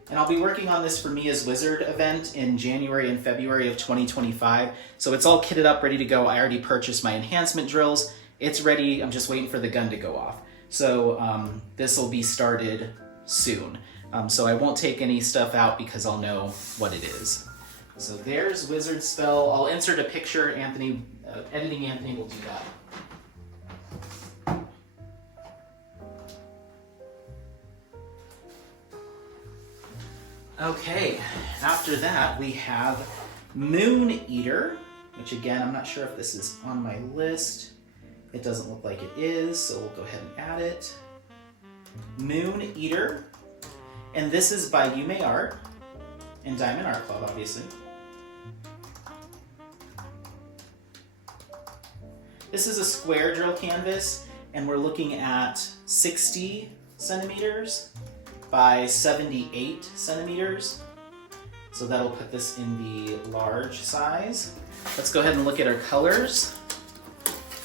And I'll be working on this for Mia's Wizard event in January and February of 2025. So it's all kitted up, ready to go. I already purchased my enhancement drills. It's ready. I'm just waiting for the gun to go off. So this will be started soon. So I won't take any stuff out because I'll know what it is. So there's Wizard Spell. I'll insert a picture. Anthony, editing Anthony will do that. Okay, after that we have Moon Eater, which again, I'm not sure if this is on my list. It doesn't look like it is, so we'll go ahead and add it. Moon Eater, and this is by Yume Art and Diamond Art Club, obviously. This is a square drill canvas, and we're looking at 60 centimeters by 78 centimeters. So that'll put this in the large size. Let's go ahead and look at our colors,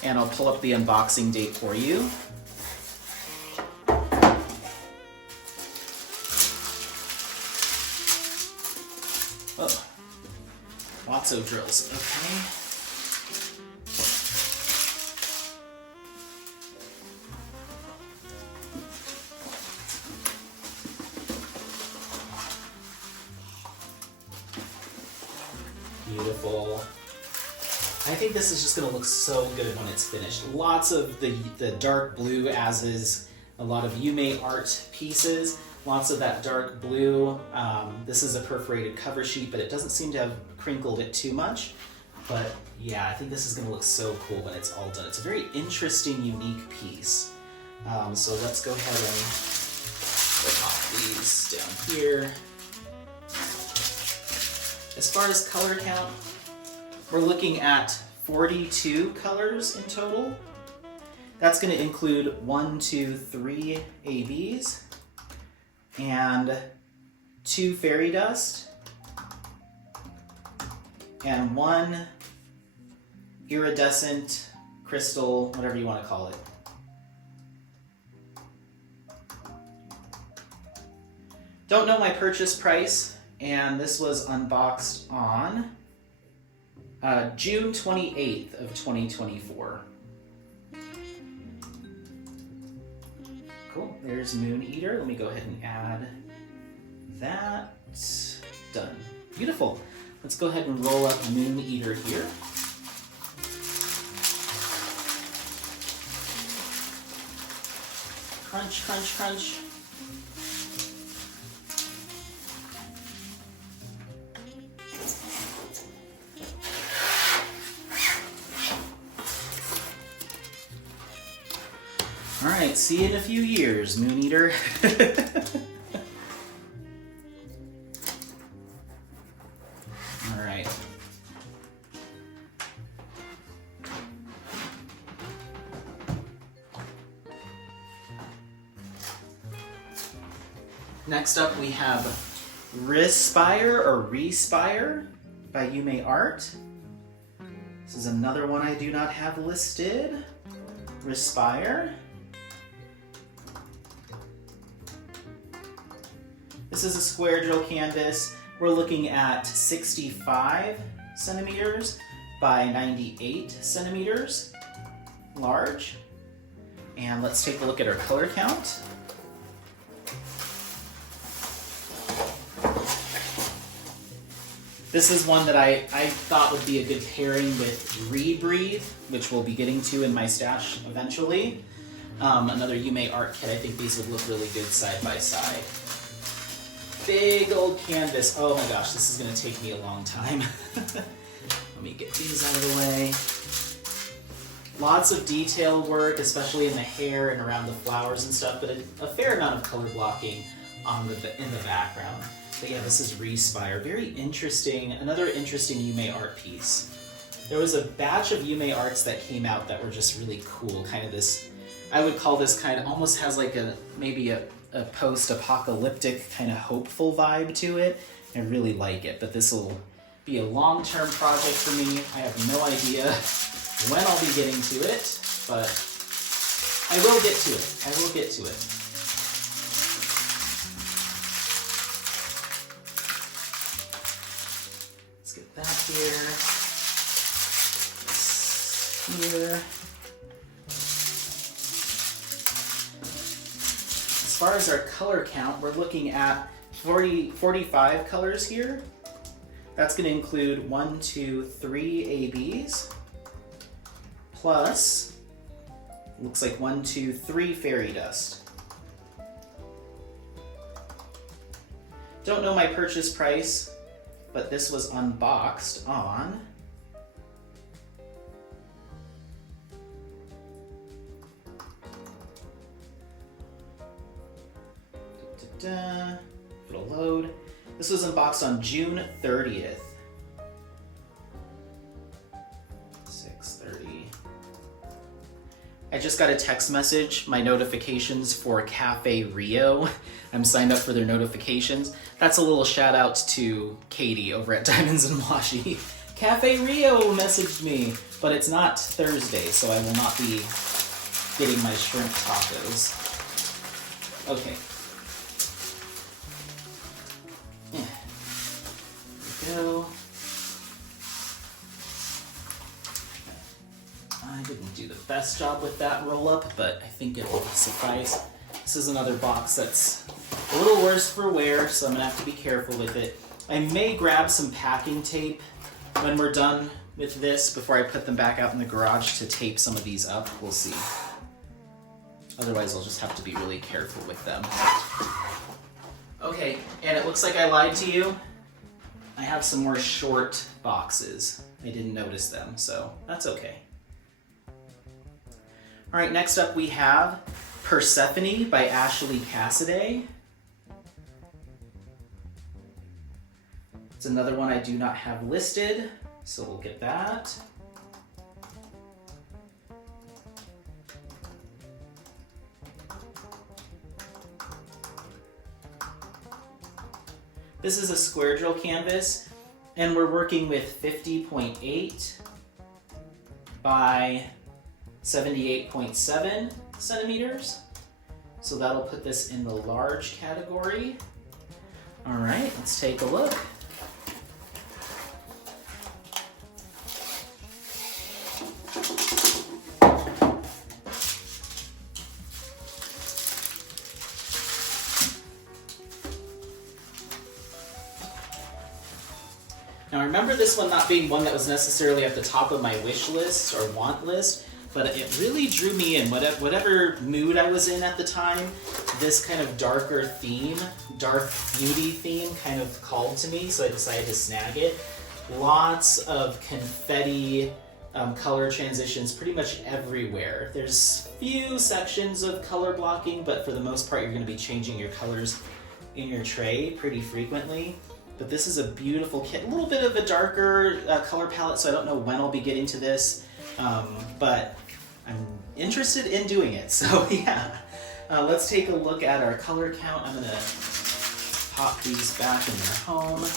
and I'll pull up the unboxing date for you. Oh, lots of drills, okay. Beautiful. I think this is just going to look so good when it's finished. Lots of the dark blue, as is a lot of Yume Art pieces. Lots of that dark blue. This is a perforated cover sheet, but it doesn't seem to have crinkled it too much. But yeah, I think this is going to look so cool when it's all done. It's a very interesting, unique piece. So let's go ahead and put off these down here. As far as color count, we're looking at 42 colors in total. That's going to include 1, 2, 3 ABs and 2 fairy dust and 1 iridescent crystal, whatever you want to call it. Don't know my purchase price, and this was unboxed on June 28th of 2024. Cool, there's Moon Eater. Let me go ahead and add that. Done. Beautiful. Let's go ahead and roll up Moon Eater here. Crunch, crunch, crunch. All right, see you in a few years, Moon Eater. All right. Next up, we have Respire or Respire by Yume Art. This is another one I do not have listed. Respire. This is a square drill canvas. We're looking at 65 centimeters by 98 centimeters large. And let's take a look at our color count. This is one that I thought would be a good pairing with Rebreathe, which we'll be getting to in my stash eventually. Another Yume Art kit. I think these would look really good side by side. Big old canvas. Oh my gosh, this is going to take me a long time. Let me get these out of the way. Lots of detail work, especially in the hair and around the flowers and stuff, but a fair amount of color blocking in the background. But yeah, this is Respire. Very interesting, another interesting Yume art piece. There was a batch of Yume arts that came out that were just really cool. Kind of this, I would call this kind of, almost has like maybe a post-apocalyptic kind of hopeful vibe to it. I really like it, but this will be a long-term project for me. I have no idea when I'll be getting to it, but I will get to it. I will get to it. Let's get that here. This here. As far as our color count, we're looking at 45 colors here. That's going to include 1, 2, 3 ABs, plus, looks like 1, 2, 3 fairy dust. Don't know my purchase price, but this was unboxed on it'll load. This was unboxed on June 30th. 6:30. I just got a text message, my notifications for Cafe Rio. I'm signed up for their notifications. That's a little shout out to Katie over at Diamonds and Washi. Cafe Rio messaged me, but it's not Thursday, so I will not be getting my shrimp tacos. Okay. Go. I didn't do the best job with that roll up, but I think it will suffice. This is another box that's a little worse for wear, so I'm gonna have to be careful with it. I may grab some packing tape when we're done with this before I put them back out in the garage to tape some of these up. We'll see. Otherwise, I'll just have to be really careful with them. Okay, and it looks like I lied to you. I have some more short boxes. I didn't notice them, so that's okay. All right, next up we have Persephone by Ashley Cassidy. It's another one I do not have listed, so we'll get that. This is a square drill canvas, and we're working with 50.8 by 78.7 centimeters. So that'll put this in the large category. All right, let's take a look. Now remember this one not being one that was necessarily at the top of my wish list or want list, but it really drew me in. Whatever mood I was in at the time, this kind of darker theme, dark beauty theme kind of called to me, so I decided to snag it. Lots of confetti color transitions pretty much everywhere. There's few sections of color blocking, but for the most part you're going to be changing your colors in your tray pretty frequently. But this is a beautiful kit, a little bit of a darker color palette, so I don't know when I'll be getting to this, but I'm interested in doing it, so yeah. Let's take a look at our color count. I'm gonna pop these back in their home.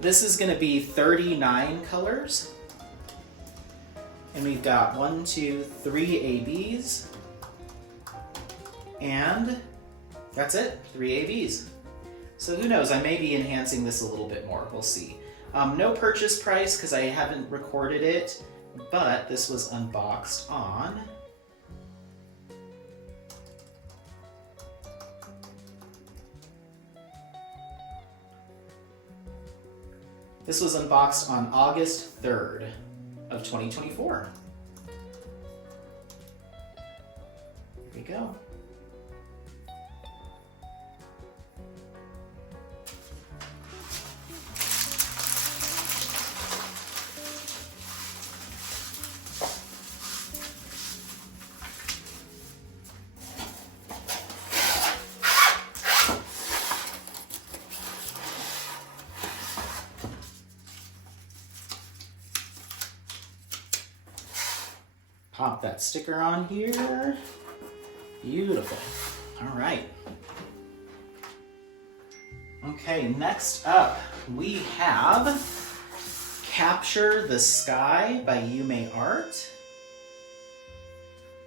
This is gonna be 39 colors. And we've got 1, 2, 3 ABs. And that's it, 3 ABs. So who knows, I may be enhancing this a little bit more, we'll see. No purchase price because I haven't recorded it, but this was unboxed on August 3rd of 2024. Here we go. Pop that sticker on here. Beautiful. All right. Okay, next up we have Capture the Sky by Yume Art.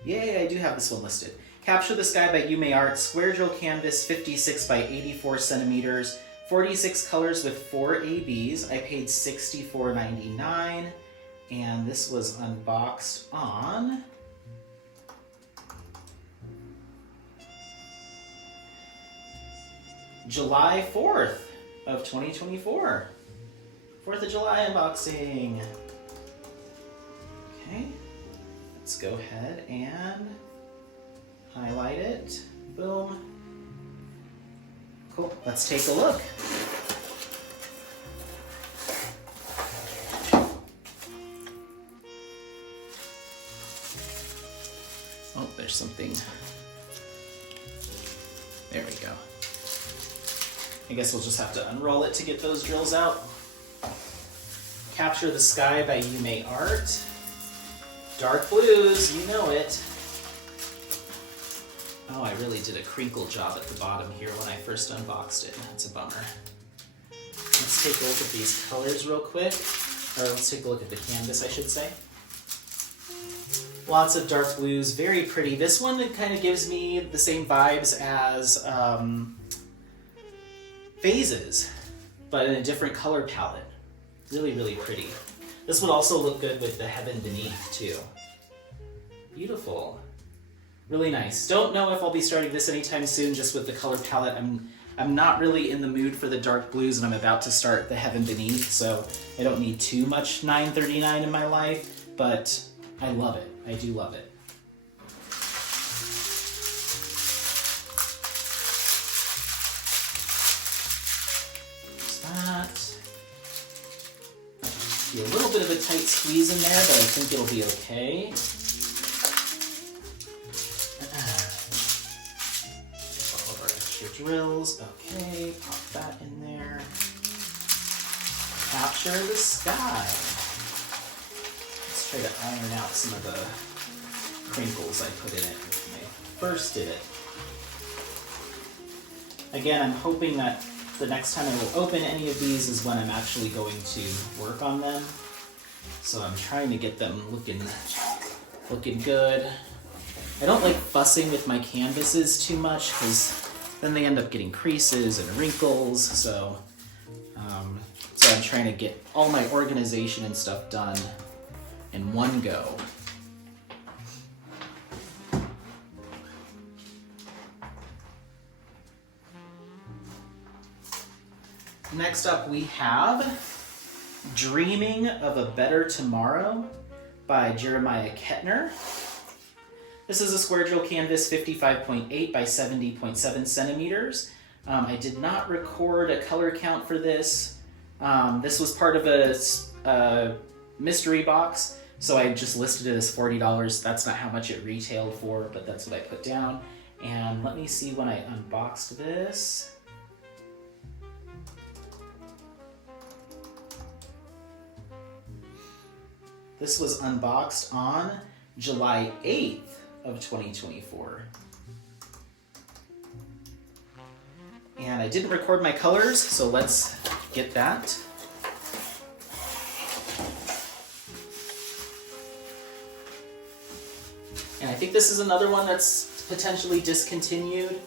Yay, I do have this one listed. Capture the Sky by Yume Art, square drill canvas, 56 by 84 centimeters, 46 colors with 4 ABs. I paid $64.99, and this was unboxed on July 4th of 2024. 4th of July unboxing. Okay, let's go ahead and highlight it. Boom. Cool, let's take a look. Oh, there's something. There we go. I guess we'll just have to unroll it to get those drills out. Capture the Sky by Yume Art. Dark blues, you know it. Oh, I really did a crinkle job at the bottom here when I first unboxed it. That's a bummer. Let's take a look at these colors real quick. Or let's take a look at the canvas, I should say. Lots of dark blues, very pretty. This one kind of gives me the same vibes as Phases, but in a different color palette. Really, really pretty. This would also look good with the Heaven Beneath too. Beautiful. Really nice. Don't know if I'll be starting this anytime soon, just with the color palette. I'm not really in the mood for the dark blues, and I'm about to start the Heaven Beneath, so I don't need too much $9.39 in my life, but I love it. I do love it. Be a little bit of a tight squeeze in there, but I think it'll be okay. All of our extra drills. Okay, pop that in there. Capture the Sky. Let's try to iron out some of the crinkles I put in it when I first did it. Again, I'm hoping that the next time I will open any of these is when I'm actually going to work on them. So I'm trying to get them looking good. I don't like fussing with my canvases too much because then they end up getting creases and wrinkles. So I'm trying to get all my organization and stuff done in one go. Next up we have Dreaming of a Better Tomorrow by Jeremiah Kettner. This is a square drill canvas, 55.8 by 70.7 centimeters. I did not record a color count for this. This was part of a mystery box, so I just listed it as $40. That's not how much it retailed for, but that's what I put down. And let me see when I unboxed this. This was unboxed on July 8th of 2024. And I didn't record my colors, so let's get that. And I think this is another one that's potentially discontinued.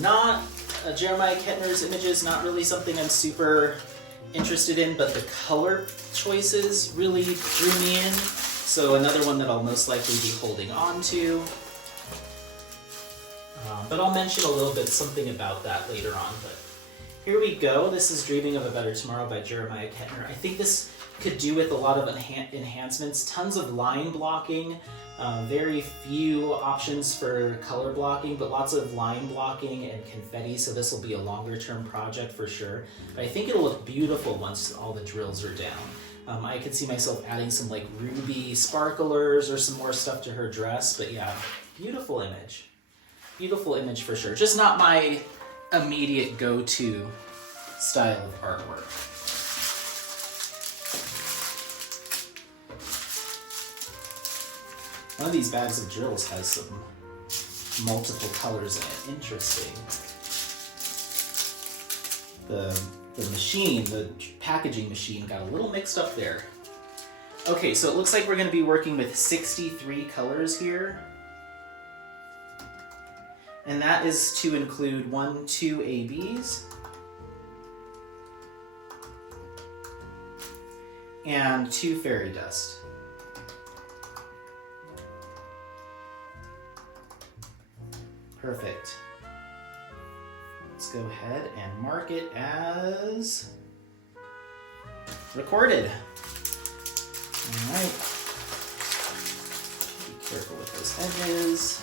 Not Jeremiah Kettner's images, not really something I'm super interested in, but the color choices really drew me in. So another one that I'll most likely be holding on to. But I'll mention a little bit something about that later on. But here we go. This is Dreaming of a Better Tomorrow by Jeremiah Kettner. I think this could do with a lot of enhancements, tons of line blocking, very few options for color blocking, but lots of line blocking and confetti, so this will be a longer term project for sure. But I think it'll look beautiful once all the drills are down. I could see myself adding some like ruby sparklers or some more stuff to her dress, but yeah, beautiful image. Beautiful image for sure. Just not my immediate go-to style of artwork. One of these bags of drills has some multiple colors in it. Interesting. The machine, the packaging machine, got a little mixed up there. Okay, so it looks like we're going to be working with 63 colors here. And that is to include 2 ABs and 2 fairy dust. Perfect. Let's go ahead and mark it as recorded. All right. Be careful with those edges.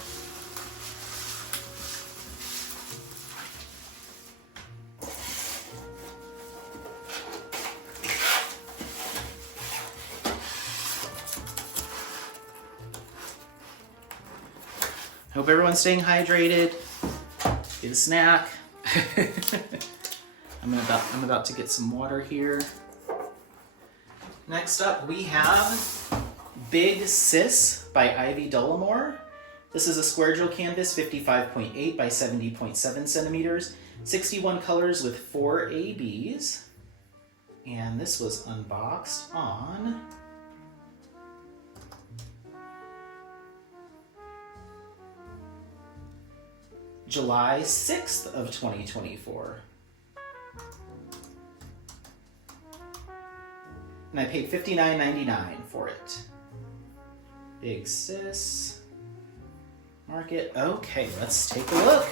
Hope everyone's staying hydrated. Get a snack. I'm about to get some water here. Next up, we have Big Sis by IvyDolore. This is a square drill canvas, 55.8 by 70.7 centimeters, 61 colors with 4 ABs. And this was unboxed on July 6th of 2024. And I paid $59.99 for it. Big Sis. Mark it. Okay, let's take a look.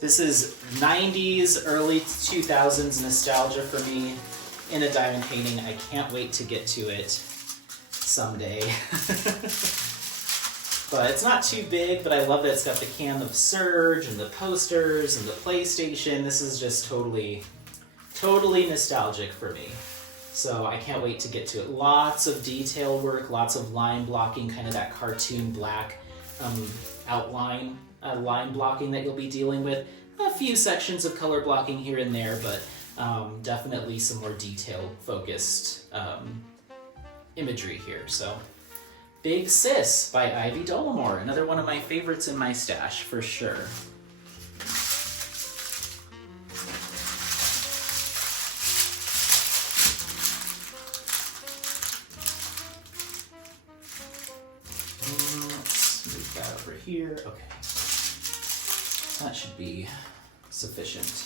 This is 90s, early 2000s nostalgia for me in a diamond painting. I can't wait to get to it someday. But it's not too big, but I love that it's got the can of Surge and the posters and the PlayStation. This is just totally nostalgic for me. So I can't wait to get to it. Lots of detail work, lots of line blocking, kind of that cartoon black outline, line blocking that you'll be dealing with. A few sections of color blocking here and there, but definitely some more detail-focused imagery here. So, Big Sis by IvyDolore, another one of my favorites in my stash for sure. Let's move that over here. Okay. That should be sufficient.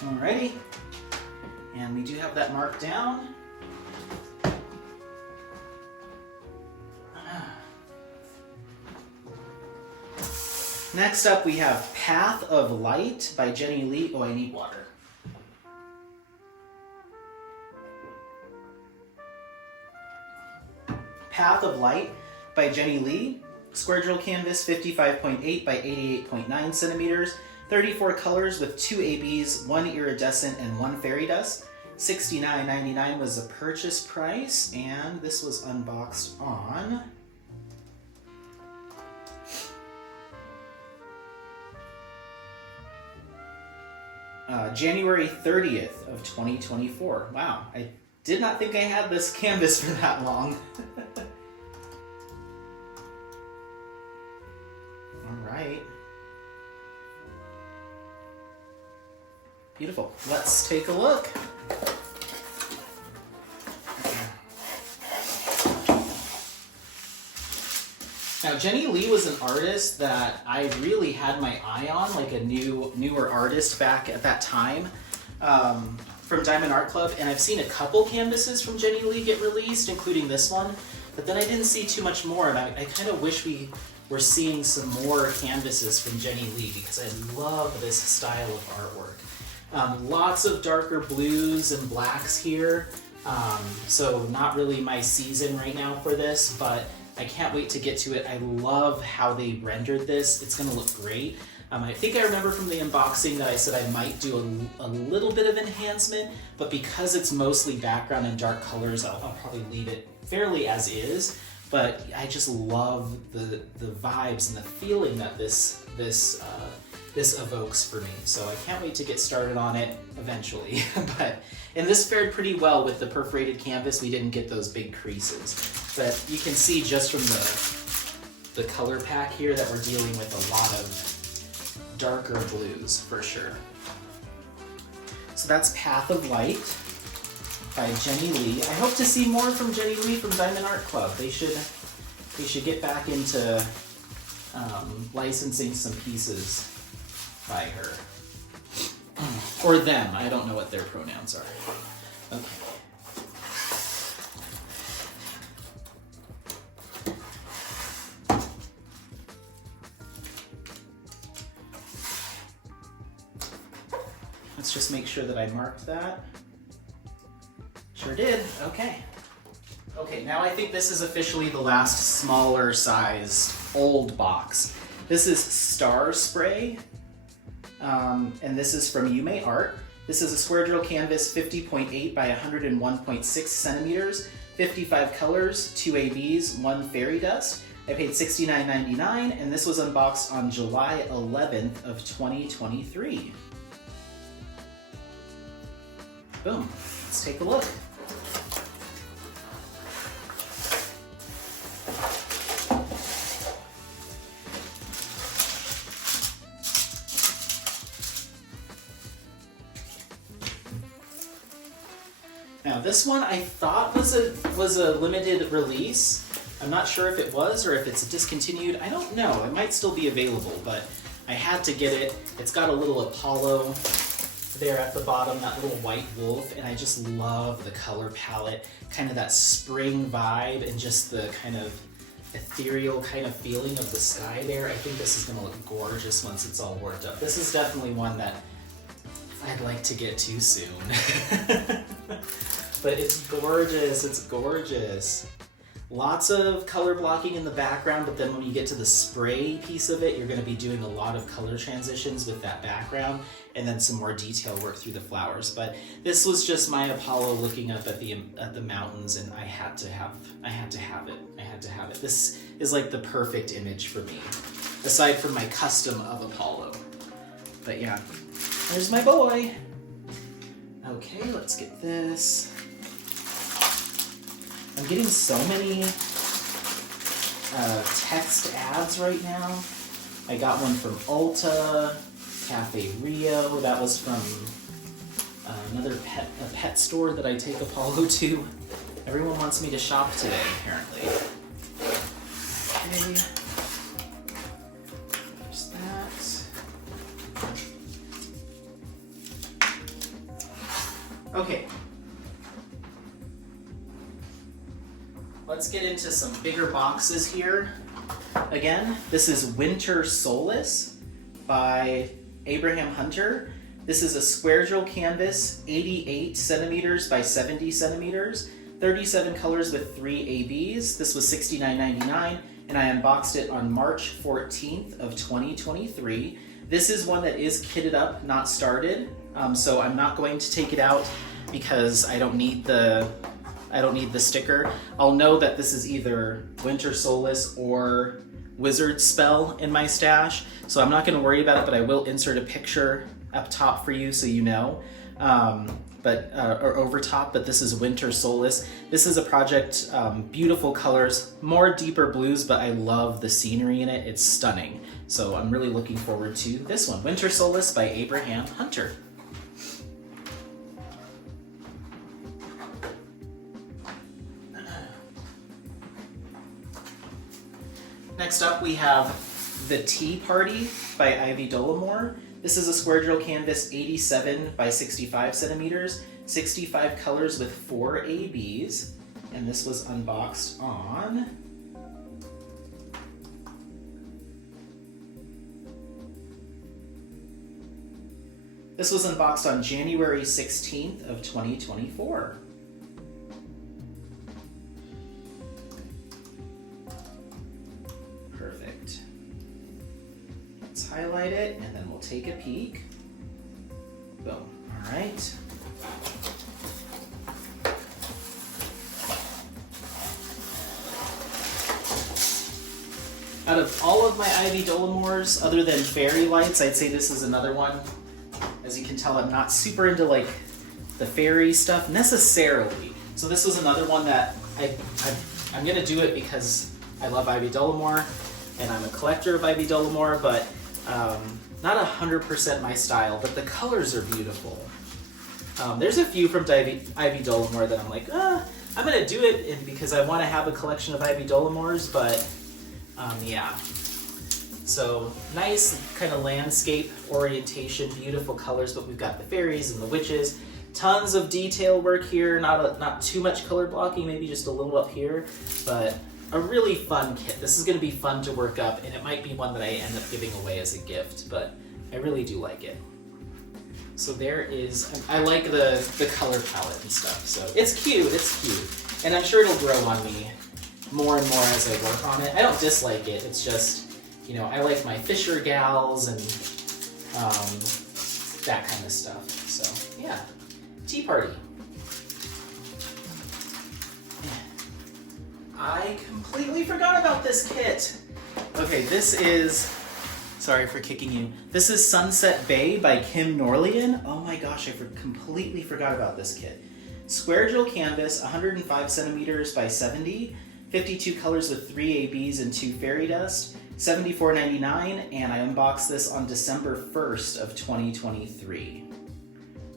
Alrighty, and we do have that marked down. Next up we have Path of Light by Jenny Lee. Oh, I need water. Path of Light by Jenny Lee. Square drill canvas, 55.8 by 88.9 centimeters. 34 colors with 2 ABs, 1 iridescent, and 1 fairy dust. $69.99 was the purchase price, and this was unboxed on January 30th of 2024. Wow, I did not think I had this canvas for that long. All right. Beautiful. Let's take a look. Now, Jenny Lee was an artist that I really had my eye on, like a newer artist back at that time, from Diamond Art Club, and I've seen a couple canvases from Jenny Lee get released, including this one, but then I didn't see too much more, and I kind of wish we were seeing some more canvases from Jenny Lee, because I love this style of artwork. Lots of darker blues and blacks here. So not really my season right now for this, but I can't wait to get to it. I love how they rendered this. It's gonna look great. I think I remember from the unboxing that I said I might do a little bit of enhancement, but because it's mostly background and dark colors, I'll probably leave it fairly as is. But I just love the vibes and the feeling that this evokes for me. So I can't wait to get started on it eventually. And this fared pretty well with the perforated canvas. We didn't get those big creases. But you can see just from the color pack here that we're dealing with a lot of darker blues for sure. So that's Path of Light by Jenny Lee. I hope to see more from Jenny Lee from Diamond Art Club. They should get back into licensing some pieces by her. Or them. I don't know what their pronouns are. Okay. Let's just make sure that I marked that. Sure did. Okay. Okay, now I think this is officially the last smaller size old box. This is Star Spray, and this is from Yume Art. This is a square drill canvas, 50.8 by 101.6 centimeters, 55 colors, 2 ABs, 1 fairy dust. I paid $69.99, and this was unboxed on July 11th of 2023. Boom. Let's take a look. Now this one I thought was a limited release. I'm not sure if it was or if it's discontinued. I don't know. It might still be available, but I had to get it. It's got a little Apollo there at the bottom, that little white wolf, and I just love the color palette, kind of that spring vibe and just the kind of ethereal kind of feeling of the sky there. I think this is going to look gorgeous once it's all worked up. This is definitely one that I'd like to get to soon. But it's gorgeous, it's gorgeous. Lots of color blocking in the background, but then when you get to the spray piece of it, you're going to be doing a lot of color transitions with that background, and then some more detail work through the flowers. But this was just my Apollo looking up at the mountains, and I had to have it. This is like the perfect image for me, aside from my custom of Apollo. But yeah, there's my boy. Okay, let's get this. I'm getting so many text ads right now. I got one from Ulta, Cafe Rio. That was from another pet store that I take Apollo to. Everyone wants me to shop today, apparently. Okay. There's that. Okay. Let's get into some bigger boxes here. Again, this is Winter Solace by Abraham Hunter. This is a square drill canvas, 88 centimeters by 70 centimeters, 37 colors with 3 ABs. This was $69.99, and I unboxed it on March 14th of 2023. This is one that is kitted up, not started, so I'm not going to take it out because I don't need the sticker. I'll know that this is either Winter Solace or Wizard Spell in my stash, so I'm not going to worry about it, but I will insert a picture up top for you so you know, or over top, but this is Winter Solace. This is a project, beautiful colors, more deeper blues, but I love the scenery in it. It's stunning. So I'm really looking forward to this one, Winter Solace by Abraham Hunter. Next up we have The Tea Party by IvyDolore. This is a square drill canvas, 87 by 65 centimeters, 65 colors with 4 ABs, and this was unboxed on This was unboxed on January 16th of 2024. Perfect. Let's highlight it and then we'll take a peek. Boom. All right. Out of all of my IvyDolores, other than fairy lights, I'd say this is another one. As you can tell, I'm not super into like the fairy stuff necessarily. So this was another one that I'm gonna do it because I love IvyDolore and I'm a collector of IvyDolore, but not 100% my style, but the colors are beautiful. There's a few from IvyDolore that I'm like, I'm gonna do it because I wanna have a collection of IvyDolores, but yeah. So nice kind of landscape orientation, beautiful colors, but we've got the fairies and the witches. Tons of detail work here, not too much color blocking, maybe just a little up here, but a really fun kit. This is going to be fun to work up, and it might be one that I end up giving away as a gift, but I really do like it. So there is, I like the color palette and stuff, so it's cute, and I'm sure it'll grow on me more and more as I work on it. I don't dislike it, it's just, you know, I like my Fisher gals and that kind of stuff. So yeah, tea party. I completely forgot about this kit. Okay, this is, sorry for kicking you. This is Sunset Bay by Kim Norlian. Oh my gosh, I completely forgot about this kit. Square gel canvas, 105 centimeters by 70, 52 colors with 3 ABs and 2 fairy dust. $74.99, and I unboxed this on December 1st of 2023.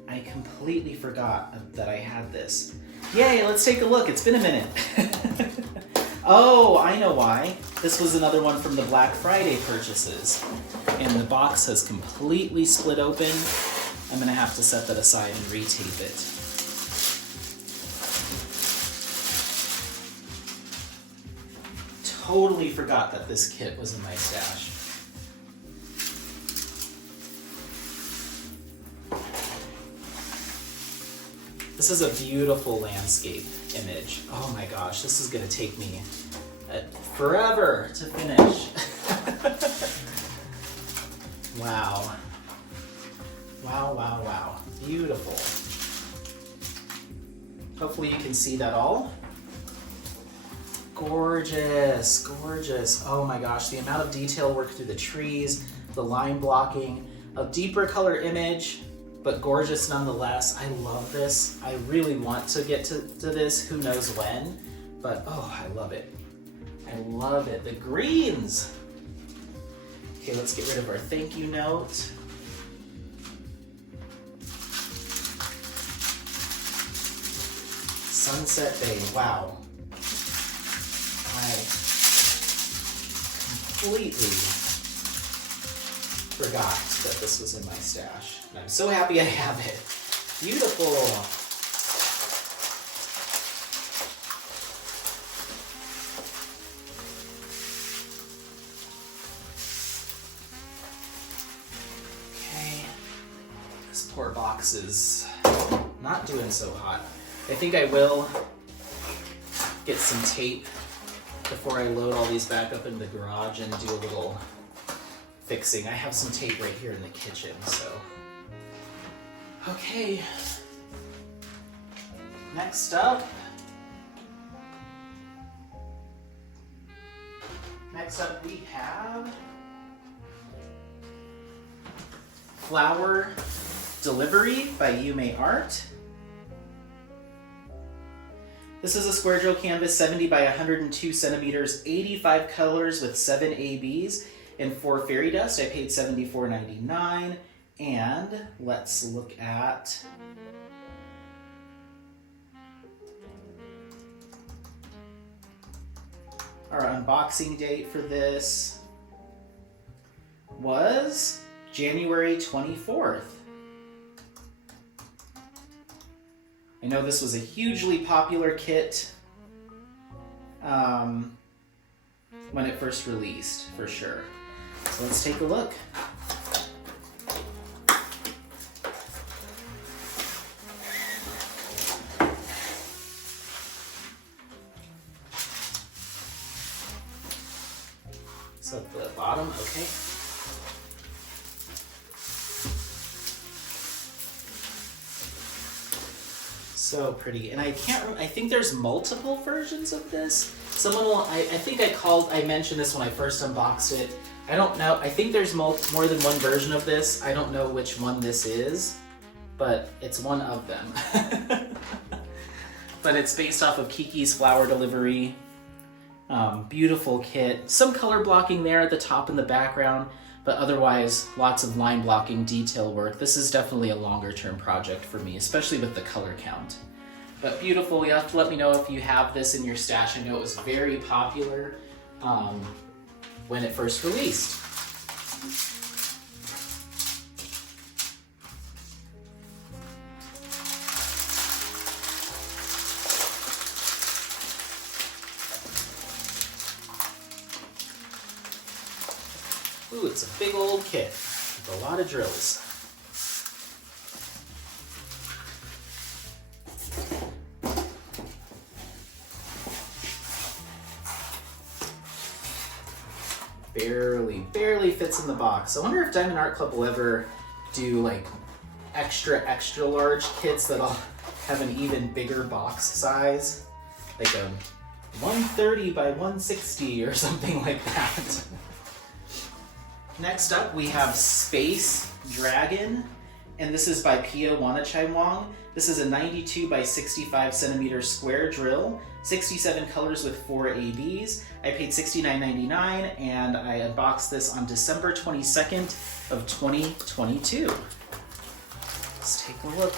I completely forgot that I had this. Yay, let's take a look. It's been a minute. Oh, I know why. This was another one from the Black Friday purchases, and the box has completely split open. I'm gonna have to set that aside and retape it. Totally forgot that this kit was in my stash. This is a beautiful landscape image. Oh my gosh, this is gonna take me forever to finish. Wow. Wow, wow, wow. Beautiful. Hopefully you can see that all. Gorgeous, gorgeous. Oh my gosh, the amount of detail work through the trees, the line blocking, a deeper color image, but gorgeous nonetheless. I love this. I really want to get to this, who knows when, but oh, I love it. I love it. The greens. Okay, let's get rid of our thank you note. Sunset Bay, wow. I completely forgot that this was in my stash. And I'm so happy I have it. Beautiful. Okay. This poor box is not doing so hot. I think I will get some tape before I load all these back up in the garage and do a little fixing. I have some tape right here in the kitchen, so. Okay. Next up. We have Flower Delivery by Yume Art. This is a square gel canvas, 70 by 102 centimeters, 85 colors with 7 ABs and 4 fairy dust. I paid $74.99. And let's look at our unboxing date for this was January 24th. I know this was a hugely popular kit when it first released, for sure. So let's take a look. bottom, okay. So pretty. And I can't remember, I think there's multiple versions of this. Someone will, I think I mentioned this when I first unboxed it. I don't know, I think there's more than one version of this. I don't know which one this is, but it's one of them. But it's based off of Kiki's Flower Delivery. Beautiful kit. Some color blocking there at the top in the background, but otherwise lots of line blocking detail work. This is definitely a longer term project for me, especially with the color count. But beautiful. You have to let me know if you have this in your stash. I know it was very popular when it first released. Ooh, it's a big old kit with a lot of drills. Barely fits in the box. I wonder if Diamond Art Club will ever do like extra large kits that'll have an even bigger box size. Like a 130 by 160 or something like that. Next up we have Space Dragon, and this is by Pia Wanachaiwang. This is a 92 by 65 centimeter square drill, 67 colors with 4 ABs. I paid $69.99 and I unboxed this on December 22nd of 2022. Let's take a look.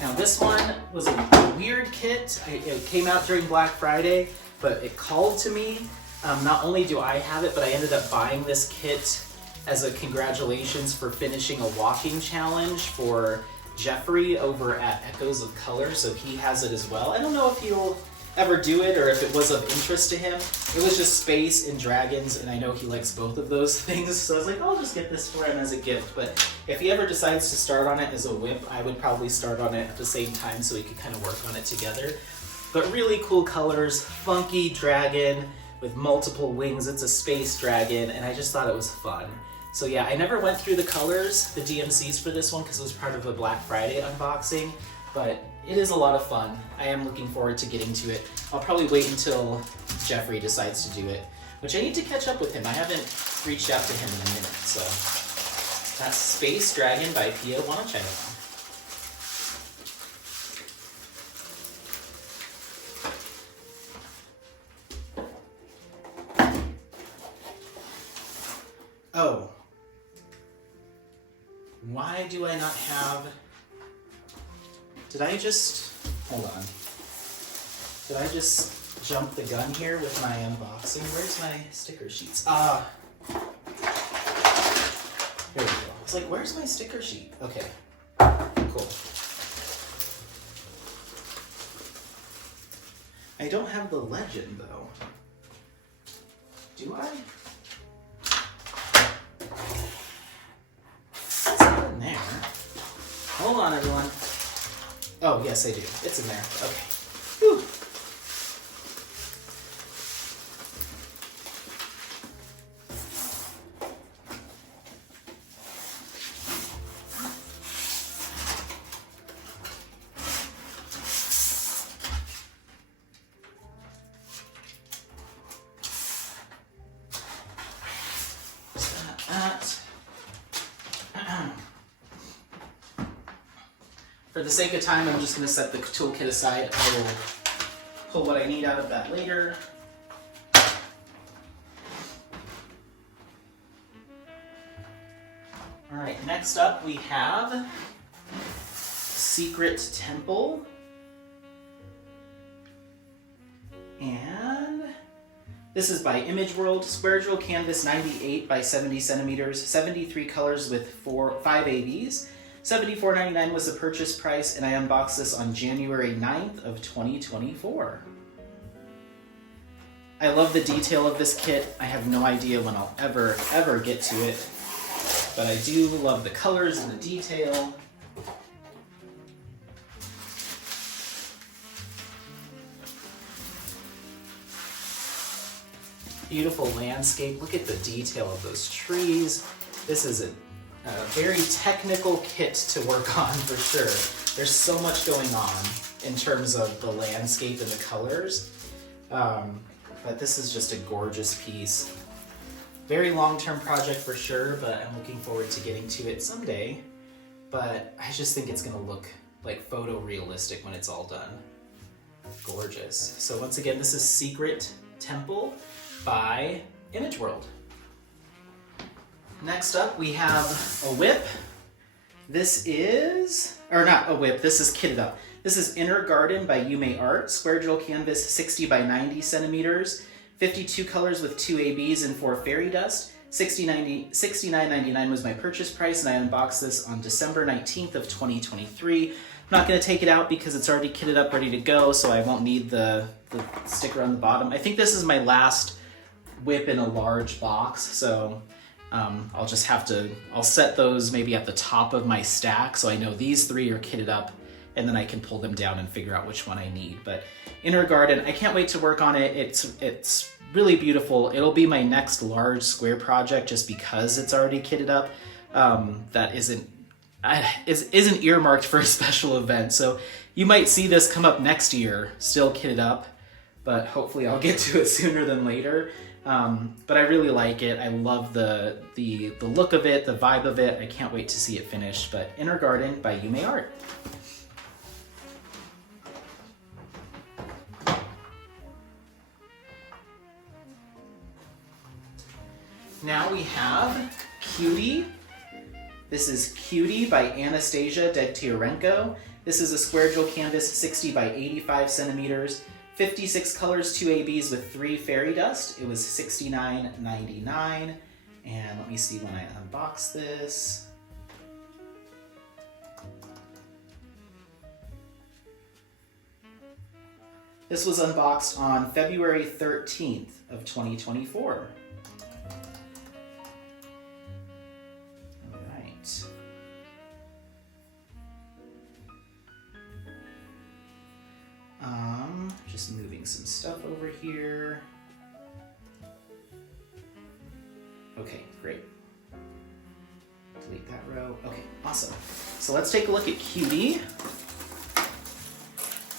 Now this one was a weird kit. It came out during Black Friday, but it called to me. Not only do I have it, but I ended up buying this kit as a congratulations for finishing a walking challenge for Jeffrey over at Echoes of Color, so he has it as well. I don't know if he'll ever do it or if it was of interest to him. It was just space and dragons, and I know he likes both of those things, so I was like, I'll just get this for him as a gift. But if he ever decides to start on it as a whip, I would probably start on it at the same time so we could kind of work on it together. But really cool colors, funky dragon with multiple wings. It's a space dragon, and I just thought it was fun. So yeah, I never went through the colors, the DMCs for this one, because it was part of a Black Friday unboxing, but it is a lot of fun. I am looking forward to getting to it. I'll probably wait until Jeffrey decides to do it, which I need to catch up with him. I haven't reached out to him in a minute, so that's Space Dragon by Pia Wanachaiwang. Oh, why do I not have, did I just, hold on, did I just jump the gun here with my unboxing? Where's my sticker sheets? There we go. I was like, where's my sticker sheet? Okay, cool. I don't have the legend though. Do I? There. Hold on, everyone. Oh, yes, I do. It's in there. Okay. Whew. For the sake of time, I'm just going to set the toolkit aside. I will pull what I need out of that later. Alright, next up we have Secret Temple. And this is by Image World. Square drill canvas 98 by 70 centimeters, 73 colors with 5 ABs. $74.99 was the purchase price, and I unboxed this on January 9th of 2024. I love the detail of this kit. I have no idea when I'll ever get to it. but I do love the colors and the detail. Beautiful landscape. Look at the detail of those trees. This is a very technical kit to work on for sure. There's so much going on in terms of the landscape and the colors. But this is just a gorgeous piece. Very long-term project for sure, but I'm looking forward to getting to it someday. But I just think it's gonna look like photorealistic when it's all done. Gorgeous. So once again, this is Secret Temple by Image World. Next up, we have a whip. This is, or not a whip, this is kitted up. This is Inner Garden by Yume Art, square drill canvas 60 by 90 centimeters, 52 colors with 2 ABs and 4 fairy dust. $69.99 was my purchase price, and I unboxed this on December 19th of 2023. I'm not gonna take it out because it's already kitted up, ready to go, so I won't need the sticker on the bottom. I think this is my last whip in a large box, so I'll just have to, I'll set those maybe at the top of my stack so I know these 3 are kitted up, and then I can pull them down and figure out which one I need. But Inner Garden, I can't wait to work on it. It's really beautiful. It'll be my next large square project just because it's already kitted up. That isn't earmarked for a special event. So you might see this come up next year, still kitted up, but hopefully I'll get to it sooner than later. But I really like it. I love the look of it, the vibe of it. I can't wait to see it finished. But Inner Garden by Yume Art. Now we have Cutie. This is Cutie by Anastasia Degtyarenko. This is a square drill canvas 60 by 85 centimeters, 56 colors, 2 ABs with 3 fairy dust. It was $69.99. And let me see when I unbox this. This was unboxed on February 13th of 2024. Just moving some stuff over here. Okay, great. Delete that row. Okay, awesome. So let's take a look at Cutie.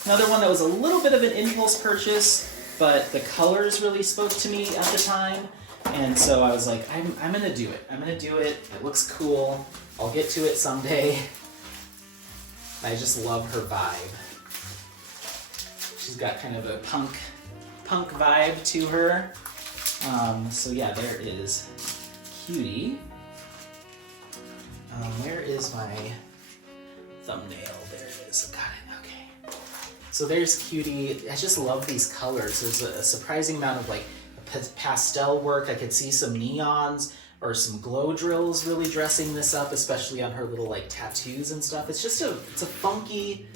Another one that was a little bit of an impulse purchase, but the colors really spoke to me at the time. And so I was like, I'm gonna do it. I'm gonna do it. It looks cool. I'll get to it someday. I just love her vibe. She's got kind of a punk vibe to her. So yeah, there is Cutie. Where is my thumbnail? There it is. Got it. Okay. So there's Cutie. I just love these colors. There's a surprising amount of like pastel work. I could see some neons or some glow drills really dressing this up, especially on her little like tattoos and stuff. It's just it's a funky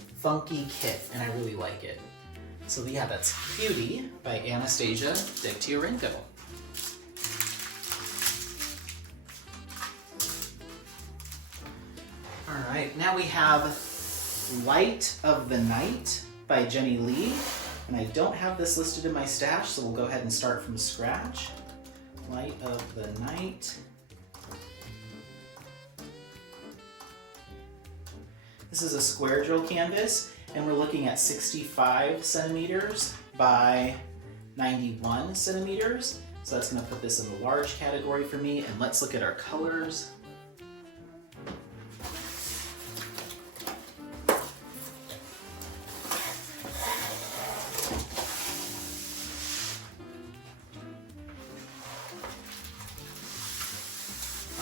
kit, and I really like it. So yeah, that's Cutie by Anastasia Degtyarenko. All right, now we have Light of the Night by Jenny Lee. And I don't have this listed in my stash, so we'll go ahead and start from scratch. Light of the Night. This is a square drill canvas, and we're looking at 65 centimeters by 91 centimeters. So that's gonna put this in the large category for me, and let's look at our colors.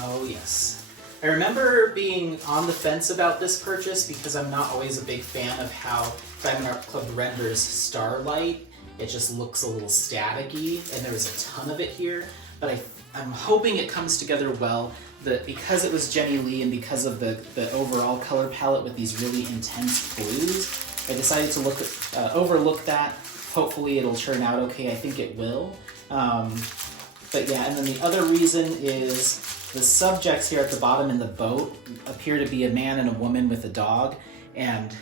Oh yes. I remember being on the fence about this purchase because I'm not always a big fan of how Diamond Art Club renders Starlight. It just looks a little staticky, and there was a ton of it here, but I'm hoping it comes together well. Because it was Jenny Lee and because of the overall color palette with these really intense blues, I decided to overlook that. Hopefully it'll turn out okay. I think it will. But yeah, and then the other reason is The subjects here at the bottom in the boat appear to be a man and a woman with a dog, and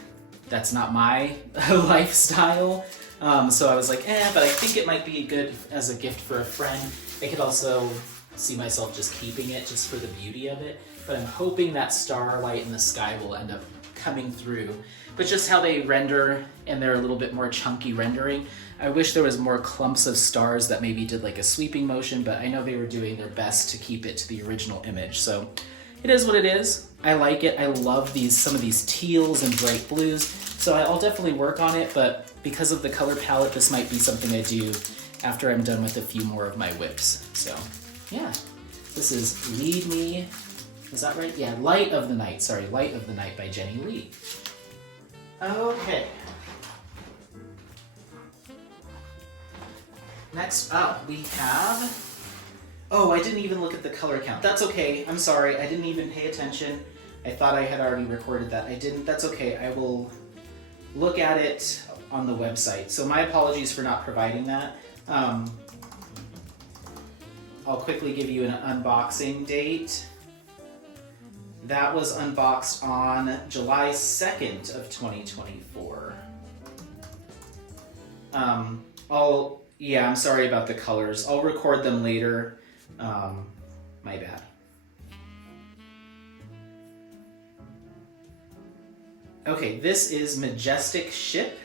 that's not my lifestyle. So I was like, but I think it might be good as a gift for a friend. I could also see myself just keeping it just for the beauty of it, but I'm hoping that starlight in the sky will end up coming through. But just how they render, and they're a little bit more chunky rendering, I wish there was more clumps of stars that maybe did like a sweeping motion, but I know they were doing their best to keep it to the original image. So it is what it is. I like it. I love some of these teals and bright blues. So I'll definitely work on it, but because of the color palette, this might be something I do after I'm done with a few more of my whips. So yeah, this is Lead Me. Is that right? Yeah, Light of the Night. Sorry, Light of the Night by Jenny Lee. Okay. Next up, we have... Oh, I didn't even look at the color count. That's okay. I'm sorry. I didn't even pay attention. I thought I had already recorded that. I didn't. That's okay. I will look at it on the website. So my apologies for not providing that. I'll quickly give you an unboxing date. That was unboxed on July 2nd of 2024. Yeah, I'm sorry about the colors. I'll record them later. My bad. Okay, this is Majestic Ship.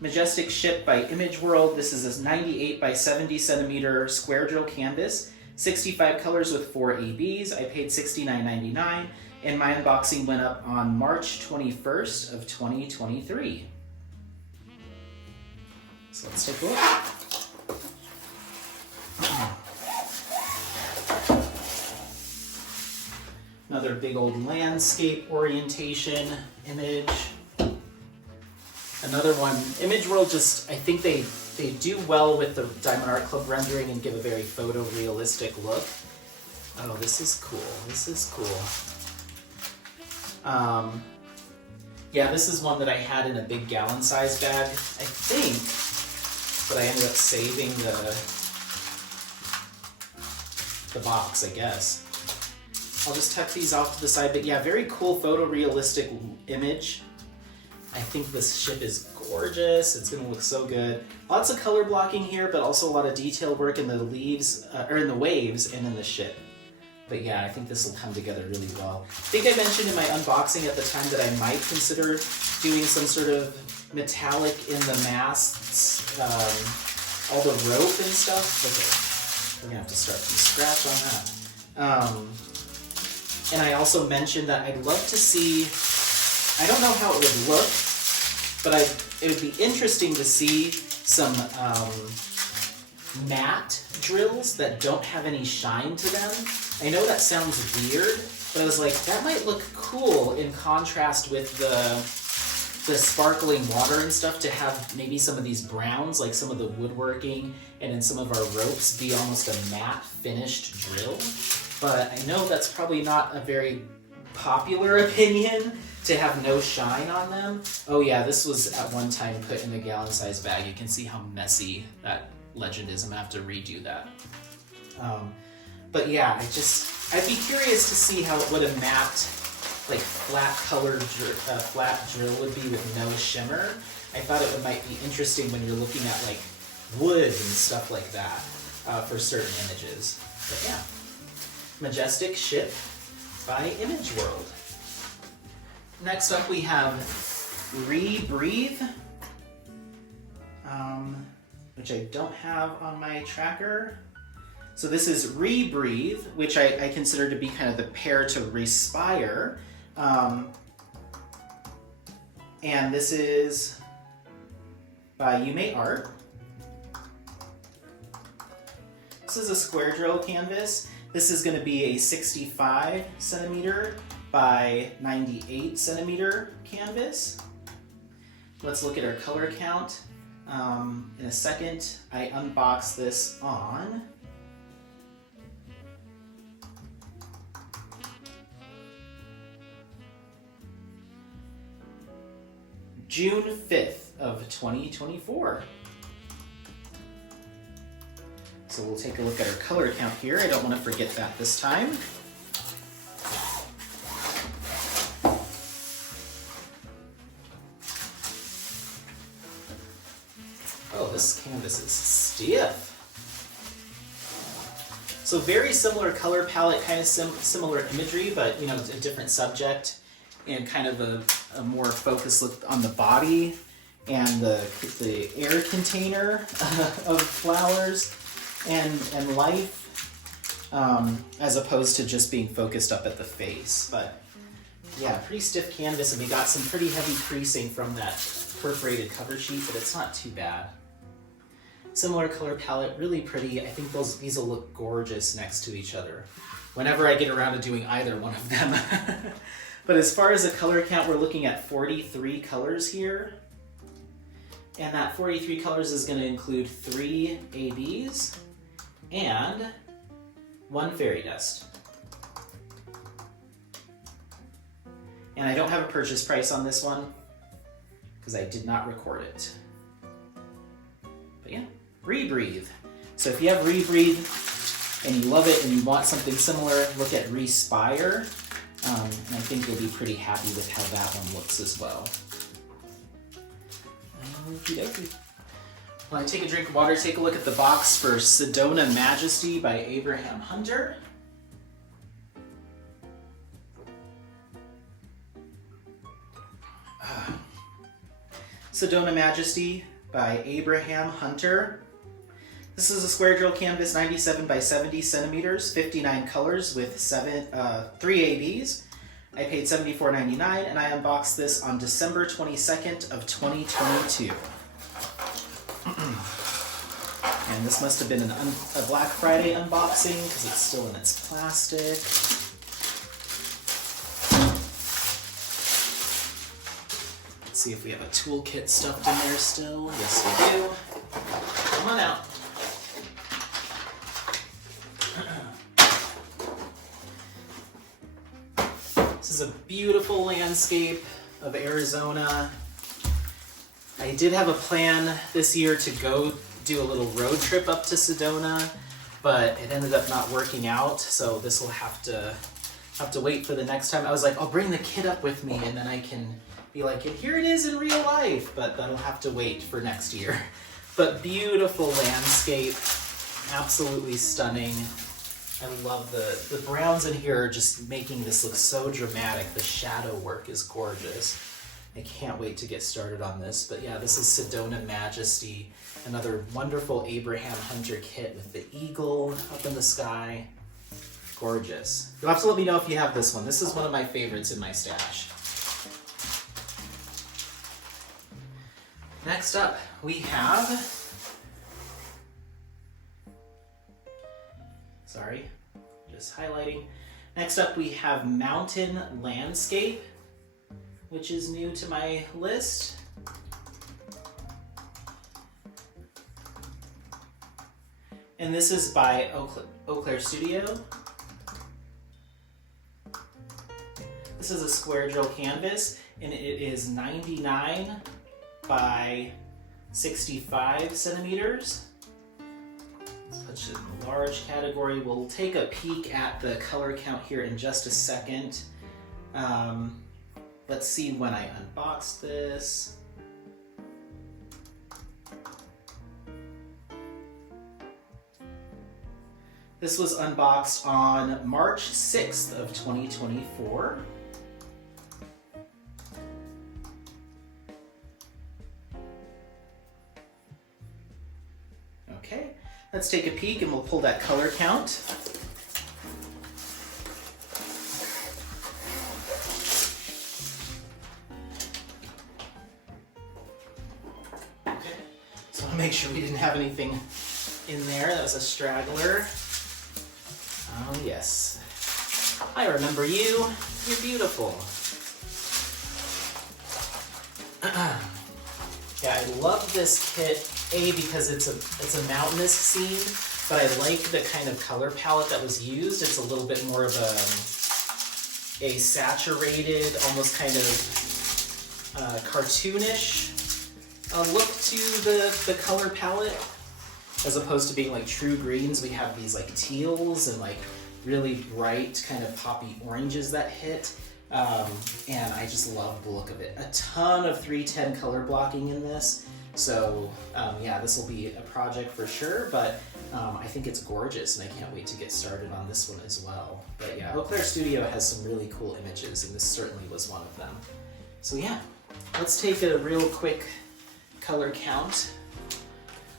Majestic Ship by Image World. This is a 98 by 70 centimeter square drill canvas. 65 colors with 4 ABs. I paid $69.99, and my unboxing went up on March 21st of 2023. So let's take a look. Another big old landscape orientation image. Another one. Image World just, I think they do well with the Diamond Art Club rendering and give a very photorealistic look. Oh, this is cool. This is cool. Yeah, this is one that I had in a big gallon size bag, I think, but I ended up saving the box, I guess. I'll just tuck these off to the side, but yeah, very cool photorealistic image. I think this ship is gorgeous. It's gonna look so good. Lots of color blocking here, but also a lot of detail work in the leaves, or in the waves and in the ship. But yeah, I think this will come together really well. I think I mentioned in my unboxing at the time that I might consider doing some sort of metallic in the masts, all the rope and stuff. Okay, we're gonna have to start from scratch on that. And I also mentioned that I'd love to see, I don't know how it would look, but it would be interesting to see some matte drills that don't have any shine to them. I know that sounds weird, but I was like, that might look cool in contrast with the sparkling water and stuff, to have maybe some of these browns, like some of the woodworking and in some of our ropes, be almost a matte finished drill. But I know that's probably not a very popular opinion, to have no shine on them. Oh yeah, this was at one time put in a gallon size bag. You can see how messy that legend is. I'm gonna have to redo that. But yeah, I'd be curious to see what a matte, like flat colored flat drill would be with no shimmer. I thought it might be interesting when you're looking at like wood and stuff like that for certain images. But yeah, Majestic Ship by Image World. Next up we have Rebreathe, which I don't have on my tracker. So this is Rebreathe, which I consider to be kind of the pair to Respire. And this is by Yume Art. This is a square drill canvas. This is going to be a 65 centimeter by 98 centimeter canvas. Let's look at our color count. In a second, I unbox this on June 5th of 2024. So we'll take a look at our color count here. I don't want to forget that this time. Oh, this canvas is stiff. So very similar color palette, kind of similar imagery, but you know, a different subject, and kind of a more focused look on the body and the air container of flowers and life, as opposed to just being focused up at the face. But yeah, pretty stiff canvas, and we got some pretty heavy creasing from that perforated cover sheet, but it's not too bad. Similar color palette, really pretty. I think these will look gorgeous next to each other whenever I get around to doing either one of them. But as far as the color count, we're looking at 43 colors here. And that 43 colors is going to include 3 ABs and 1 fairy dust. And I don't have a purchase price on this one because I did not record it. But yeah. Rebreathe. So if you have Rebreathe and you love it and you want something similar, look at Respire. And I think you'll be pretty happy with how that one looks as well. When I take a drink of water, take a look at the box for Sedona Majesty by Abraham Hunter. Sedona Majesty by Abraham Hunter. This is a square drill canvas, 97 by 70 centimeters, 59 colors with 3 ABs. I paid $74.99 and I unboxed this on December 22nd of 2022. And this must have been a Black Friday unboxing because it's still in its plastic. Let's see if we have a toolkit stuffed in there still. Yes, we do. Come on out. This is a beautiful landscape of Arizona. I did have a plan this year to go do a little road trip up to Sedona, but it ended up not working out, so this will have to wait for the next time. I was like, I'll bring the kit up with me and then I can be like, here it is in real life, but that'll have to wait for next year. But beautiful landscape, absolutely stunning. I love the browns in here are just making this look so dramatic. The shadow work is gorgeous. I can't wait to get started on this. But yeah, this is Sedona Majesty, another wonderful Abraham Hunter kit with the eagle up in the sky. Gorgeous. You'll have to let me know if you have this one. This is one of my favorites in my stash. Next up, we have... Sorry, just highlighting. Next up, we have Mountain Landscape, which is new to my list. And this is by Eau Claire Studio. This is a square drill canvas, and it is 99 by 65 centimeters. Such a large category. We'll take a peek at the color count here in just a second. Let's see when I unboxed this. This was unboxed on March 6th of 2024. Okay, let's take a peek and we'll pull that color count. Okay, so I'll make sure we didn't have anything in there. That was a straggler. Oh yes, I remember you. You're beautiful. Yeah, I love this kit. Because it's a mountainous scene, but I like the kind of color palette that was used. It's a little bit more of a saturated, almost kind of cartoonish look to the color palette. As opposed to being like true greens, we have these like teals and like really bright kind of poppy oranges that hit. And I just love the look of it. A ton of 310 color blocking in this. So yeah, this will be a project for sure, but I think it's gorgeous and I can't wait to get started on this one as well. But yeah, Eau Claire Studio has some really cool images and this certainly was one of them. So yeah, let's take a real quick color count.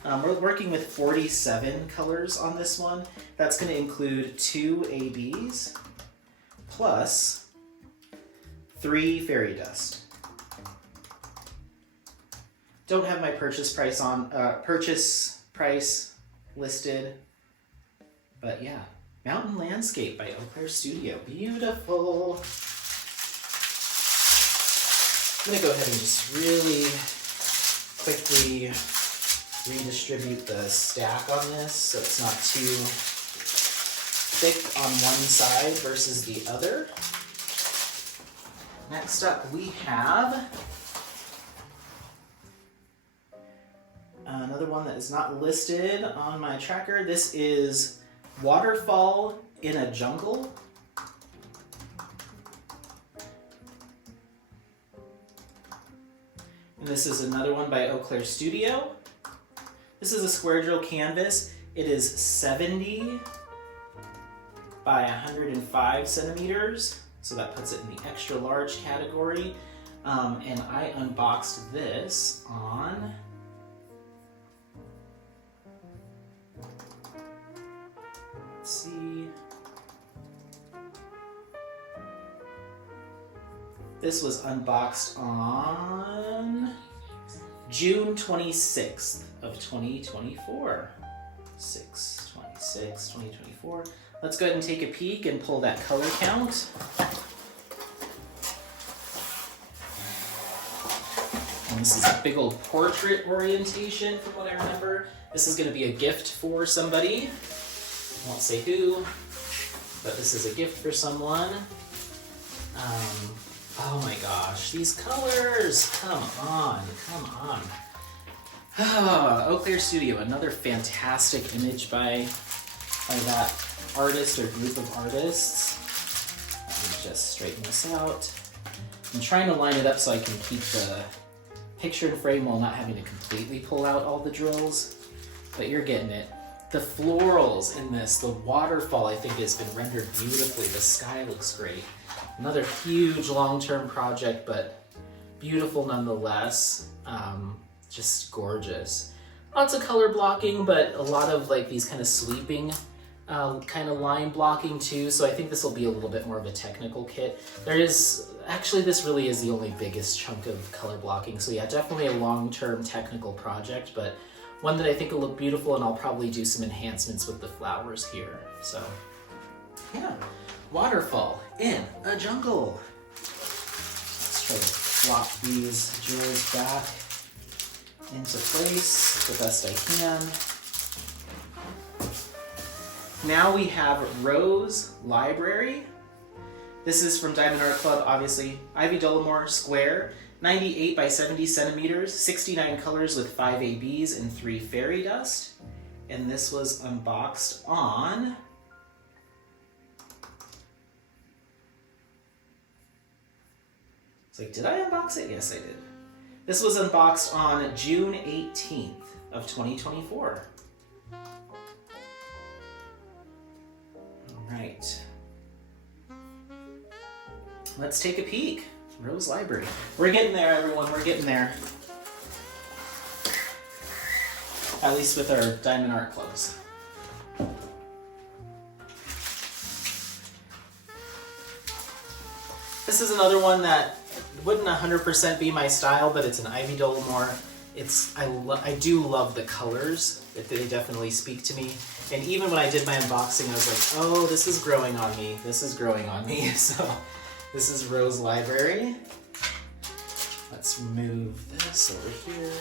We're working with 47 colors on this one. That's going to include 2 ABs plus 3 fairy dust. Don't have my purchase price listed, but yeah, Mountain Landscape by Eau Claire Studio. Beautiful. I'm gonna go ahead and just really quickly redistribute the stack on this so it's not too thick on one side versus the other. Next up we have another one that is not listed on my tracker. This is Waterfall in a Jungle. And this is another one by Eau Claire Studio. This is a square drill canvas. It is 70 by 105 centimeters. So that puts it in the extra large category. And I unboxed this on let's see. This was unboxed on June 26th of 2024. 6/26/2024. Let's go ahead and take a peek and pull that color count. And this is a big old portrait orientation from what I remember. This is going to be a gift for somebody. I won't say who, but this is a gift for someone. Oh my gosh, these colors! Come on, come on. Eau Claire Studio, another fantastic image by that artist or group of artists. Let me just straighten this out. I'm trying to line it up so I can keep the picture in frame while not having to completely pull out all the drills, but you're getting it. The florals in this, the waterfall I think has been rendered beautifully. The sky looks great. Another huge long-term project, but beautiful nonetheless. Just gorgeous. Lots of color blocking, but a lot of like these kind of sweeping kind of line blocking too. So I think this will be a little bit more of a technical kit. Actually this really is the only biggest chunk of color blocking. So yeah, definitely a long-term technical project, but one that I think will look beautiful, and I'll probably do some enhancements with the flowers here. So yeah, waterfall in a jungle. Let's try to flop these drills back into place the best I can. Now we have Rose Library. This is from Diamond Art Club, obviously. IvyDolore square, 98 by 70 centimeters, 69 colors with 5 ABs and 3 fairy dust. And this was unboxed on it's like, did I unbox it? Yes, I did. This was unboxed on June 18th of 2024. All right. Let's take a peek. Rose Library. We're getting there, everyone. We're getting there. At least with our Diamond Art Clubs. This is another one that wouldn't 100% be my style, but it's an IvyDolore. I do love the colors. They definitely speak to me. And even when I did my unboxing, I was like, oh, this is growing on me. This is growing on me. So this is Rose Library. Let's move this over here.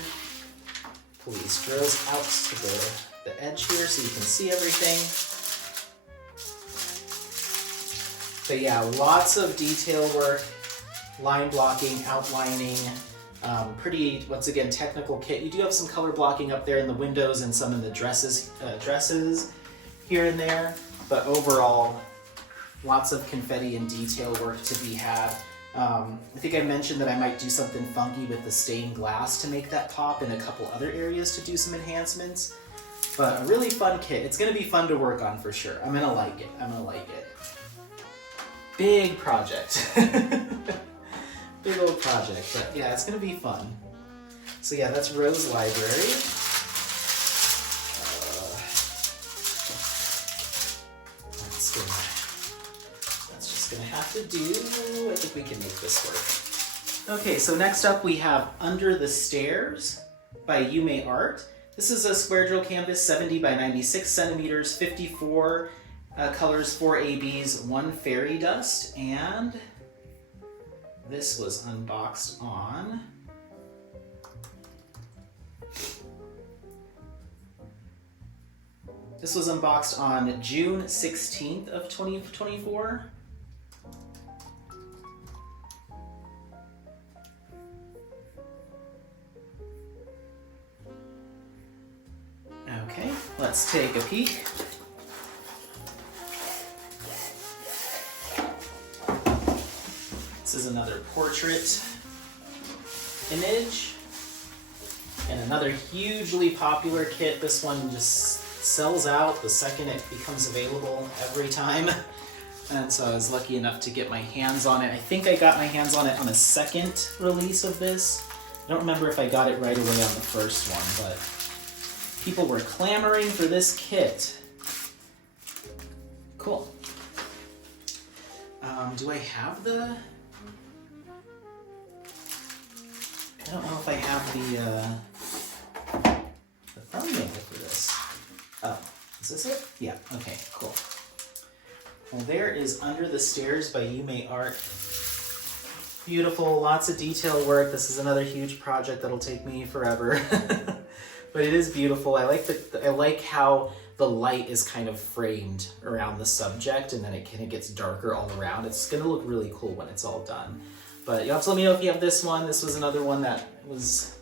Pull these drills out to the edge here so you can see everything. But yeah, lots of detail work, line blocking, outlining, Pretty, once again, technical kit. You do have some color blocking up there in the windows and some in the dresses here and there, but overall, lots of confetti and detail work to be had. I think I mentioned that I might do something funky with the stained glass to make that pop, and a couple other areas to do some enhancements. But a really fun kit. It's going to be fun to work on for sure. I'm going to like it. I'm going to like it. Big project. Big old project, but yeah, it's going to be fun. So yeah, that's Rose Library. That's just going to have to do. I think we can make this work. Okay, so next up we have Under the Stairs by Yume Art. This is a square drill canvas, 70 by 96 centimeters, 54 colors, 4 ABs, 1 fairy dust, and this was unboxed on June 16th of 2024. Okay, let's take a peek. This is another portrait image and another hugely popular kit. This one just sells out the second it becomes available every time. And so I was lucky enough to get my hands on it. I think I got my hands on it on a second release of this. I don't remember if I got it right away on the first one, but people were clamoring for this kit. Cool. Do I have the... I don't know if I have the thumbnail for this. Oh, is this it? Yeah, okay, cool. Well, there is Under the Stairs by Yume Art. Beautiful, lots of detail work. This is another huge project that'll take me forever. But it is beautiful. I like how the light is kind of framed around the subject, and then it kind of gets darker all around. It's gonna look really cool when it's all done. But you'll have to let me know if you have this one. This was another one that was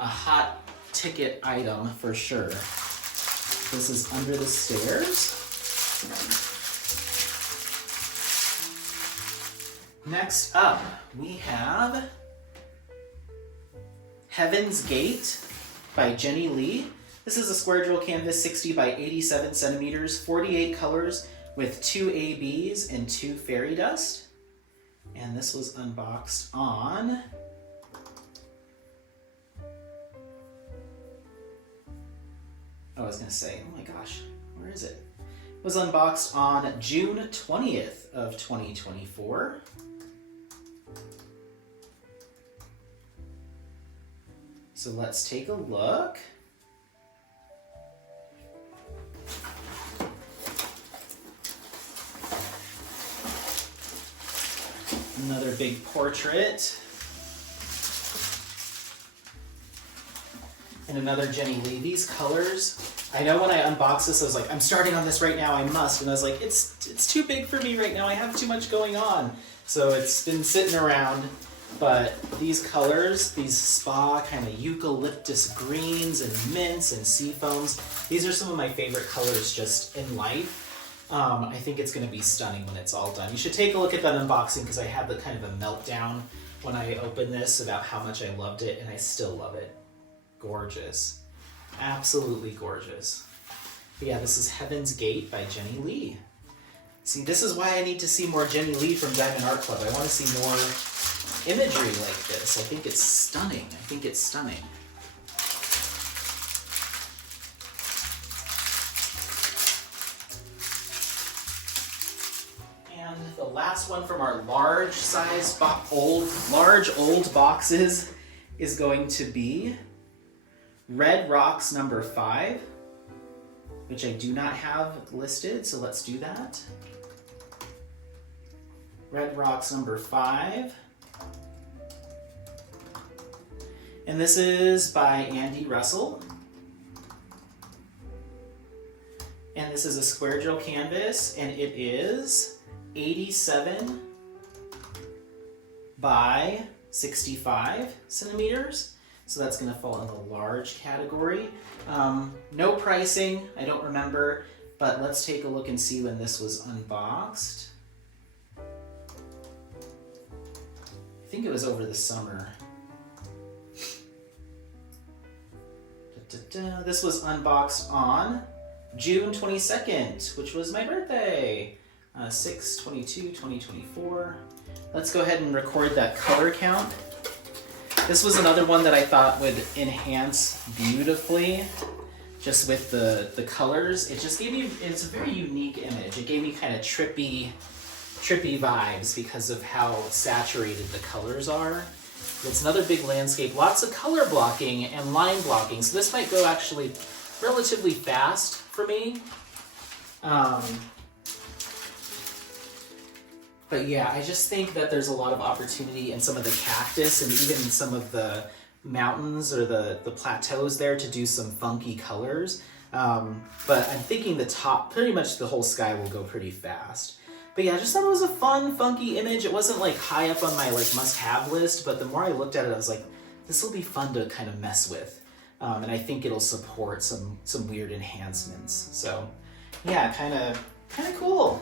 a hot ticket item for sure. This is Under the Stairs. Next up, we have Heaven's Gate by Jenny Lee. This is a square drill canvas, 60 by 87 centimeters, 48 colors with 2 ABs and 2 fairy dust. And this was unboxed on I was gonna say, oh my gosh, where is it? It was unboxed on June 20th of 2024. So let's take a look. Another big portrait. And another Jenny Lee. These colors, I know when I unboxed this, I was like, I'm starting on this right now, I must. And I was like, it's too big for me right now, I have too much going on. So it's been sitting around, but these colors, these spa kind of eucalyptus greens and mints and sea foams, these are some of my favorite colors just in life. I think it's going to be stunning when it's all done. You should take a look at that unboxing because I had the kind of a meltdown when I opened this about how much I loved it, and I still love it. Gorgeous. Absolutely gorgeous. But yeah, this is Heaven's Gate by Jenny Lee. See, this is why I need to see more Jenny Lee from Diamond Art Club. I want to see more imagery like this. I think it's stunning. I think it's stunning. And the last one from our large size, large old boxes is going to be Red Rocks number 5, which I do not have listed, so let's do that. Red Rocks number 5. And this is by Andy Russell. And this is a square drill canvas, and it is 87 by 65 centimeters. So that's gonna fall in the large category. No pricing, I don't remember, but let's take a look and see when this was unboxed. I think it was over the summer. This was unboxed on June 22nd, which was my birthday. 6/22/2024. Let's go ahead and record that color count. This was another one that I thought would enhance beautifully just with the colors. It just gave me, it's a very unique image. It gave me kind of trippy vibes because of how saturated the colors are. It's another big landscape, lots of color blocking and line blocking. So this might go actually relatively fast for me. But yeah, I just think that there's a lot of opportunity in some of the cactus and even some of the mountains or the plateaus there to do some funky colors. But I'm thinking the top, pretty much the whole sky will go pretty fast. But yeah, I just thought it was a fun, funky image. It wasn't like high up on my like must-have list, but the more I looked at it, I was like, this will be fun to kind of mess with. And I think it'll support some weird enhancements. So yeah, kind of cool,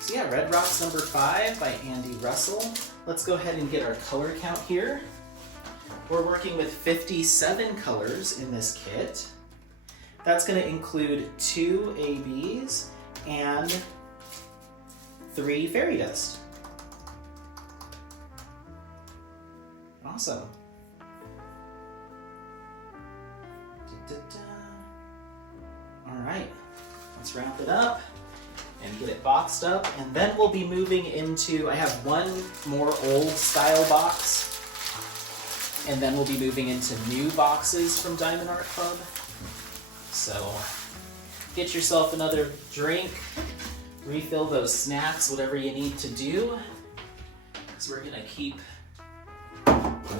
So yeah, Red Rocks number 5 by Andy Russell. Let's go ahead and get our color count here. We're working with 57 colors in this kit. That's going to include 2 ABs and 3 fairy dust. Awesome. All right, let's wrap it up and get it boxed up, and then we'll be moving into, I have one more old style box, and then we'll be moving into new boxes from Diamond Art Club. So get yourself another drink, refill those snacks, whatever you need to do, because we're gonna keep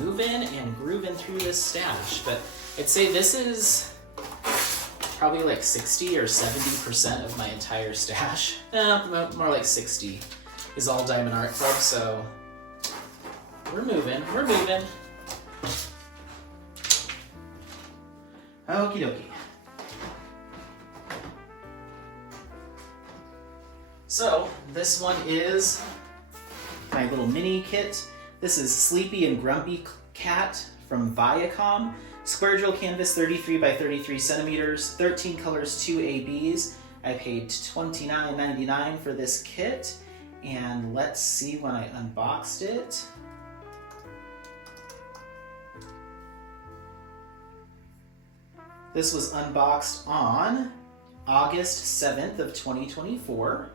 moving and grooving through this stash. But I'd say this is probably like 60 or 70% of my entire stash. More like 60 is all Diamond Art Club, so we're moving. Okie dokie. So this one is my little mini kit. This is Sleepy and Grumpy Cat from Viacom. Square drill canvas, 33 by 33 centimeters, 13 colors, 2 ABs. I paid $29.99 for this kit, and let's see when I unboxed it. This was unboxed on August 7th of 2024.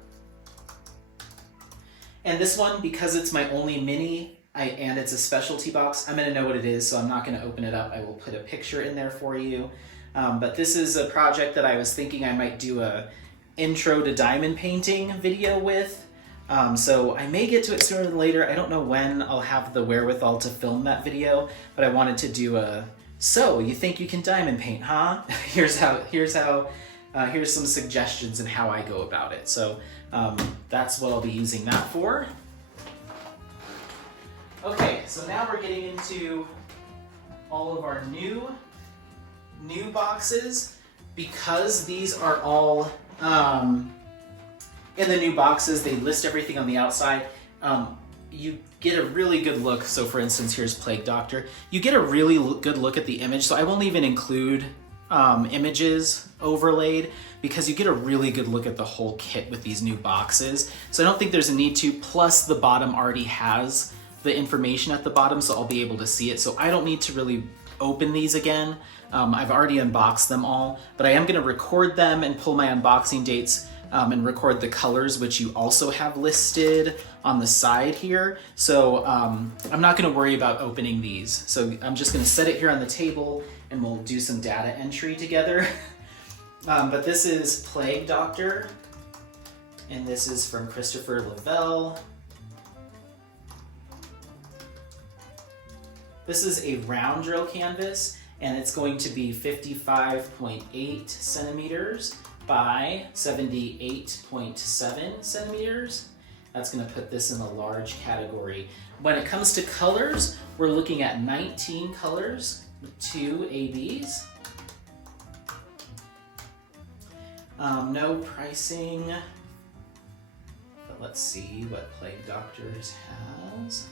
And this one, because it's my only mini, and it's a specialty box, I'm gonna know what it is, so I'm not gonna open it up. I will put a picture in there for you. But this is a project that I was thinking I might do a intro to diamond painting video with. So I may get to it sooner than later. I don't know when I'll have the wherewithal to film that video, but I wanted to do a, so you think you can diamond paint, huh? Here's some suggestions and how I go about it. So that's what I'll be using that for. Okay, so now we're getting into all of our new boxes. Because these are all in the new boxes, they list everything on the outside. You get a really good look. So for instance, here's Plague Doctor. You get a really good look at the image. So I won't even include images overlaid because you get a really good look at the whole kit with these new boxes. So I don't think there's a need to, plus the bottom already has the information at the bottom, so I'll be able to see it. So I don't need to really open these again. I've already unboxed them all, but I am gonna record them and pull my unboxing dates and record the colors, which you also have listed on the side here. So I'm not gonna worry about opening these. So I'm just gonna set it here on the table and we'll do some data entry together. But this is Plague Doctor, and this is from Christopher Lavelle. This is a round drill canvas, and it's going to be 55.8 centimeters by 78.7 centimeters. That's going to put this in the large category. When it comes to colors, we're looking at 19 colors with 2 ABs. No pricing, but let's see what Plague Doctors has.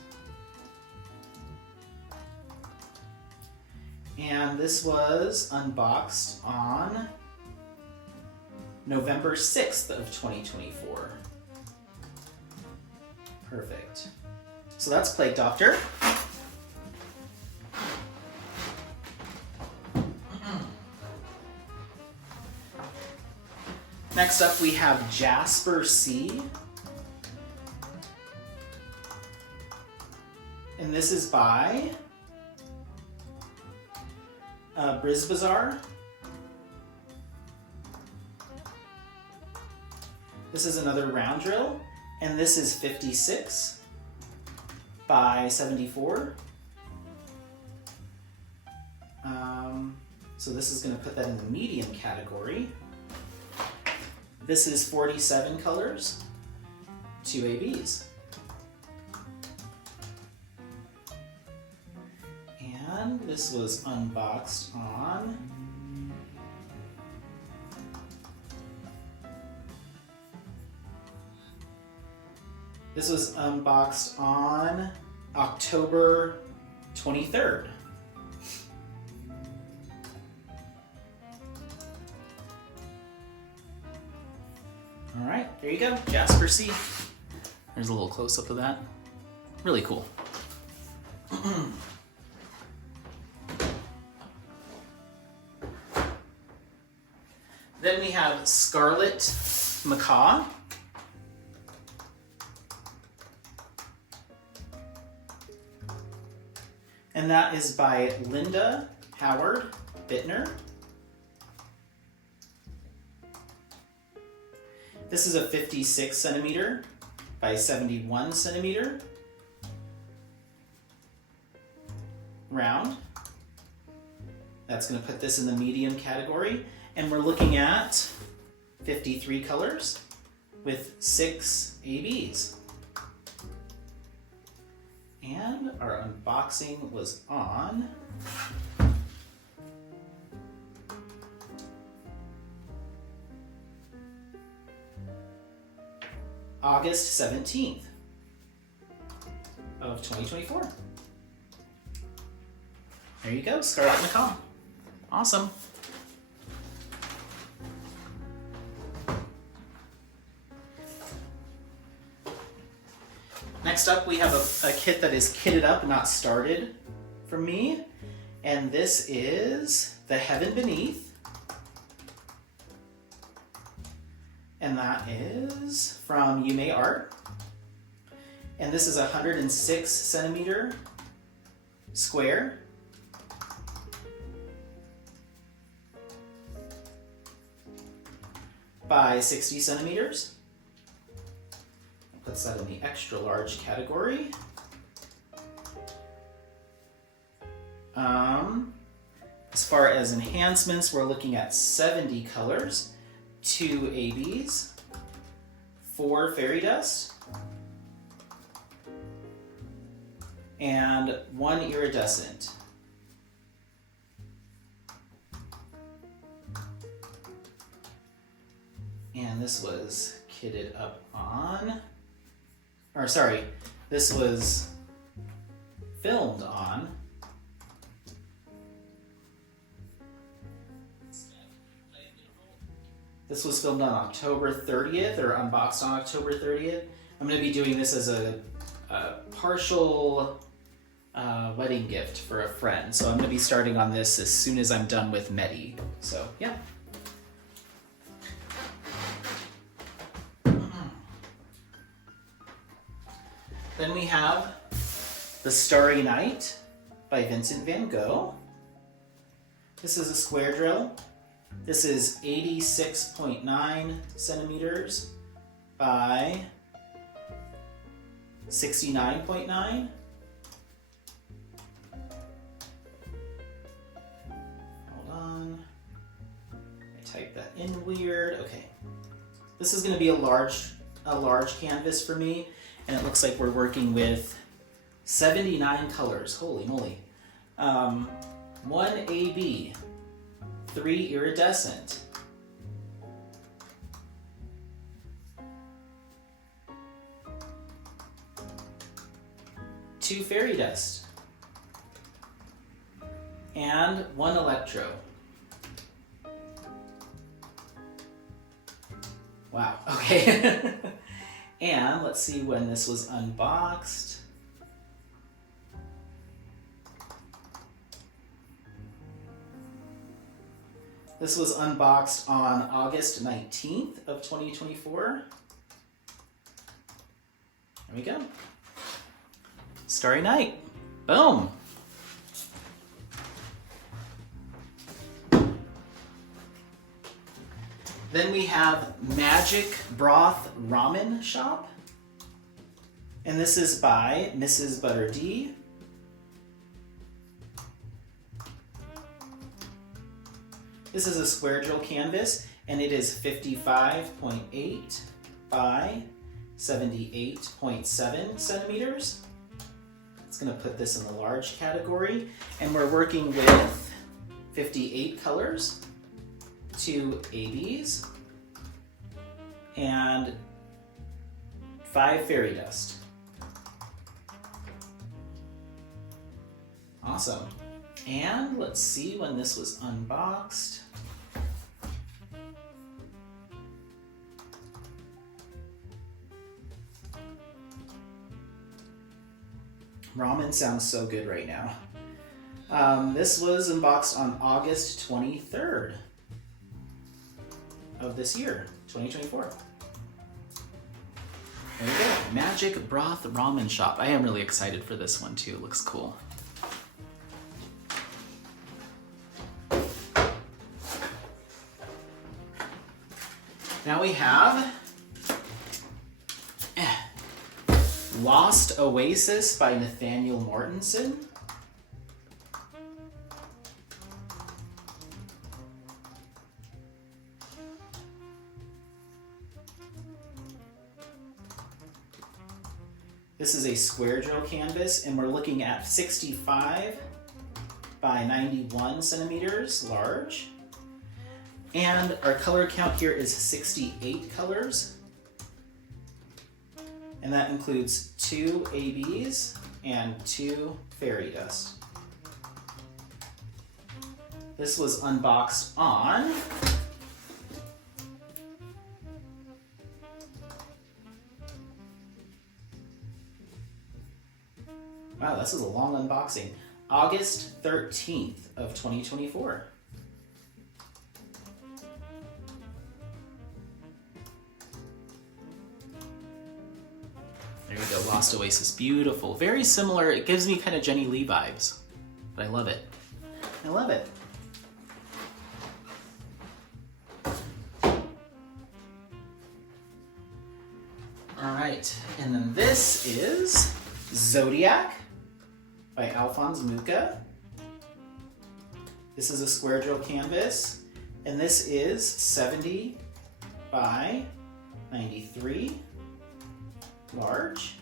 And this was unboxed on November 6th of 2024. Perfect. So that's Plague Doctor. Next up we have Jasper C. And this is by Bazaar. This is another round drill, and this is 56 by 74. So this is going to put that in the medium category. This is 47 colors, 2 ABs. And this was unboxed on October 23rd. All right, there you go, Jasper C. There's a little close-up of that. Really cool. Then we have Scarlet Macaw. And that is by Linda Howard Bittner. This is a 56 centimeter by 71 centimeter round. That's going to put this in the medium category. And we're looking at 53 colors with 6 ABs. And our unboxing was on August 17th of 2024. There you go, Scarlet Macaw. Awesome. Next up, we have a kit that is kitted up, not started, from me. And this is The Heaven Beneath. And that is from Yume Art. And this is a 106 centimeter square. By 60 centimeters. Puts that in the extra large category. As far as enhancements, we're looking at 70 colors, 2 ABs, 4 fairy dust, and 1 iridescent. And this was kitted up on, or sorry, this was filmed on October 30th, or unboxed on October 30th. I'm going to be doing this as a partial wedding gift for a friend. So I'm going to be starting on this as soon as I'm done with Medi. So, yeah. Then we have The Starry Night by Vincent van Gogh. This is a square drill. This is 86.9 centimeters by 69.9. Hold on. I typed that in weird. Okay. This is going to be a large a large canvas for me, and it looks like we're working with 79 colors. Holy moly. 1 AB, 3 iridescent, 2 fairy dust, and 1 electro. Wow, okay. And let's see when this was unboxed. This was unboxed on August 19th of 2024. There we go. Starry Night. Boom. Then we have Magic Broth Ramen Shop. And this is by Mrs. Butter D. This is a square drill canvas, and it is 55.8 by 78.7 centimeters. It's going to put this in the large category, and we're working with 58 colors, 2 ABs, and 5 fairy dust. Awesome. And let's see when this was unboxed. Ramen sounds so good right now. This was unboxed on August 23rd of this year, 2024. There you go. Magic Broth Ramen Shop. I am really excited for this one too. It looks cool. Now we have Lost Oasis by Nathaniel Mortensen. This is a square drill canvas, and we're looking at 65 by 91 centimeters large. And our color count here is 68 colors. And that includes 2 ABs and 2 fairy dust. This was unboxed on wow, this is a long unboxing. August 13th of 2024. There we go, Lost Oasis, beautiful. Very similar, it gives me kind of Jenny Lee vibes, but I love it. I love it. All right, and then this is Zodiac by Alphonse Mucha. This is a square drill canvas, and this is 70 by 93 large.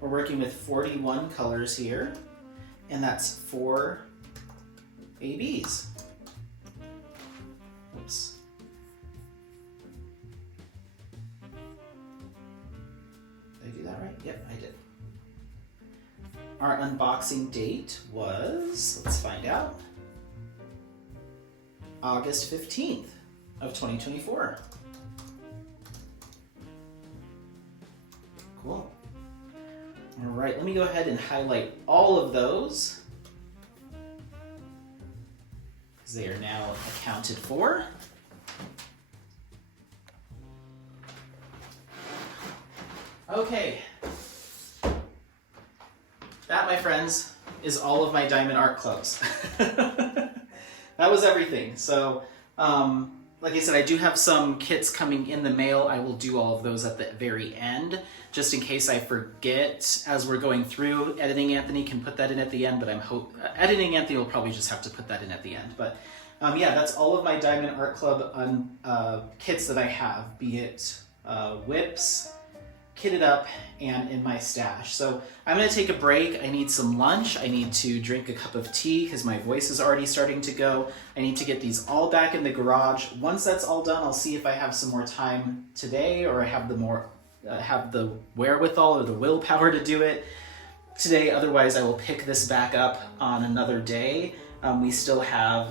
We're working with 41 colors here, and that's 4 ABs. Oops. Did I do that right? Yep, I did. Our unboxing date was, let's find out, August 15th of 2024. Cool. All right, let me go ahead and highlight all of those because they are now accounted for. Okay. That, my friends, is all of my Diamond Art clothes. That was everything. So, like I said, I do have some kits coming in the mail. I will do all of those at the very end, just in case I forget as we're going through. Editing Anthony can put that in at the end, but Editing Anthony will probably just have to put that in at the end. But Yeah, that's all of my Diamond Art Club kits that I have, be it whips, kitted up, and in my stash. So I'm gonna take a break. I need some lunch. I need to drink a cup of tea because my voice is already starting to go. I need to get these all back in the garage. Once that's all done, I'll see if I have some more time today, or I have the wherewithal or the willpower to do it today. Otherwise, I will pick this back up on another day. We still have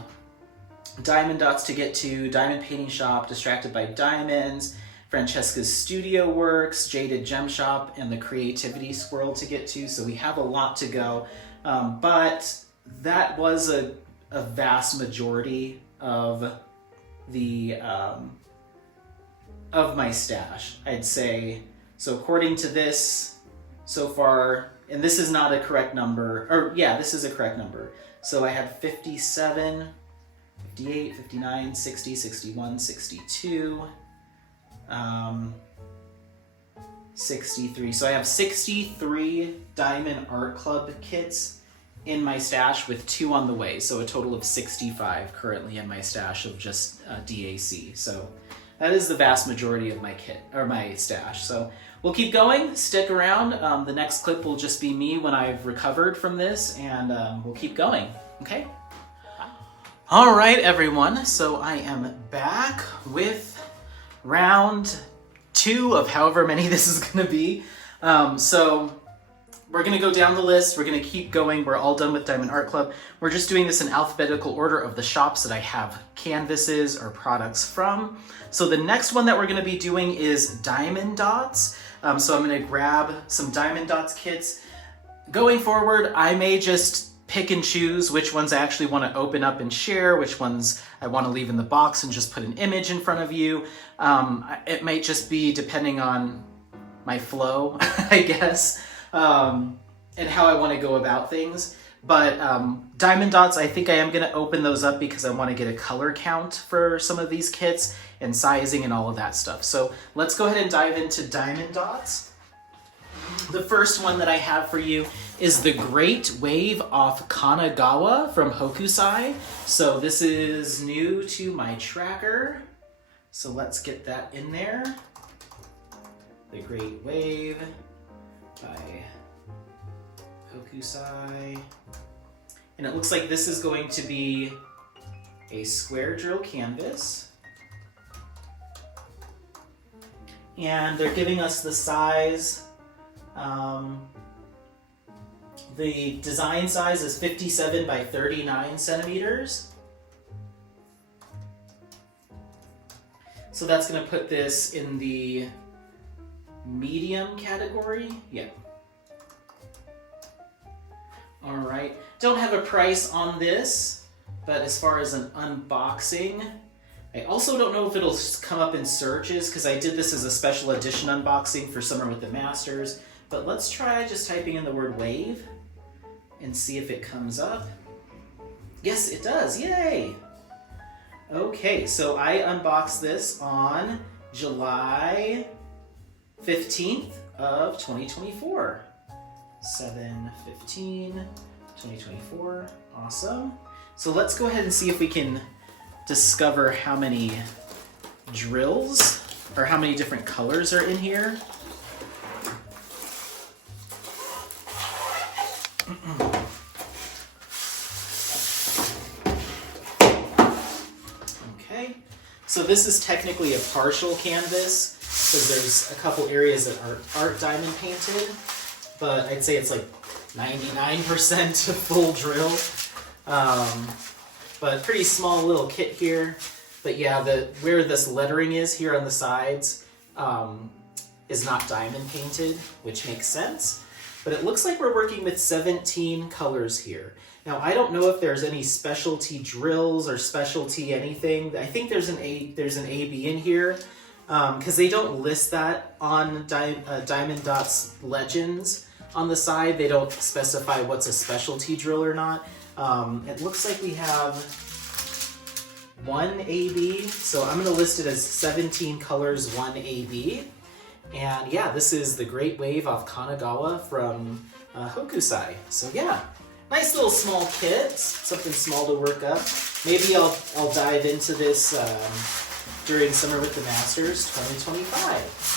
Diamond Dots to get to, Diamond Painting Shop, Distracted by Diamonds, Francesca's Studio Works, Jaded Gem Shop, and the Creativity Squirrel to get to, so we have a lot to go. But that was a vast majority of the of my stash, I'd say. So according to this, so far, and this is not a correct number, or yeah, this is a correct number. So I have 57, 58, 59, 60, 61, 62, 63. So I have 63 Diamond Art Club kits in my stash with 2 on the way. So a total of 65 currently in my stash of just DAC. So that is the vast majority of my kit, or my stash. So we'll keep going, stick around. The next clip will just be me when I've recovered from this, and we'll keep going, okay? All right, everyone, so I am back with round 2 of however many this is gonna be. So we're gonna go down the list, we're gonna keep going, we're all done with Diamond Art Club. We're just doing this in alphabetical order of the shops that I have canvases or products from. So the next one that we're gonna be doing is Diamond Dots. So I'm gonna grab some Diamond Dots kits. Going forward, I may just pick and choose which ones I actually wanna open up and share, which ones I wanna leave in the box and just put an image in front of you. It might just be depending on my flow, I guess, and how I wanna go about things. But Diamond Dots, I think I am gonna open those up because I wanna get a color count for some of these kits and sizing and all of that stuff. So let's go ahead and dive into Diamond Dots. The first one that I have for you is the Great Wave off Kanagawa from Hokusai. So this is new to my tracker. So let's get that in there. The Great Wave by Hokusai. And it looks like this is going to be a square drill canvas. And they're giving us the size. The design size is 57 by 39 centimeters. So that's going to put this in the medium category. Yeah. All right. Don't have a price on this, but as far as an unboxing, I also don't know if it'll come up in searches because I did this as a special edition unboxing for Summer with the Masters. But let's try just typing in the word wave and see if it comes up. Yes, it does. Yay! Okay, so I unboxed this on July 15th of 2024. 7/15/2024. Awesome. So let's go ahead and see if we can discover how many drills or how many different colors are in here. Okay, so this is technically a partial canvas because there's a couple areas that aren't diamond painted, but I'd say it's like 99% full drill. But pretty small little kit here. But yeah, where this lettering is here on the sides is not diamond painted, which makes sense. But it looks like we're working with 17 colors here. Now, I don't know if there's any specialty drills or specialty anything. I think there's an AB in here because they don't list that on Diamond Dots Legends on the side. They don't specify what's a specialty drill or not. It looks like we have 1 AB, so I'm gonna list it as 17 colors, 1 AB. And yeah, this is the Great Wave off Kanagawa from Hokusai. So yeah, nice little small kit, something small to work up. Maybe I'll dive into this during Summer with the Masters 2025.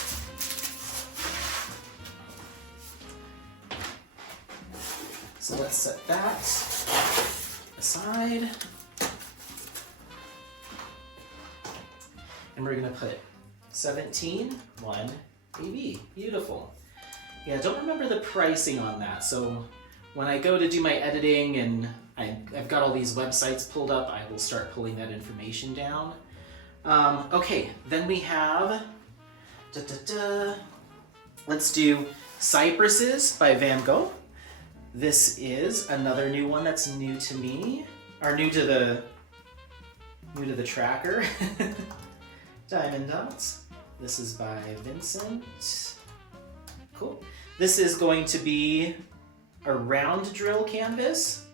So let's set that aside. And we're gonna put 17, 1 AB. Beautiful. Yeah, don't remember the pricing on that. So when I go to do my editing and I've got all these websites pulled up, I will start pulling that information down. Okay, then we have, let's do Cypresses by Van Gogh. This is another new one that's new to me, or new to the tracker. Diamond Dots. This is by Vincent. Cool. This is going to be a round drill canvas,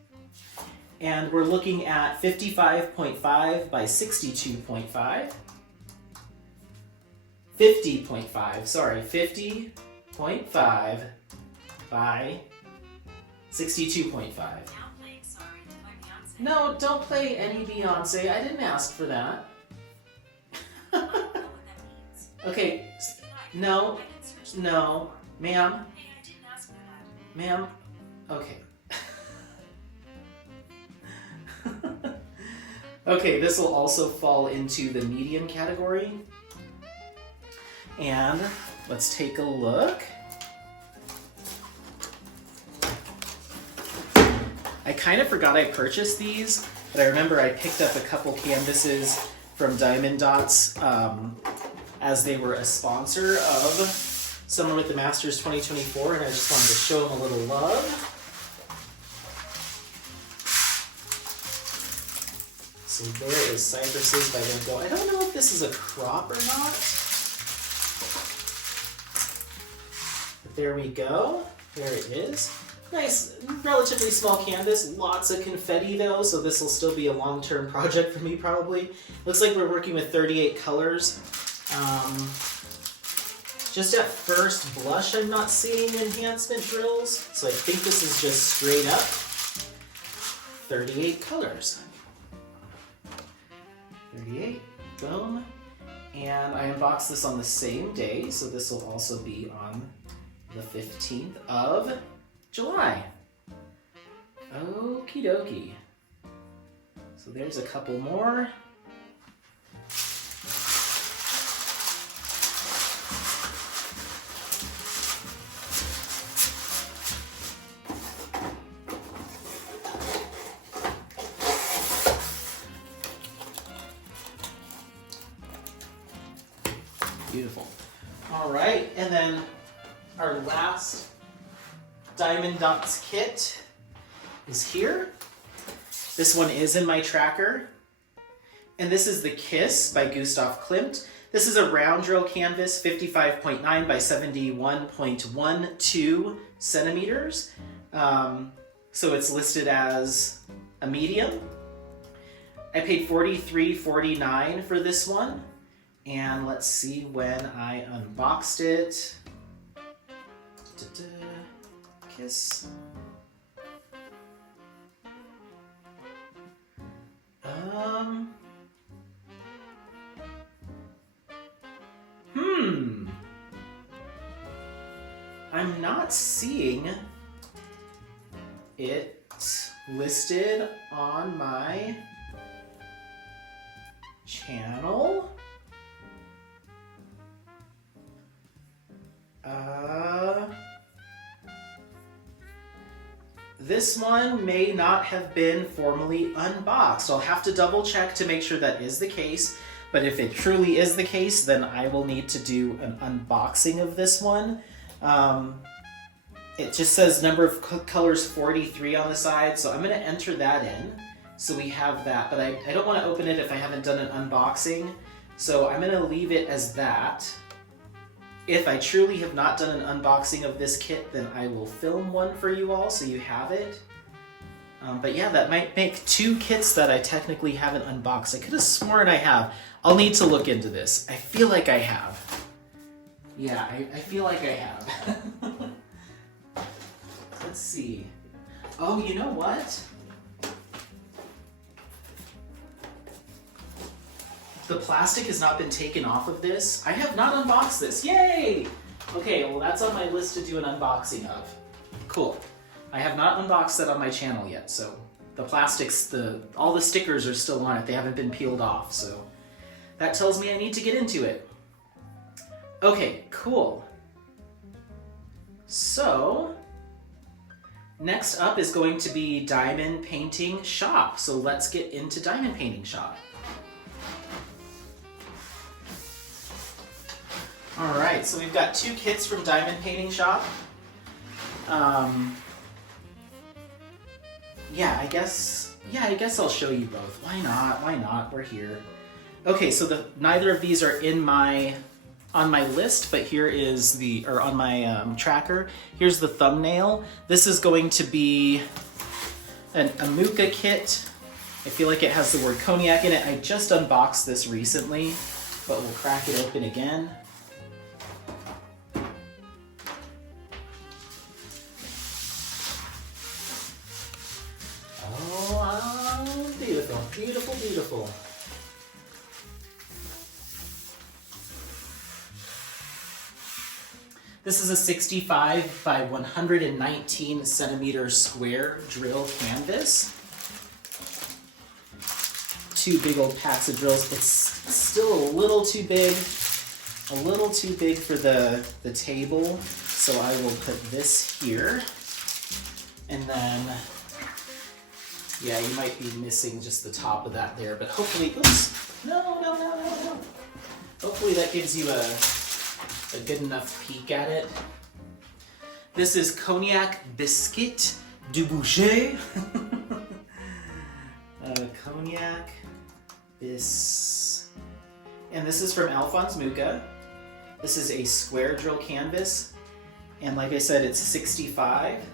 and we're looking at 55.5 by 62.5. 50.5, sorry, 50.5 by 62.5. No, don't play any Beyonce. I didn't ask for that. Okay, no, no, ma'am. Ma'am, okay. Okay, this will also fall into the medium category. And let's take a look. I kind of forgot I purchased these, but I remember I picked up a couple canvases from Diamond Dots as they were a sponsor of Summer with the Masters 2024, and I just wanted to show them a little love. So there is Cypresses by Van Gogh. I don't know if this is a crop or not, but there we go. There it is. Nice, relatively small canvas, lots of confetti though, so this will still be a long-term project for me probably. Looks like we're working with 38 colors. Just at first blush, I'm not seeing enhancement drills, so I think this is just straight up 38 colors. 38, boom. And I unboxed this on the same day, so this will also be on the 15th of July. Okie dokie. So there's a couple more. Beautiful. All right, and then our last Diamond Dots kit is here. This one is in my tracker. And this is the Kiss by Gustav Klimt. This is a round drill canvas, 55.9 by 71.12 centimeters. So it's listed as a medium. I paid $43.49 for this one. And let's see when I unboxed it. Kiss. I'm not seeing it listed on my channel. This one may not have been formally unboxed. I'll have to double check to make sure that is the case, but if it truly is the case, then I will need to do an unboxing of this one. It just says number of colors 43 on the side, so I'm going to enter that in. So we have that, but I don't want to open it if I haven't done an unboxing, so I'm going to leave it as that. If I truly have not done an unboxing of this kit, then I will film one for you all so you have it. But yeah, that might make 2 kits that I technically haven't unboxed. I could have sworn I have. I'll need to look into this. I feel like I have. Yeah, I feel like I have. Let's see. Oh, you know what? The plastic has not been taken off of this. I have not unboxed this. Yay! Okay, well that's on my list to do an unboxing of. Cool. I have not unboxed that on my channel yet, so the plastics, all the stickers are still on it. They haven't been peeled off, so that tells me I need to get into it. Okay, cool. So, next up is going to be Diamond Painting Shop. So let's get into Diamond Painting Shop. All right, so we've got 2 kits from Diamond Painting Shop. Yeah, I guess I'll show you both. Why not? Why not? We're here. Okay, so neither of these are on my list, but here is on my tracker. Here's the thumbnail. This is going to be a Muka kit. I feel like it has the word cognac in it. I just unboxed this recently, but we'll crack it open again. Oh, beautiful, beautiful, beautiful. This is a 65 by 119 centimeter square drill canvas. 2 big old packs of drills. It's still a little too big for the table, so I will put this here. And then, yeah, you might be missing just the top of that there, but hopefully, oops, no. Hopefully that gives you a good enough peek at it. This is Cognac Biscuit du Boucher. Cognac Bis. And this is from Alphonse Muka. This is a square drill canvas. And like I said, it's 65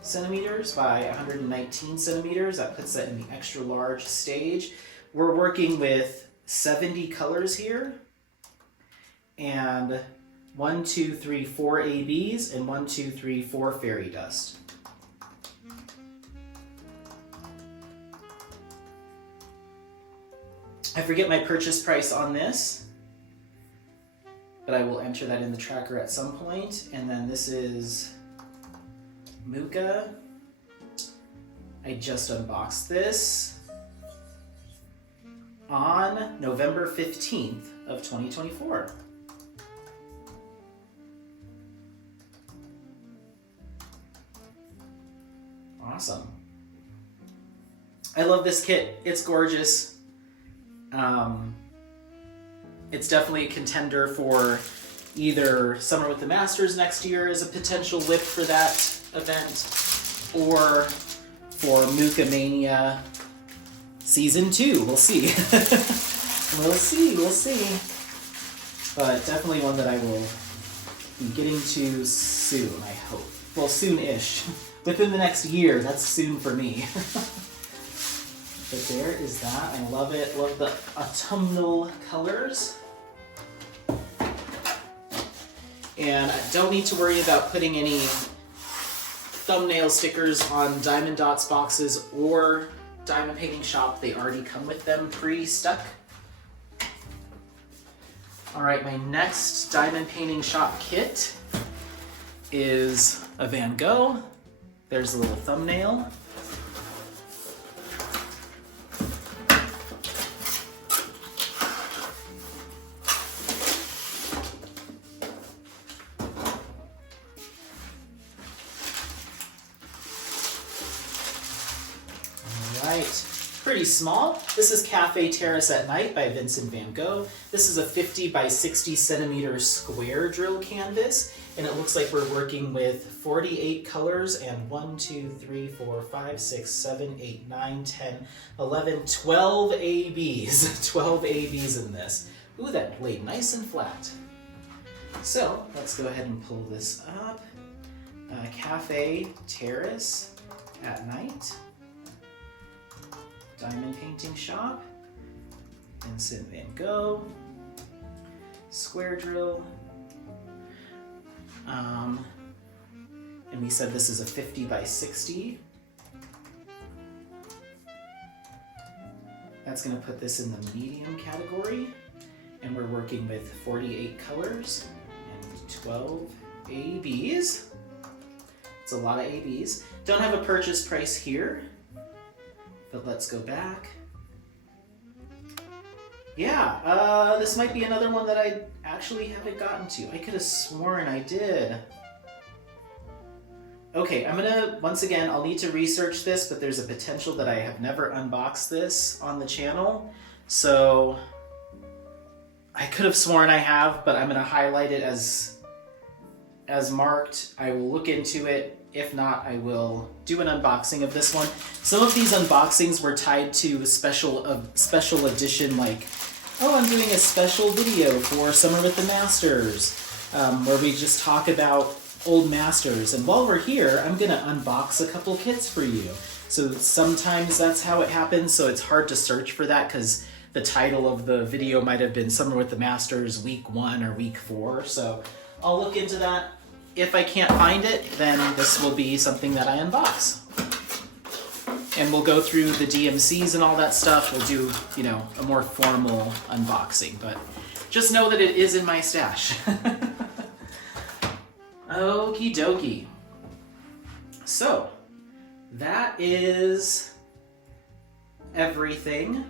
centimeters by 119 centimeters. That puts that in the extra large stage. We're working with 70 colors here. And 1, 2, 3, 4 ABs and 1, 2, 3, 4 fairy dust. I forget my purchase price on this, but I will enter that in the tracker at some point. And then this is Muka. I just unboxed this on November 15th of 2024. Awesome. I love this kit. It's gorgeous. It's definitely a contender for either Summer with the Masters next year as a potential whip for that event, or for Muka Mania Season 2. We'll see. We'll see. But definitely one that I will be getting to soon, I hope. Well, soon-ish. Within the next year, that's soon for me. But there is that. I love it. Love the autumnal colors. And I don't need to worry about putting any thumbnail stickers on Diamond Dots boxes or Diamond Painting Shop. They already come with them pre-stuck. All right, my next Diamond Painting Shop kit is a Van Gogh. There's a little thumbnail. Pretty small. This is Cafe Terrace at Night by Vincent van Gogh. This is a 50 by 60 centimeter square drill canvas, and it looks like we're working with 48 colors and 1, 2, 3, 4, 5, 6, 7, 8, 9, 10, 11, 12 ABs. 12 ABs in this. Ooh, that laid nice and flat. So let's go ahead and pull this up. Cafe Terrace at Night. Diamond Painting Shop, Vincent van Gogh, square drill. And and we said this is a 50 by 60. That's going to put this in the medium category, and we're working with 48 colors and 12 ABs. It's a lot of ABs. Don't have a purchase price here, but let's go back. Yeah, this might be another one that I actually haven't gotten to. I could have sworn I did. Okay, I'm gonna, once again, I'll need to research this, but there's a potential that I have never unboxed this on the channel. So I could have sworn I have, but I'm gonna highlight it as marked. I will look into it. If not, I will do an unboxing of this one. Some of these unboxings were tied to special edition, like, oh, I'm doing a special video for Summer with the Masters, where we just talk about old masters. And while we're here, I'm gonna unbox a couple kits for you. So sometimes that's how it happens, so it's hard to search for that because the title of the video might have been Summer with the Masters Week 1 or Week 4. So I'll look into that. If I can't find it, then this will be something that I unbox. And we'll go through the DMCs and all that stuff. We'll do, you know, a more formal unboxing, but just know that it is in my stash. Okie dokie. So, that is everything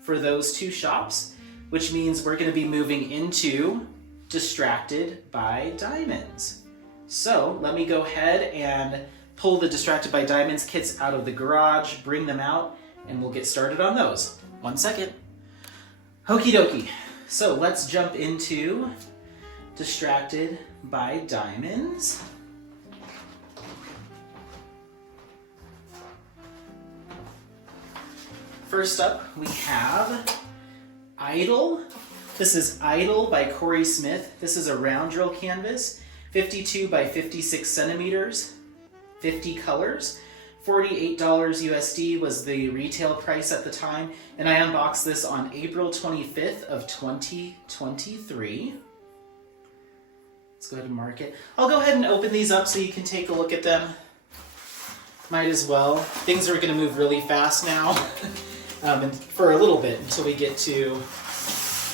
for those two shops, which means we're going to be moving into Distracted by Diamonds. So, let me go ahead and pull the Distracted by Diamonds kits out of the garage, bring them out, and we'll get started on those. 1 second. Okie dokie. So, let's jump into Distracted by Diamonds. First up, we have Idol. This is Idol by Corey Smith. This is a round drill canvas, 52 by 56 centimeters, 50 colors. $48 USD was the retail price at the time, and I unboxed this on April 25th of 2023. Let's go ahead and mark it. I'll go ahead and open these up so you can take a look at them. Might as well. Things are going to move really fast now and for a little bit until we get to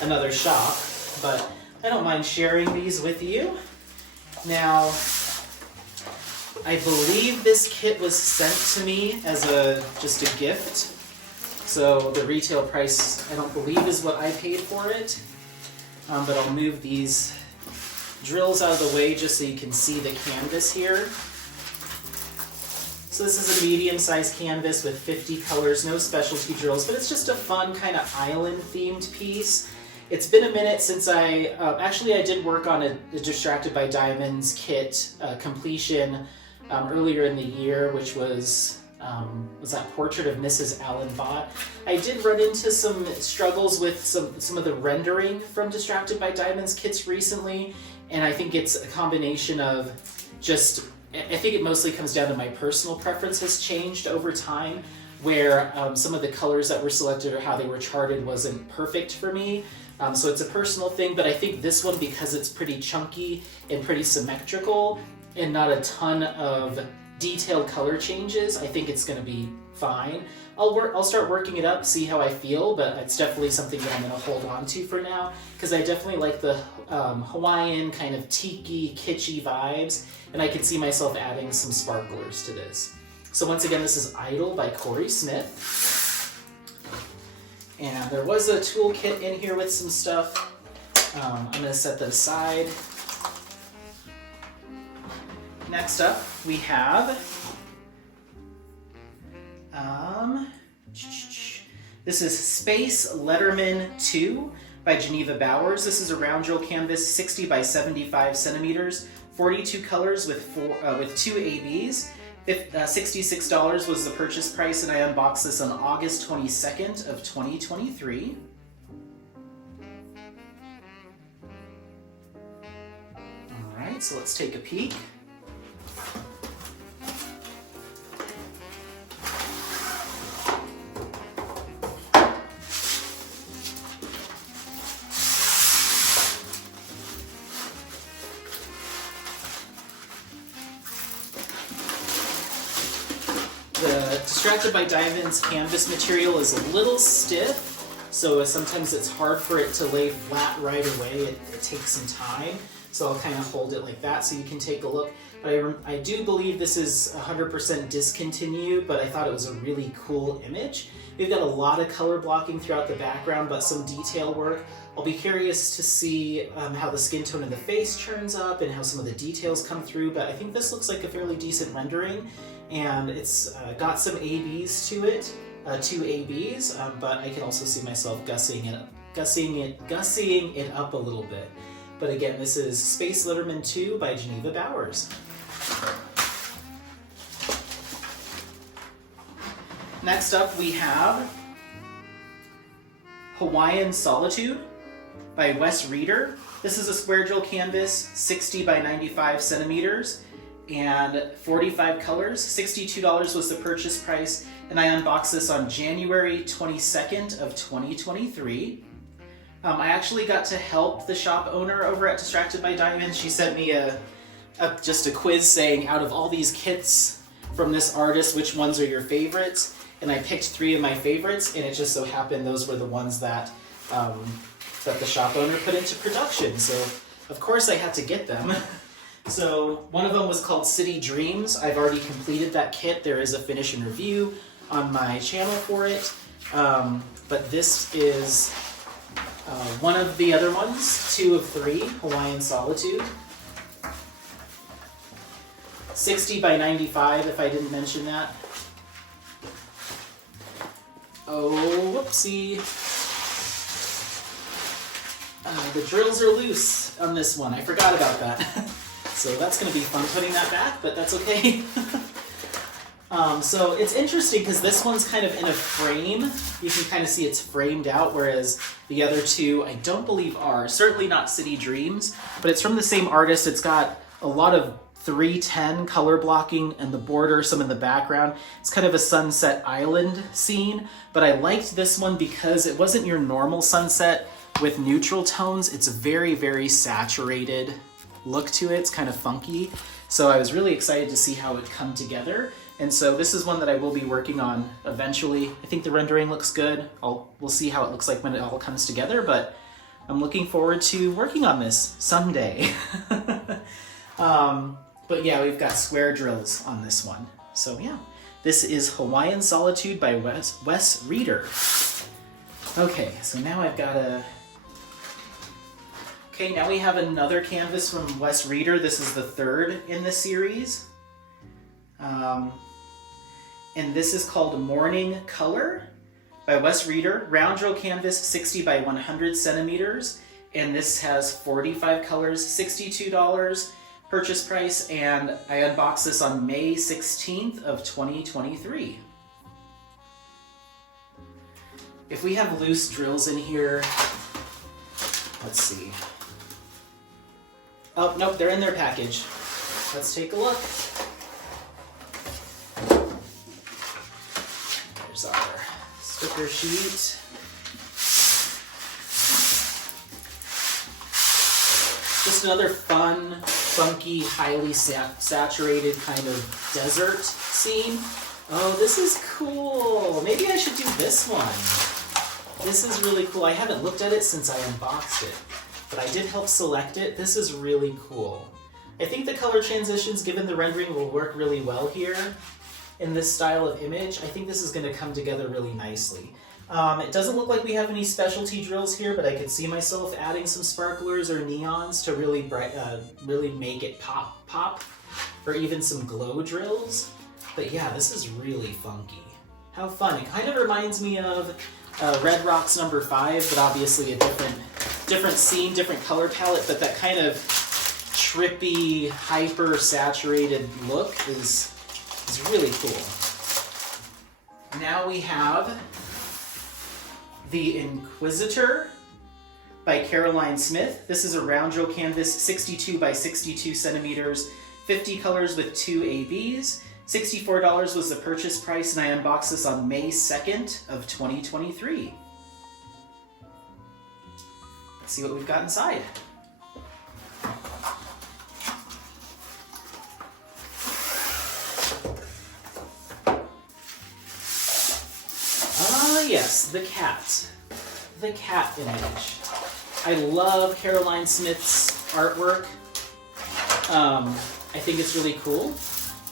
another shop, but I don't mind sharing these with you. Now, I believe this kit was sent to me as just a gift, so the retail price I don't believe is what I paid for it, but I'll move these drills out of the way just so you can see the canvas here. So this is a medium-sized canvas with 50 colors, no specialty drills, but it's just a fun kind of island-themed piece. It's been a minute since actually I did work on a Distracted by Diamonds kit completion earlier in the year, which was that portrait of Mrs. Allen Bott. I did run into some struggles with some of the rendering from Distracted by Diamonds kits recently, and I think it's a combination of just, I think it mostly comes down to my personal preference has changed over time, where some of the colors that were selected or how they were charted wasn't perfect for me. So it's a personal thing, but I think this one, because it's pretty chunky and pretty symmetrical and not a ton of detailed color changes, I think it's going to be fine. I'll start working it up, see how I feel, but it's definitely something that I'm going to hold on to for now, because I definitely like the Hawaiian kind of tiki, kitschy vibes, and I can see myself adding some sparklers to this. So once again, this is Idol by Corey Smith. And there was a toolkit in here with some stuff. I'm going to set that aside. Next up, we have this is Space Letterman 2 by Geneva Bowers. This is a round drill canvas, 60 by 75 centimeters, 42 colors with 2 ABs. $66 was the purchase price, and I unboxed this on August 22nd of 2023. All right, so let's take a peek. Distracted by Diamonds canvas material is a little stiff, so sometimes it's hard for it to lay flat right away. It takes some time, so I'll kind of hold it like that so you can take a look. But I do believe this is 100% discontinued, but I thought it was a really cool image. We've got a lot of color blocking throughout the background, but some detail work. I'll be curious to see how the skin tone of the face turns up and how some of the details come through, but I think this looks like a fairly decent rendering, and it's got some ABs to it, 2 ABs, but I can also see myself gussying it up a little bit. But again, this is Space Letterman 2 by Geneva Bowers. Next up we have Hawaiian Solitude by Wes Reeder. This is a square drill canvas, 60 by 95 centimeters, and 45 colors. $62 was the purchase price, and I unboxed this on January 22nd of 2023. I actually got to help the shop owner over at Distracted by Diamonds. She sent me just a quiz saying, out of all these kits from this artist, which ones are your favorites? And I picked 3 of my favorites, and it just so happened those were the ones that that the shop owner put into production. So of course I had to get them. So one of them was called City Dreams. I've already completed that kit. There is a finish and review on my channel for it. But this is one of the other ones, 2 of 3, Hawaiian Solitude. 60 by 95, if I didn't mention that. Oh, whoopsie. The drills are loose on this one. I forgot about that. So that's going to be fun putting that back, but that's okay. So it's interesting because this one's kind of in a frame. You can kind of see it's framed out, whereas the other 2 I don't believe are. Certainly not City Dreams, but it's from the same artist. It's got a lot of 310 color blocking and the border, some in the background. It's kind of a sunset island scene, but I liked this one because it wasn't your normal sunset with neutral tones. It's a very, very saturated look to it. It's kind of funky. So I was really excited to see how it would come together. And so this is one that I will be working on eventually. I think the rendering looks good. We'll see how it looks like when it all comes together, but I'm looking forward to working on this someday. But yeah, we've got square drills on this one. So yeah, this is Hawaiian Solitude by Wes Reeder. Okay, so now I've got Okay, now we have another canvas from Wes Reeder. This is the 3rd in the series. And this is called Morning Color by Wes Reeder. Round drill canvas, 60 by 100 centimeters. And this has 45 colors, $62 purchase price, and I unboxed this on May 16th of 2023. If we have loose drills in here, let's see. Oh, nope, they're in their package. Let's take a look. There's our sticker sheet. Just another fun, funky, highly saturated kind of desert scene. Oh, this is cool. Maybe I should do this one. This is really cool. I haven't looked at it since I unboxed it, but I did help select it. This is really cool. I think the color transitions, given the rendering, will work really well here in this style of image. I think this is going to come together really nicely. It doesn't look like we have any specialty drills here, but I could see myself adding some sparklers or neons to really really make it pop, or even some glow drills. But yeah, this is really funky. How fun. It kind of reminds me of Red Rocks number 5, but obviously a different scene, different color palette, but that kind of trippy, hyper saturated look is really cool. Now we have The Inquisitor by Caroline Smith. This is a round drill canvas, 62 by 62 centimeters, 50 colors with 2 ABs. $64 was the purchase price, and I unboxed this on May 2nd of 2023. Let's see what we've got inside. yes, the cat. The cat image. I love Caroline Smith's artwork. I think it's really cool,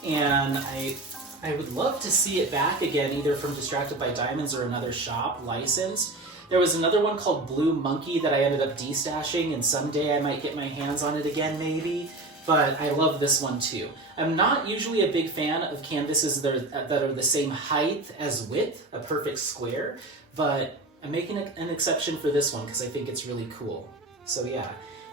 and I would love to see it back again, either from Distracted by Diamonds or another shop licensed. There was another one called Blue Monkey that I ended up destashing, and someday I might get my hands on it again, maybe. But I love this one too. I'm not usually a big fan of canvases that are the same height as width, a perfect square, but I'm making an exception for this one because I think it's really cool. So yeah,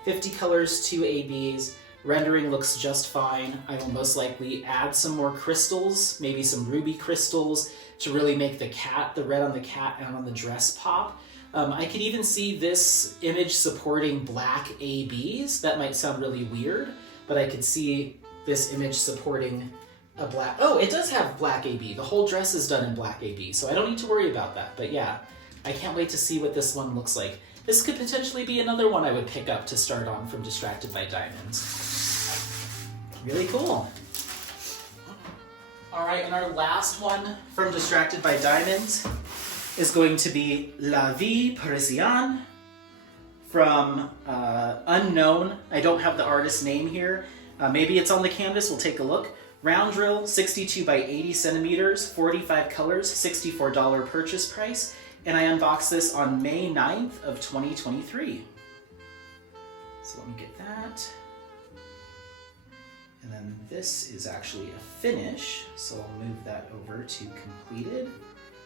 50 colors, 2 ABs. Rendering looks just fine. I will most likely add some more crystals, maybe some ruby crystals, to really make the red on the cat and on the dress pop. I could even see this image supporting black ABs. That might sound really weird, but I could see this image supporting a black... Oh, it does have black AB. The whole dress is done in black AB, so I don't need to worry about that. But yeah, I can't wait to see what this one looks like. This could potentially be another one I would pick up to start on from Distracted by Diamonds. Really cool. All right, and our last one from Distracted by Diamonds is going to be La Vie Parisienne from Unknown. I don't have the artist's name here. Maybe it's on the canvas, we'll take a look. Round drill, 62 by 80 centimeters, 45 colors, $64 purchase price. And I unboxed this on May 9th of 2023. So let me get that. And then this is actually a finish, so I'll move that over to completed.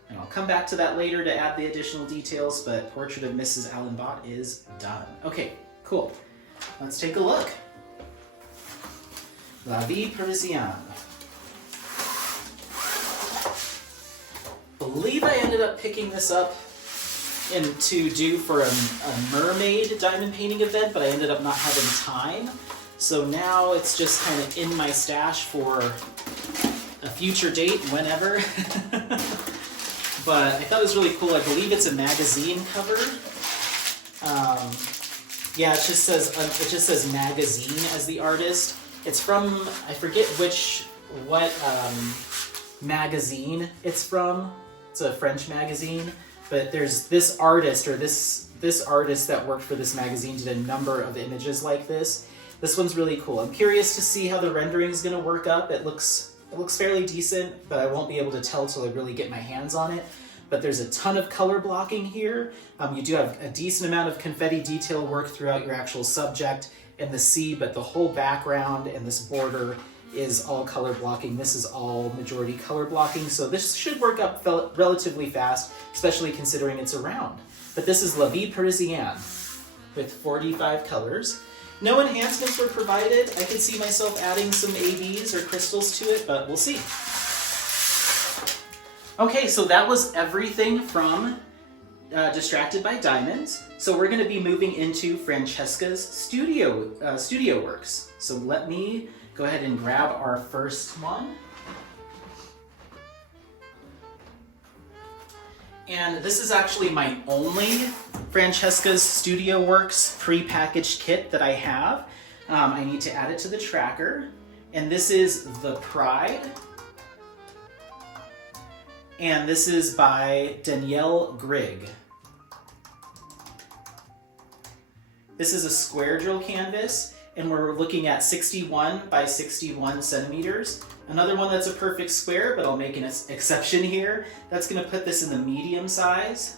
And I'll come back to that later to add the additional details, but Portrait of Mrs. Allen Bott is done. Okay, cool. Let's take a look. La Vie Parisienne. I believe I ended up picking this up to do for a mermaid diamond painting event, but I ended up not having time. So now it's just kind of in my stash for a future date, whenever. But I thought it was really cool. I believe it's a magazine cover. Yeah, it just says magazine as the artist. It's from, I forget what magazine it's from. It's a French magazine, but there's this artist, or this artist that worked for this magazine did a number of images like this. This one's really cool. I'm curious to see how the rendering is going to work up. It looks fairly decent, but I won't be able to tell till I really get my hands on it. But there's a ton of color blocking here. You do have a decent amount of confetti detail work throughout your actual subject and the sea, but the whole background and this border is all color blocking. This is all majority color blocking, so this should work up relatively fast, especially considering it's a round. But this is La Vie Parisienne with 45 colors. No enhancements were provided. I could see myself adding some ABs or crystals to it, but we'll see. Okay, so that was everything from Distracted by Diamonds. So we're going to be moving into Francesca's studio works. So let me go ahead and grab our first one. And this is actually my only Francesca's Studio Works pre-packaged kit that I have. I need to add it to the tracker. And this is The Pride. And this is by Danielle Grigg. This is a square drill canvas, and we're looking at 61 by 61 centimeters. Another one that's a perfect square, but I'll make an exception here. That's going to put this in the medium size.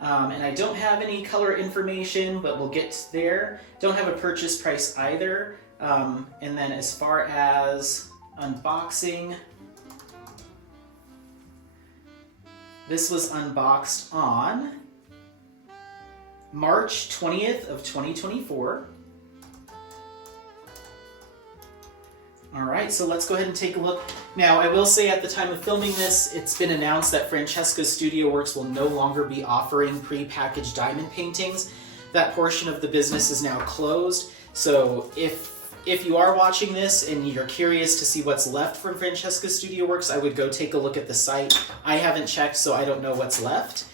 And I don't have any color information, but we'll get there. Don't have a purchase price either. And then as far as unboxing, this was unboxed on March 20th of 2024. All right, so let's go ahead and take a look. Now, I will say at the time of filming this, it's been announced that Francesca's Studio Works will no longer be offering pre-packaged diamond paintings. That portion of the business is now closed. So if you are watching this and you're curious to see what's left from Francesca's Studio Works, I would go take a look at the site. I haven't checked, so I don't know what's left.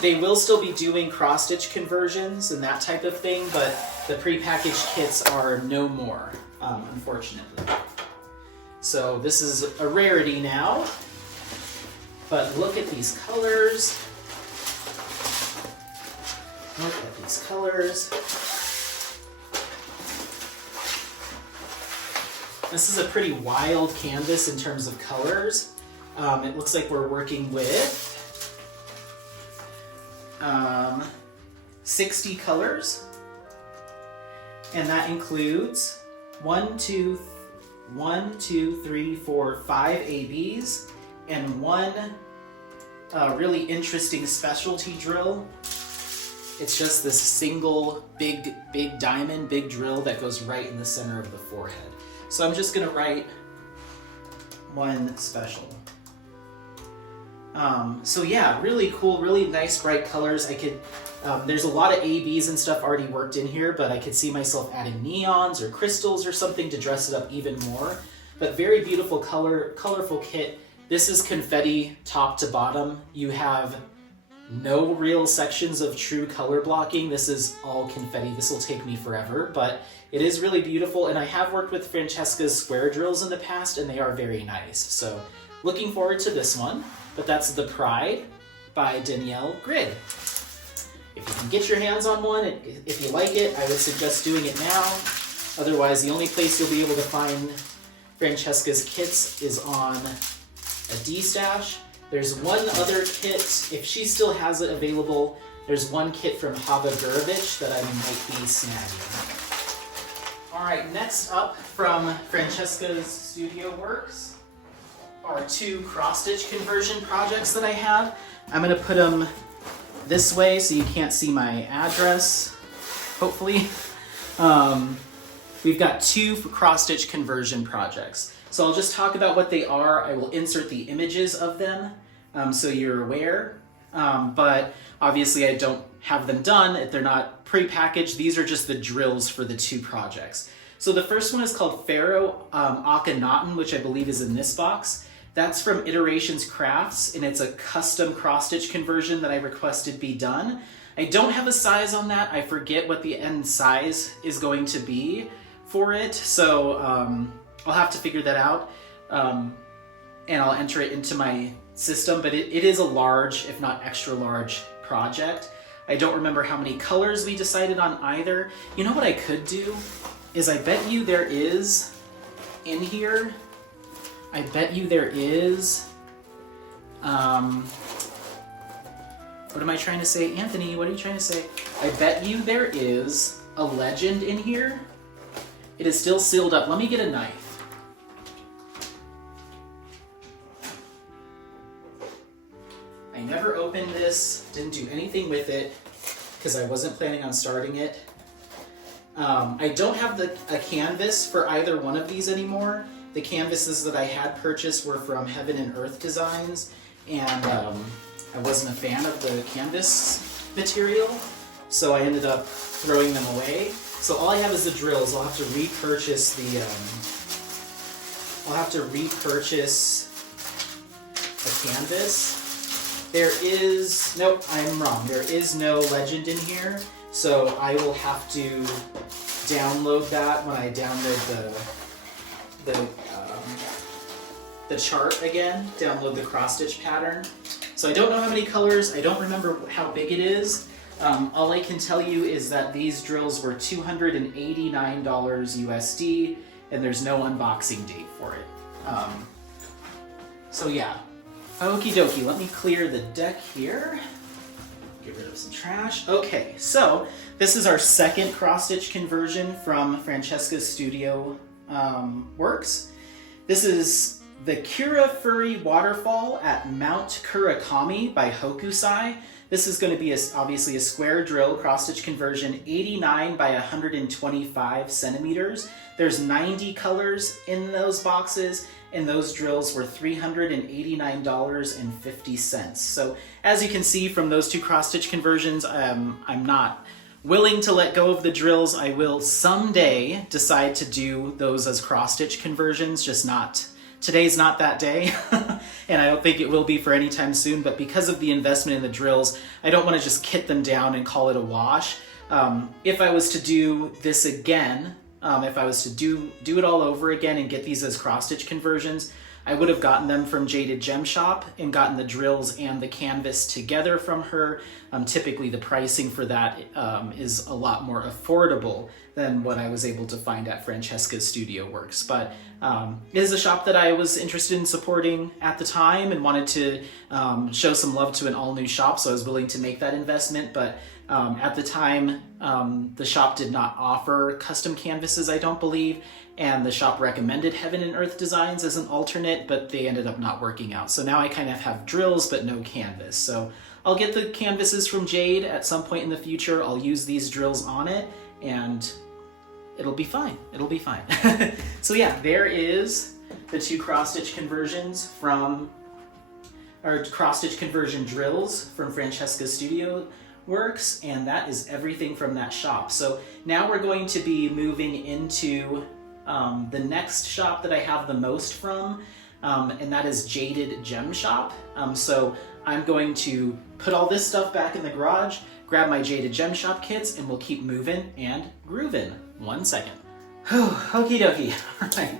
They will still be doing cross-stitch conversions and that type of thing, but the pre-packaged kits are no more, unfortunately. So this is a rarity now. But look at these colors. Look at these colors. This is a pretty wild canvas in terms of colors. It looks like we're working with 60 colors. And that includes 5 ABs and one really interesting specialty drill. It's just this single big diamond, big drill that goes right in the center of the forehead. So I'm just gonna write one special. So yeah, really cool, really nice bright colors. There's a lot of ABs and stuff already worked in here, but I could see myself adding neons or crystals or something to dress it up even more. But very beautiful colorful kit. This is confetti top to bottom. You have no real sections of true color blocking. This is all confetti. This will take me forever, but it is really beautiful. And I have worked with Francesca's square drills in the past, and they are very nice. So looking forward to this one. But that's The Pride by Danielle Grid. If you can get your hands on one, if you like it, I would suggest doing it now. Otherwise, the only place you'll be able to find Francesca's kits is on a D-stash. There's one other kit, if she still has it available, there's one kit from Hava Gurovich that I might be snagging. All right, next up from Francesca's Studio Works are 2 cross-stitch conversion projects that I have. I'm gonna put them this way so you can't see my address, hopefully. We've got 2 cross-stitch conversion projects. So I'll just talk about what they are. I will insert the images of them so you're aware. But obviously I don't have them done. They're not pre-packaged. These are just the drills for the 2 projects. So the first one is called Pharaoh Akhenaten, which I believe is in this box. That's from Iterations Crafts, and it's a custom cross-stitch conversion that I requested be done. I don't have a size on that. I forget what the end size is going to be for it, so I'll have to figure that out, and I'll enter it into my system, but it is a large, if not extra large, project. I don't remember how many colors we decided on either. You know what I could do is I bet you there is in here, I bet you there is, what am I trying to say? Anthony, what are you trying to say? I bet you there is a legend in here. It is still sealed up. Let me get a knife. I never opened this, didn't do anything with it, because I wasn't planning on starting it. I don't have a canvas for either one of these anymore. The canvases that I had purchased were from Heaven and Earth Designs, and I wasn't a fan of the canvas material, so I ended up throwing them away. So all I have is the drills. I'll have to repurchase a canvas. Nope, I'm wrong. There is no legend in here, so I will have to download that when I download the chart again, download the cross-stitch pattern. So I don't know how many colors, I don't remember how big it is. All I can tell you is that these drills were $289 USD, and there's no unboxing date for it. So yeah, okie dokie, let me clear the deck here. Get rid of some trash. Okay, so this is our second cross-stitch conversion from Francesca's Studio Works. This is the Kura Furry Waterfall at Mount Kurakami by Hokusai. This is going to be obviously a square drill cross-stitch conversion, 89 by 125 centimeters. There's 90 colors in those boxes, and those drills were $389.50. So as you can see from those 2 cross-stitch conversions, I'm not willing to let go of the drills. I will someday decide to do those as cross-stitch conversions, just not, today's not that day, and I don't think it will be for any time soon, but because of the investment in the drills, I don't want to just kit them down and call it a wash. If I was to do this again, if I was to do it all over again and get these as cross-stitch conversions, I would have gotten them from Jaded Gem Shop and gotten the drills and the canvas together from her. Typically the pricing for that is a lot more affordable than what I was able to find at Francesca's Studio Works. But it is a shop that I was interested in supporting at the time and wanted to show some love to an all-new shop, so I was willing to make that investment. But at the time, the shop did not offer custom canvases, I don't believe, and the shop recommended Heaven and Earth Designs as an alternate, but they ended up not working out. So now I kind of have drills, but no canvas. So I'll get the canvases from Jade at some point in the future. I'll use these drills on it, and it'll be fine. It'll be fine. So yeah, there is the two cross-stitch conversions from, or cross-stitch conversion drills from Francesca's Studio Works, and that is everything from that shop. So now we're going to be moving into the next shop that I have the most from, and that is Jaded Gem Shop. So I'm going to put all this stuff back in the garage, grab my Jaded Gem Shop kits, and we'll keep moving and grooving. 1 second. Okie dokie. All right.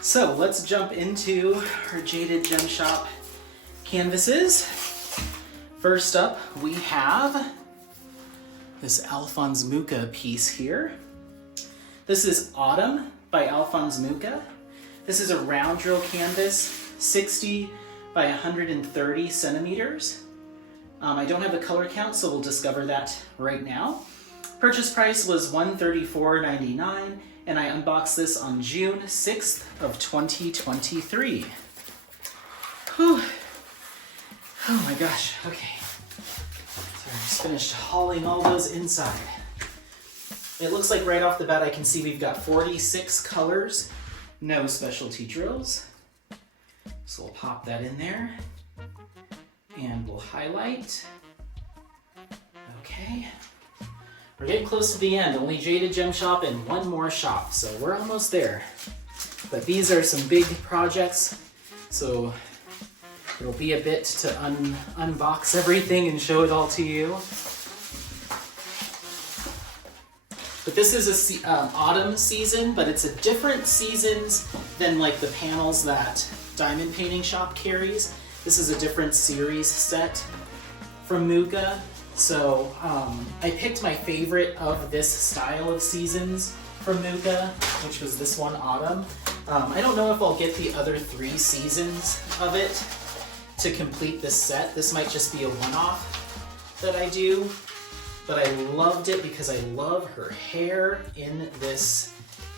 So let's jump into our Jaded Gem Shop canvases. First up, we have this Alphonse Mucha piece here. This is Autumn by Alphonse Mucha. This is a round drill canvas, 60 by 130 centimeters. I don't have a color count, so we'll discover that right now. Purchase price was $134.99, and I unboxed this on June 6th of 2023. Whew. Oh my gosh, okay. So I just finished hauling all those inside. It looks like right off the bat I can see we've got 46 colors, no specialty drills. So we'll pop that in there, and we'll highlight. Okay. We're getting close to the end, only Jaded Gem Shop and one more shop, so we're almost there. But these are some big projects, so it'll be a bit to unbox everything and show it all to you. But this is a autumn season, but it's a different seasons than like the panels that Diamond Painting Shop carries. This is a different series set from Mucha. So I picked my favorite of this style of seasons from Mucha, which was this one, Autumn. I don't know if I'll get the other 3 seasons of it to complete this set. This might just be a one-off that I do, but I loved it because I love her hair in this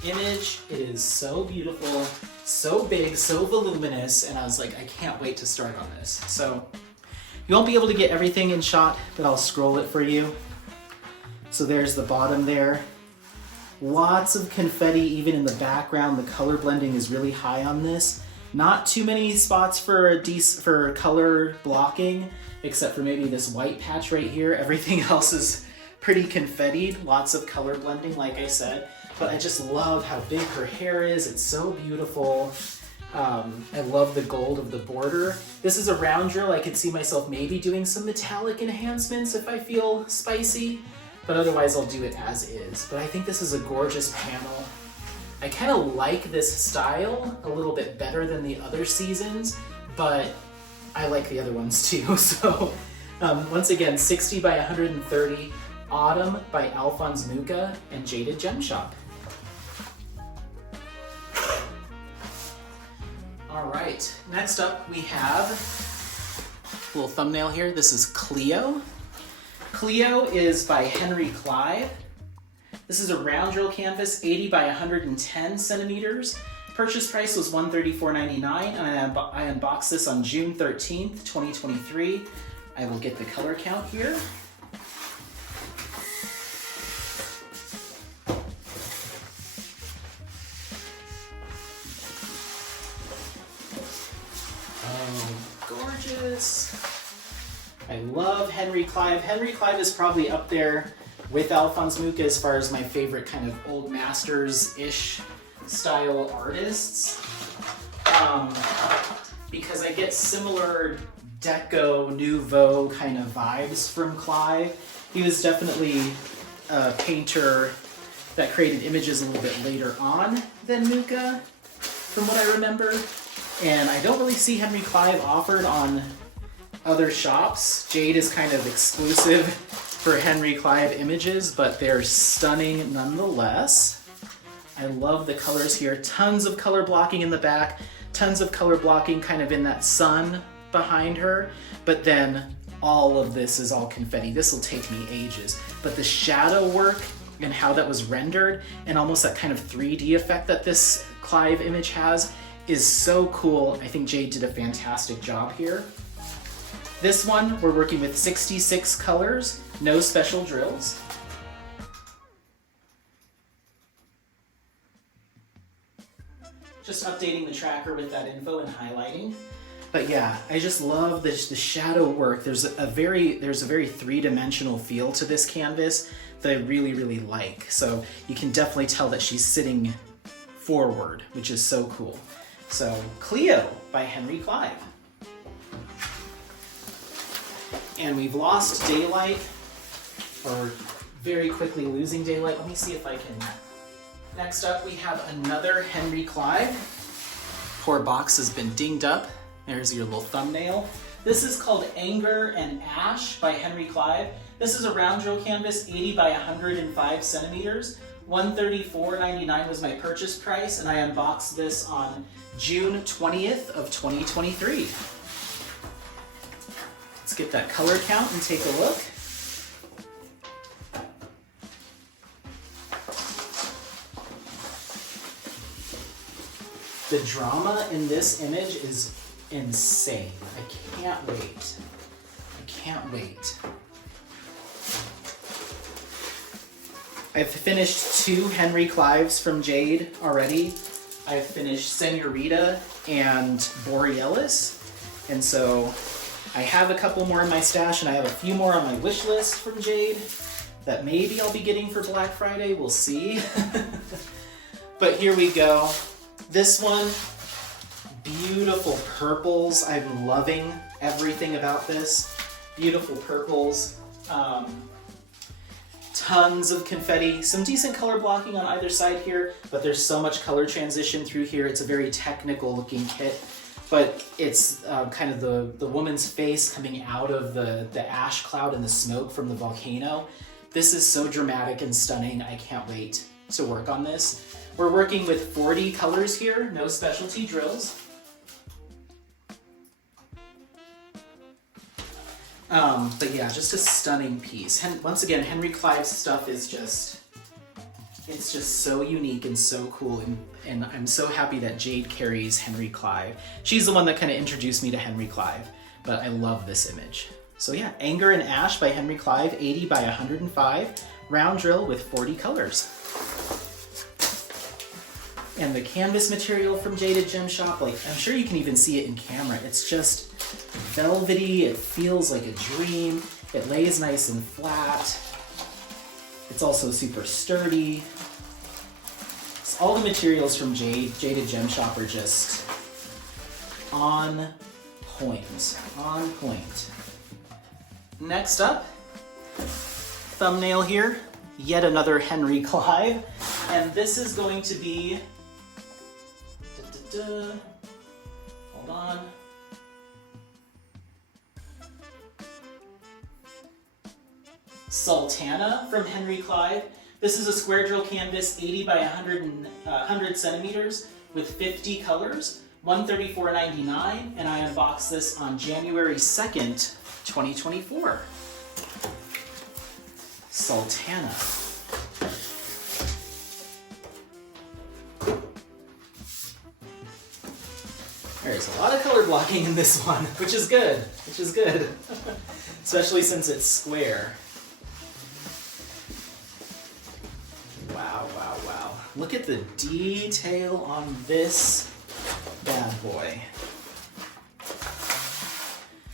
image. It is so beautiful, so big, so voluminous, and I was like, I can't wait to start on this. So you won't be able to get everything in shot, but I'll scroll it for you. So there's the bottom there. Lots of confetti even in the background. The color blending is really high on this. Not too many spots for color blocking, except for maybe this white patch right here. Everything else is pretty confettied. Lots of color blending, like I said. But I just love how big her hair is. It's so beautiful. I love the gold of the border. This is a round drill. I could see myself maybe doing some metallic enhancements if I feel spicy, but otherwise I'll do it as is. But I think this is a gorgeous panel. I kind of like this style a little bit better than the other seasons, but I like the other ones too. So once again, 60 by 130, Autumn by Alphonse Mucha and Jaded Gem Shop. All right, next up we have a little thumbnail here. This is Cleo. Cleo is by Henry Clive. This is a round drill canvas, 80 by 110 centimeters. Purchase price was $134.99, and I unboxed this on June 13th, 2023. I will get the color count here. Gorgeous. I love Henry Clive. Henry Clive is probably up there with Alphonse Mucha as far as my favorite kind of old masters-ish style artists. Because I get similar Deco Nouveau kind of vibes from Clive. He was definitely a painter that created images a little bit later on than Mucha, from what I remember. And I don't really see Henry Clive offered on other shops. Jade is kind of exclusive for Henry Clive images, but they're stunning nonetheless. I love the colors here. Tons of color blocking in the back, tons of color blocking kind of in that sun behind her, but then all of this is all confetti. This will take me ages. But the shadow work and how that was rendered and almost that kind of 3D effect that this Clive image has is so cool. I think Jade did a fantastic job here. This one, we're working with 66 colors, no special drills. Just updating the tracker with that info and highlighting. But yeah, I just love the shadow work. There's a very three-dimensional feel to this canvas that I really, really like. So you can definitely tell that she's sitting forward, which is so cool. So Cleo by Henry Clive. And we've lost daylight, or very quickly losing daylight. Let me see if I can. Next up, we have another Henry Clive. Poor box has been dinged up. There's your little thumbnail. This is called Anger and Ash by Henry Clive. This is a round drill canvas, 80 by 105 centimeters. $134.99 was my purchase price, and I unboxed this on June 20th of 2023. Let's get that color count and take a look. The drama in this image is insane. I can't wait. I can't wait. I've finished 2 Henry Clives from Jade already. I've finished Senorita and Borealis. And so I have a couple more in my stash, and I have a few more on my wish list from Jade that maybe I'll be getting for Black Friday. We'll see. But here we go. This one, beautiful purples. I'm loving everything about this. Beautiful purples. Tons of confetti. Some decent color blocking on either side here, but there's so much color transition through here. It's a very technical looking kit, but it's kind of the woman's face coming out of the ash cloud and the smoke from the volcano. This is so dramatic and stunning. I can't wait to work on this. We're working with 40 colors here, no specialty drills. But yeah, just a stunning piece. Once again, Henry Clive's stuff is it's just so unique and so cool, and I'm so happy that Jade carries Henry Clive. She's the one that kind of introduced me to Henry Clive, but I love this image. So yeah, Anger and Ash by Henry Clive, 80 by 105, round drill with 40 colors. And the canvas material from Jaded Gem Shop, like, I'm sure you can even see it in camera. It's just velvety, it feels like a dream, it lays nice and flat. It's also super sturdy. So all the materials from Jaded Gem Shop are just on point, on point. Next up, thumbnail here, yet another Henry Clive, and this is going to be, hold on. Sultana from Henry Clive. This is a square drill canvas, 80 by 100 centimeters with 50 colors, $134.99, and I unboxed this on January 2nd, 2024. Sultana. There's a lot of color blocking in this one, which is good, especially since it's square. Wow, wow, wow. Look at the detail on this bad boy.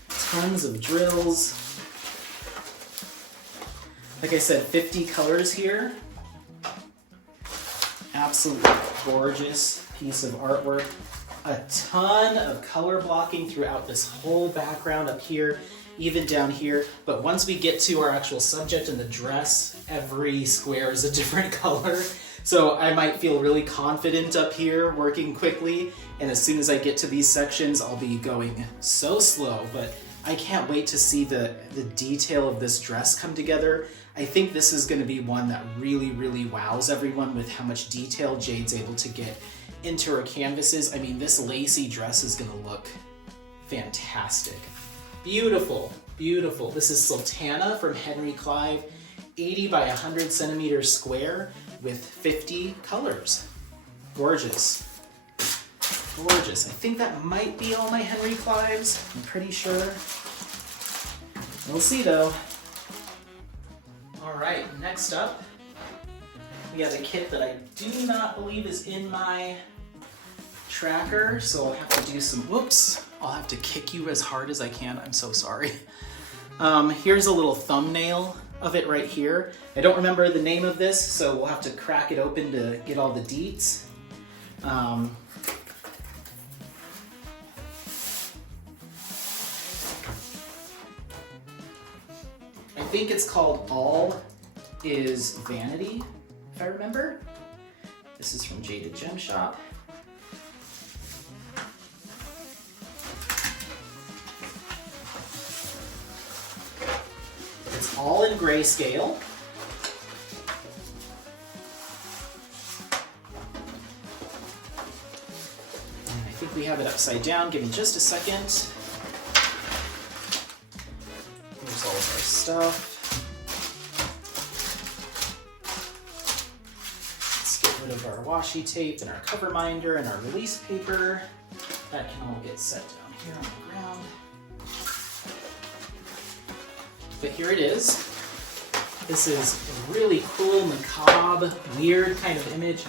Tons of drills. Like I said, 50 colors here. Absolutely gorgeous piece of artwork. A ton of color blocking throughout this whole background up here, even down here. But once we get to our actual subject and the dress, every square is a different color. So I might feel really confident up here working quickly, and as soon as I get to these sections, I'll be going so slow, but I can't wait to see the detail of this dress come together. I think this is going to be one that really, really wows everyone with how much detail Jade's able to get into her canvases. I mean, this lacy dress is going to look fantastic. Beautiful, beautiful. This is Sultana from Henry Clive, 80 by 100 centimeters square with 50 colors. Gorgeous. Gorgeous. I think that might be all my Henry Clives. I'm pretty sure. We'll see though. All right, next up, we have a kit that I do not believe is in my tracker, so I'll have to do some, whoops, I'll have to kick you as hard as I can. I'm so sorry. Here's a little thumbnail of it right here. I don't remember the name of this, so we'll have to crack it open to get all the deets. I think it's called All is Vanity, if I remember. This is from Jaded Gem Shop. It's all in grayscale. And I think we have it upside down. Give me just a second. Here's all of our stuff. Let's get rid of our washi tape and our cover minder and our release paper. That can all get set down here on the ground. But here it is. This is a really cool, macabre, weird kind of image.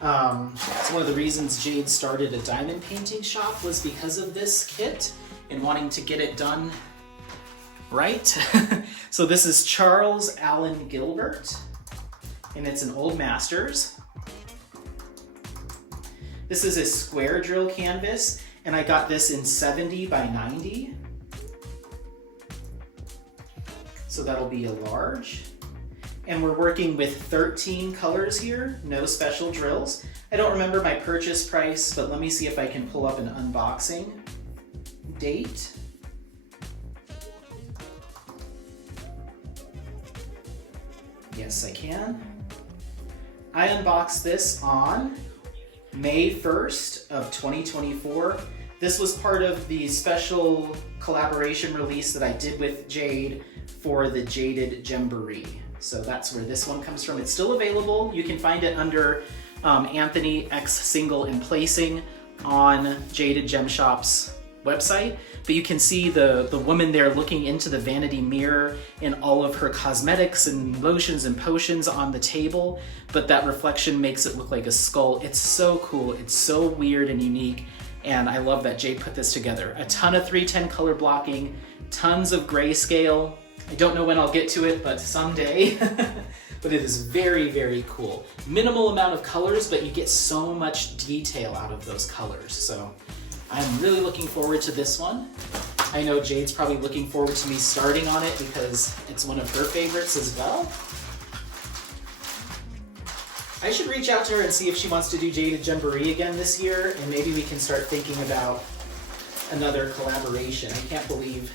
It's one of the reasons Jade started a diamond painting shop was because of this kit and wanting to get it done right. So this is Charles Allen Gilbert, and it's an Old Masters. This is a square drill canvas, and I got this in 70 by 90. So that'll be a large. And we're working with 13 colors here, no special drills. I don't remember my purchase price, but let me see if I can pull up an unboxing date. Yes, I can. I unboxed this on May 1st of 2024. This was part of the special collaboration release that I did with Jade for the Jaded Gemboree. So that's where this one comes from. It's still available. You can find it under Anthony X Single and Placing on Jaded Gem Shop's website. But you can see the woman there looking into the vanity mirror and all of her cosmetics and lotions and potions on the table. But that reflection makes it look like a skull. It's so cool. It's so weird and unique. And I love that Jade put this together. A ton of 310 color blocking, tons of grayscale. I don't know when I'll get to it, but someday. But it is very, very cool. Minimal amount of colors, but you get so much detail out of those colors. So I'm really looking forward to this one. I know Jade's probably looking forward to me starting on it because it's one of her favorites as well. I should reach out to her and see if she wants to do Jaded Gemboree again this year, and maybe we can start thinking about another collaboration. I can't believe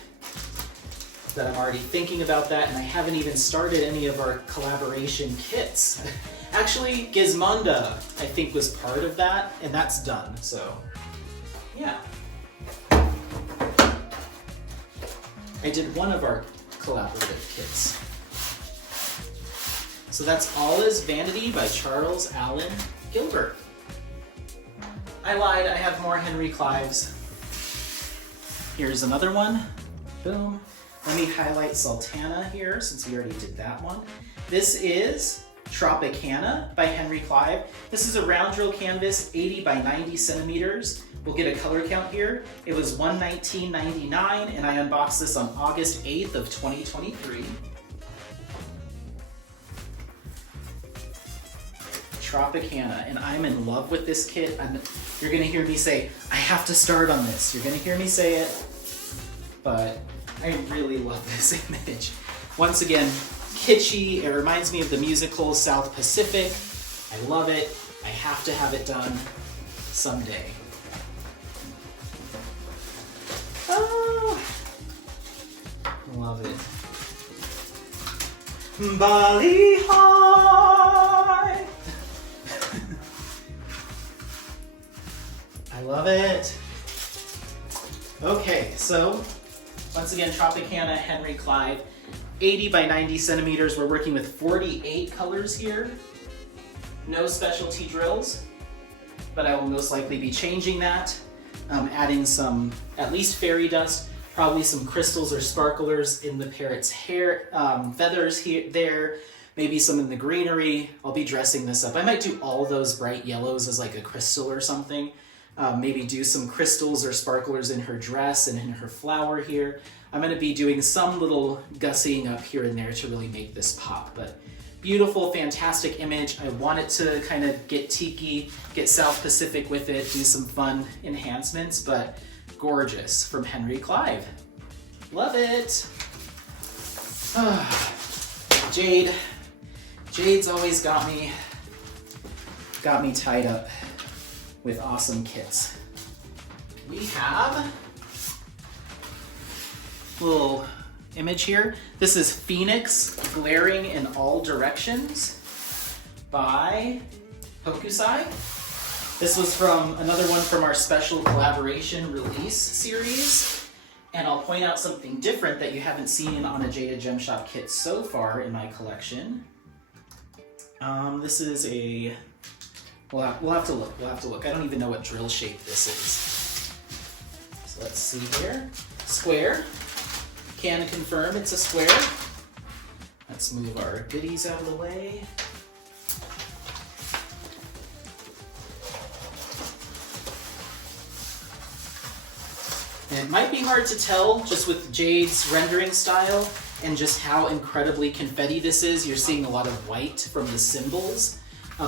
that I'm already thinking about that, and I haven't even started any of our collaboration kits. Actually, Gizmonda, I think, was part of that, and that's done, so yeah. I did one of our collaborative kits. So that's All is Vanity by Charles Allen Gilbert. I lied, I have more Henry Clives. Here's another one. Boom. Let me highlight Sultana here since we already did that one. This is Tropicana by Henry Clive. This is a round drill canvas, 80 by 90 centimeters. We'll get a color count here. It was $119.99, and I unboxed this on August 8th of 2023. Tropicana, and I'm in love with this kit. You're gonna hear me say, I have to start on this. You're gonna hear me say it, but I really love this image. Once again, kitschy. It reminds me of the musical South Pacific. I love it. I have to have it done someday. Oh, love it. Bali High. I love it. Okay, so once again, Tropicana Henry Clive, 80 by 90 centimeters. We're working with 48 colors here. No specialty drills, but I will most likely be changing that, adding some, at least fairy dust, probably some crystals or sparklers in the parrot's hair, feathers here, there, maybe some in the greenery. I'll be dressing this up. I might do all those bright yellows as like a crystal or something. Maybe do some crystals or sparklers in her dress and in her flower here. I'm going to be doing some little gussying up here and there to really make this pop, but beautiful, fantastic image. I want it to kind of get tiki, get South Pacific with it, do some fun enhancements, but gorgeous from Henry Clive. Love it. Jade. Jade's always got me tied up with awesome kits. We have a little image here. This is Phoenix Glaring in All Directions by Hokusai. This was from another one from our special collaboration release series. And I'll point out something different that you haven't seen on a Jaded Gem Shop kit so far in my collection. This is a, we'll have to look. I don't even know what drill shape this is. So let's see here. Square. Can confirm it's a square. Let's move our goodies out of the way. And it might be hard to tell just with Jade's rendering style and just how incredibly confetti this is. You're seeing a lot of white from the symbols.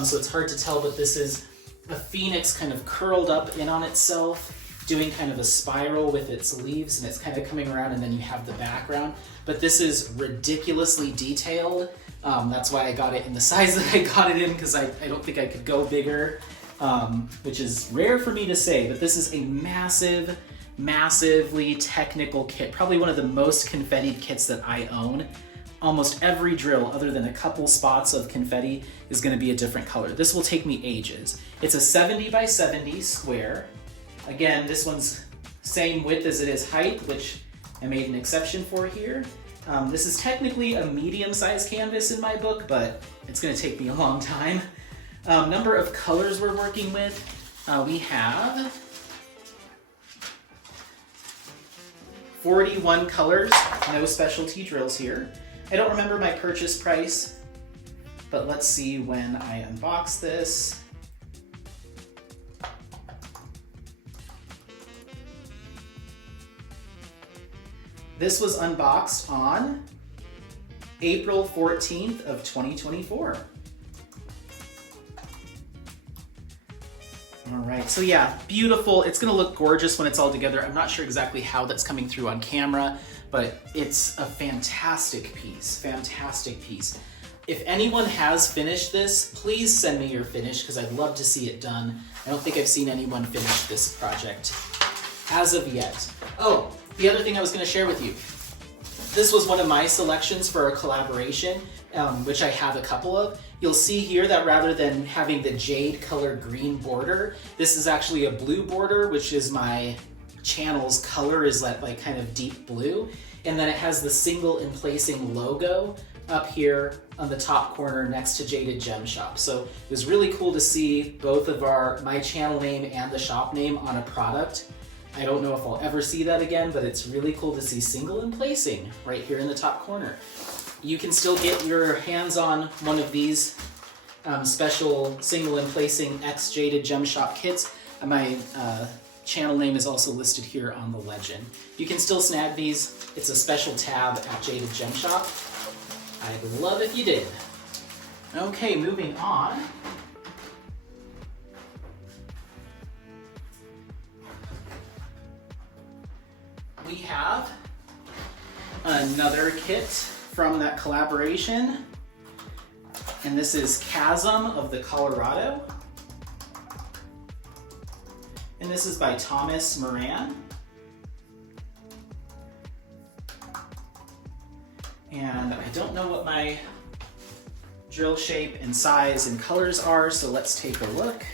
So it's hard to tell, but this is a phoenix kind of curled up in on itself, doing kind of a spiral with its leaves, and it's kind of coming around, and then you have the background. But this is ridiculously detailed. That's why I got it in the size that I got it in, because I don't think I could go bigger, which is rare for me to say, but this is a massively technical kit. Probably one of the most confetti kits that I own. Almost every drill, other than a couple spots of confetti, is going to be a different color. This will take me ages. It's a 70 by 70 square. Again, this one's same width as it is height, which I made an exception for here. This is technically a medium-sized canvas in my book, but it's going to take me a long time. Number of colors we're working with, we have 41 colors, no specialty drills here. I don't remember my purchase price, but let's see when I unbox this. This was unboxed on April 14th of 2024. All right, so yeah, beautiful. It's gonna look gorgeous when it's all together. I'm not sure exactly how that's coming through on camera, but it's a fantastic piece. If anyone has finished this, please send me your finish, because I'd love to see it done. I don't think I've seen anyone finish this project as of yet. Oh, the other thing I was gonna share with you. This was one of my selections for a collaboration, which I have a couple of. You'll see here that rather than having the jade color green border, this is actually a blue border, which is my channel's color, is that like kind of deep blue. And then it has the single emplacing logo up here on the top corner next to Jaded Gem Shop. So it was really cool to see both of my channel name and the shop name on a product. I don't know if I'll ever see that again, but it's really cool to see single emplacing right here in the top corner. You can still get your hands on one of these special single emplacing X Jaded Gem Shop kits. My channel name is also listed here on the legend. You can still snag these. It's a special tab at Jaded Gem Shop. I'd love if you did. Okay, moving on. We have another kit from that collaboration And this is Chasm of the Colorado. And this is by Thomas Moran. And I don't know what my drill shape and size and colors are, so let's take a look.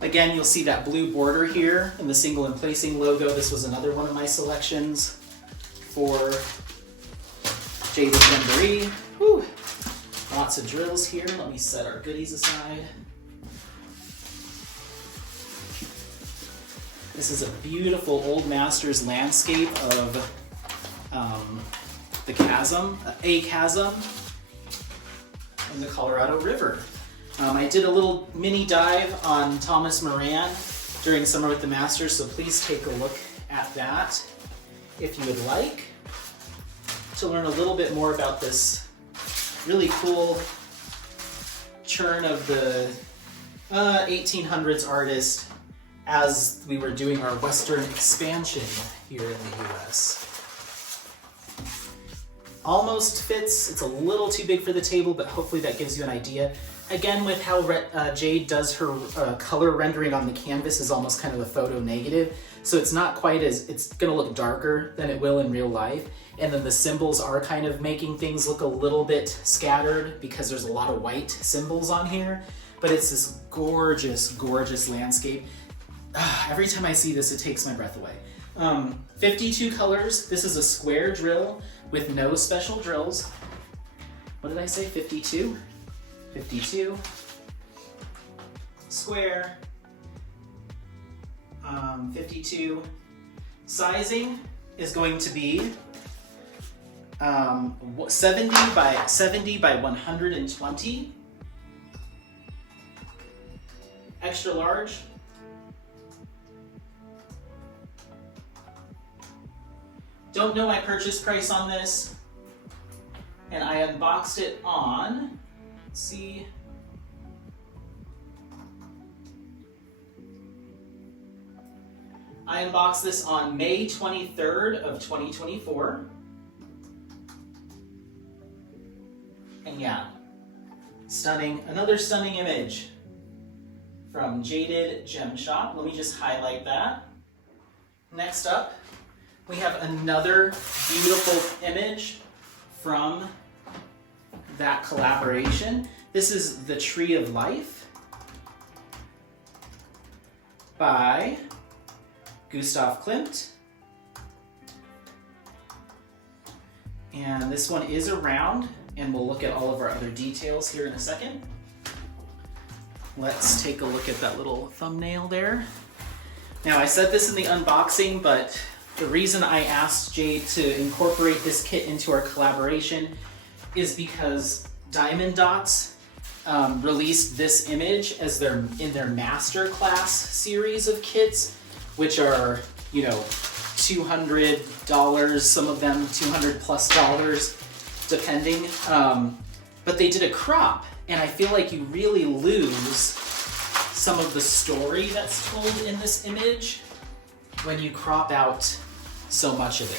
Again, you'll see that blue border here in the single and placing logo. This was another one of my selections for Jaded Jamboree. Whew. Lots of drills here. Let me set our goodies aside. This is a beautiful Old Masters landscape of the chasm, a chasm in the Colorado River. I did a little mini dive on Thomas Moran during Summer with the Masters, so please take a look at that if you would like to learn a little bit more about this really cool churn of the 1800s artist as we were doing our Western expansion here in the US. Almost fits. It's a little too big for the table, but hopefully that gives you an idea. Again, with how Jade does her color rendering on the canvas is almost kind of a photo negative. So it's not quite as, it's gonna look darker than it will in real life. And then the symbols are kind of making things look a little bit scattered because there's a lot of white symbols on here. But it's this gorgeous, gorgeous landscape. Every time I see this, it takes my breath away. 52 colors. This is a square drill with no special drills. What did I say, 52? 52, square, 52. Sizing is going to be 70 by 120. Extra large. Don't know my purchase price on this, and I unboxed it on, let's see, I unboxed this on May 23rd of 2024. And yeah, stunning, another stunning image from Jaded Gem Shop. Let me just highlight that. Next up, we have another beautiful image from that collaboration. This is The Tree of Life by Gustav Klimt. And this one is around, and we'll look at all of our other details here in a second. Let's take a look at that little thumbnail there. Now, I said this in the unboxing, but the reason I asked Jade to incorporate this kit into our collaboration is because Diamond Dots released this image as in their master class series of kits, which are, you know, $200, some of them $200+ depending. But they did a crop, and I feel like you really lose some of the story that's told in this image when you crop out so much of it.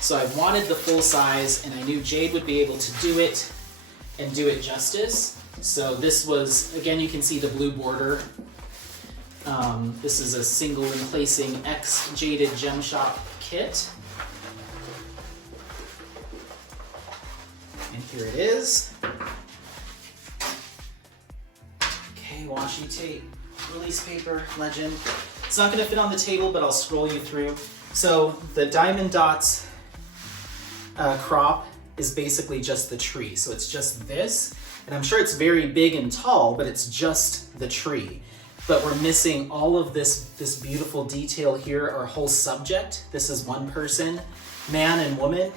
So I wanted the full size, and I knew Jade would be able to do it and do it justice. So this was, again, you can see the blue border. This is a single and placing X Jaded Gem Shop kit. And here it is. Okay, washi tape, release paper, legend. It's not gonna fit on the table, but I'll scroll you through. So the Diamond Dots crop is basically just the tree. So it's just this, and I'm sure it's very big and tall, but it's just the tree. But we're missing all of this beautiful detail here, our whole subject. This is one person, man and woman,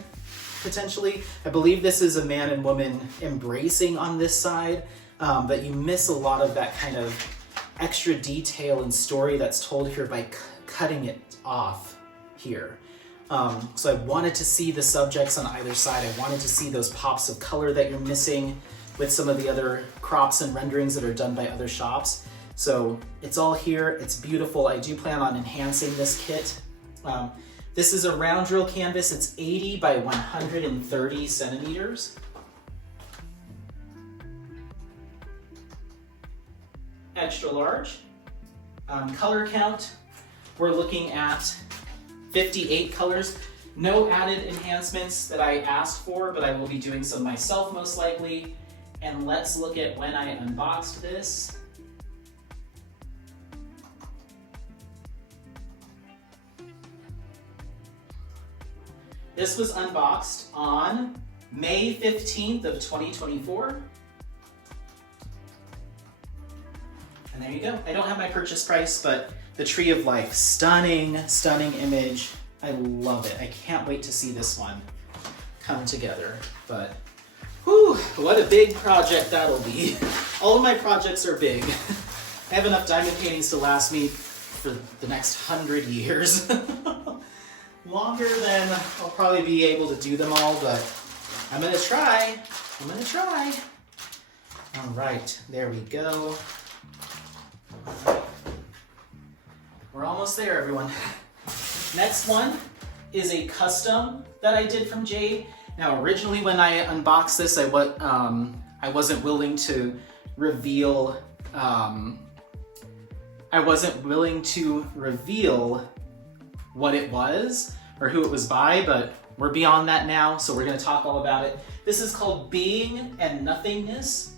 potentially. I believe this is a man and woman embracing on this side, but you miss a lot of that kind of extra detail and story that's told here by cutting it off here. So I wanted to see the subjects on either side. I wanted to see those pops of color that you're missing with some of the other crops and renderings that are done by other shops. So it's all here, it's beautiful. I do plan on enhancing this kit. This is a round drill canvas. It's 80 by 130 centimeters. Extra large. Color count, we're looking at 58 colors. No added enhancements that I asked for, but I will be doing some myself most likely. And let's look at when I unboxed this. This was unboxed on May 15th of 2024. And there you go. I don't have my purchase price, but the Tree of Life, stunning, stunning image. I love it. I can't wait to see this one come together. But whew, what a big project that'll be. All of my projects are big. I have enough diamond paintings to last me for the next 100 years. Longer than I'll probably be able to do them all, but I'm gonna try. I'm gonna try. All right, there we go. We're almost there, everyone. Next one is a custom that I did from Jade. Now, originally when I unboxed this, I wasn't willing to reveal. What it was or who it was by, but we're beyond that now, so we're going to talk all about it. This is called Being and Nothingness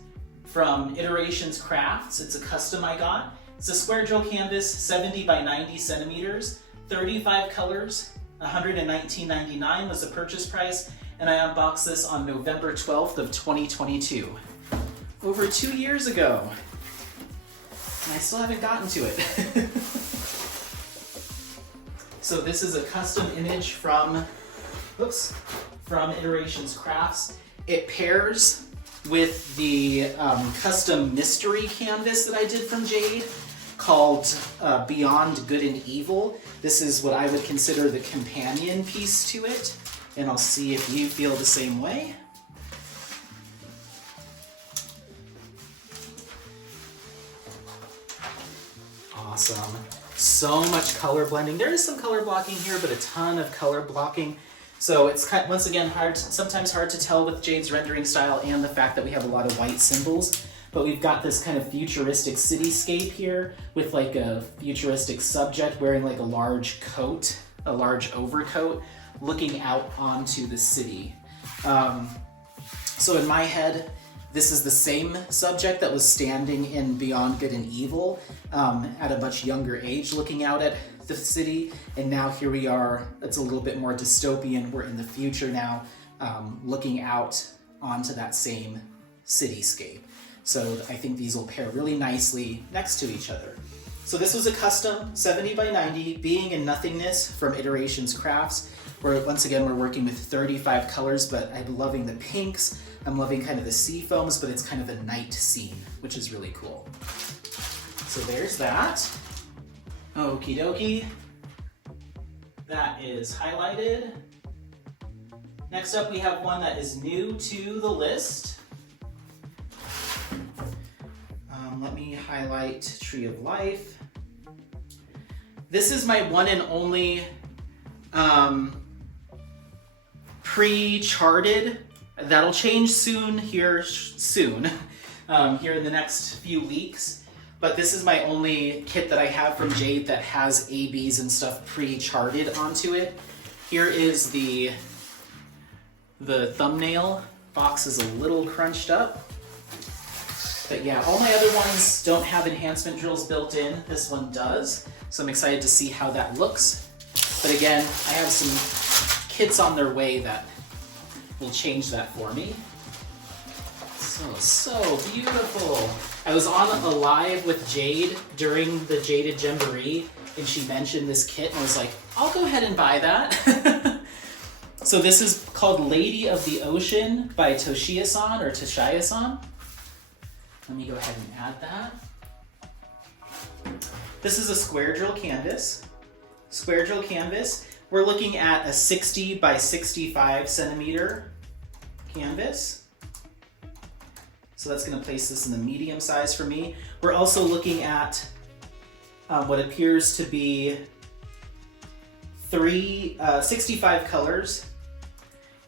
from Iterations Crafts. It's a custom I got. It's a square drill canvas, 70 by 90 centimeters, 35 colors, $119.99 was the purchase price, and I unboxed this on November 12th of 2022. Over 2 years ago, and I still haven't gotten to it. So this is a custom image from Iterations Crafts. It pairs with the custom mystery canvas that I did from Jade called Beyond Good and Evil. This is what I would consider the companion piece to it, and I'll see if you feel the same way. Awesome. So much color blending. There is some color blocking here, but a ton of color blocking. So it's once again sometimes hard to tell with Jade's rendering style and the fact that we have a lot of white symbols. But we've got this kind of futuristic cityscape here with like a futuristic subject wearing like a large coat, a large overcoat, looking out onto the city. So in my head, this is the same subject that was standing in Beyond Good and Evil at a much younger age, looking out at the city, and now here we are. It's a little bit more dystopian. We're in the future now, looking out onto that same cityscape. So I think these will pair really nicely next to each other. So this was a custom 70 by 90 Being and Nothingness from Iterations Crafts, where once again we're working with 35 colors, but I'm loving the pinks. I'm loving kind of the sea foams, but it's kind of a night scene, which is really cool. So there's that. Okie dokie. That is highlighted. Next up, we have one that is new to the list. Let me highlight Tree of Life. This is my one and only pre-charted. That'll change soon, here in the next few weeks. But this is my only kit that I have from Jade that has ABs and stuff pre-charted onto it. Here is the thumbnail. Box is a little crunched up. But yeah, all my other ones don't have enhancement drills built in. This one does. So I'm excited to see how that looks. But again, I have some kits on their way that will change that for me. So beautiful. I was on a live with Jade during the Jaded Jamboree, and she mentioned this kit, and I was like, I'll go ahead and buy that. So this is called Lady of the Ocean by Toshiya-san or Toshiya-san. Let me go ahead and add that. This is a square drill canvas. Square drill canvas. We're looking at a 60 by 65 centimeter canvas. So that's going to place this in the medium size for me. We're also looking at what appears to be 65 colors,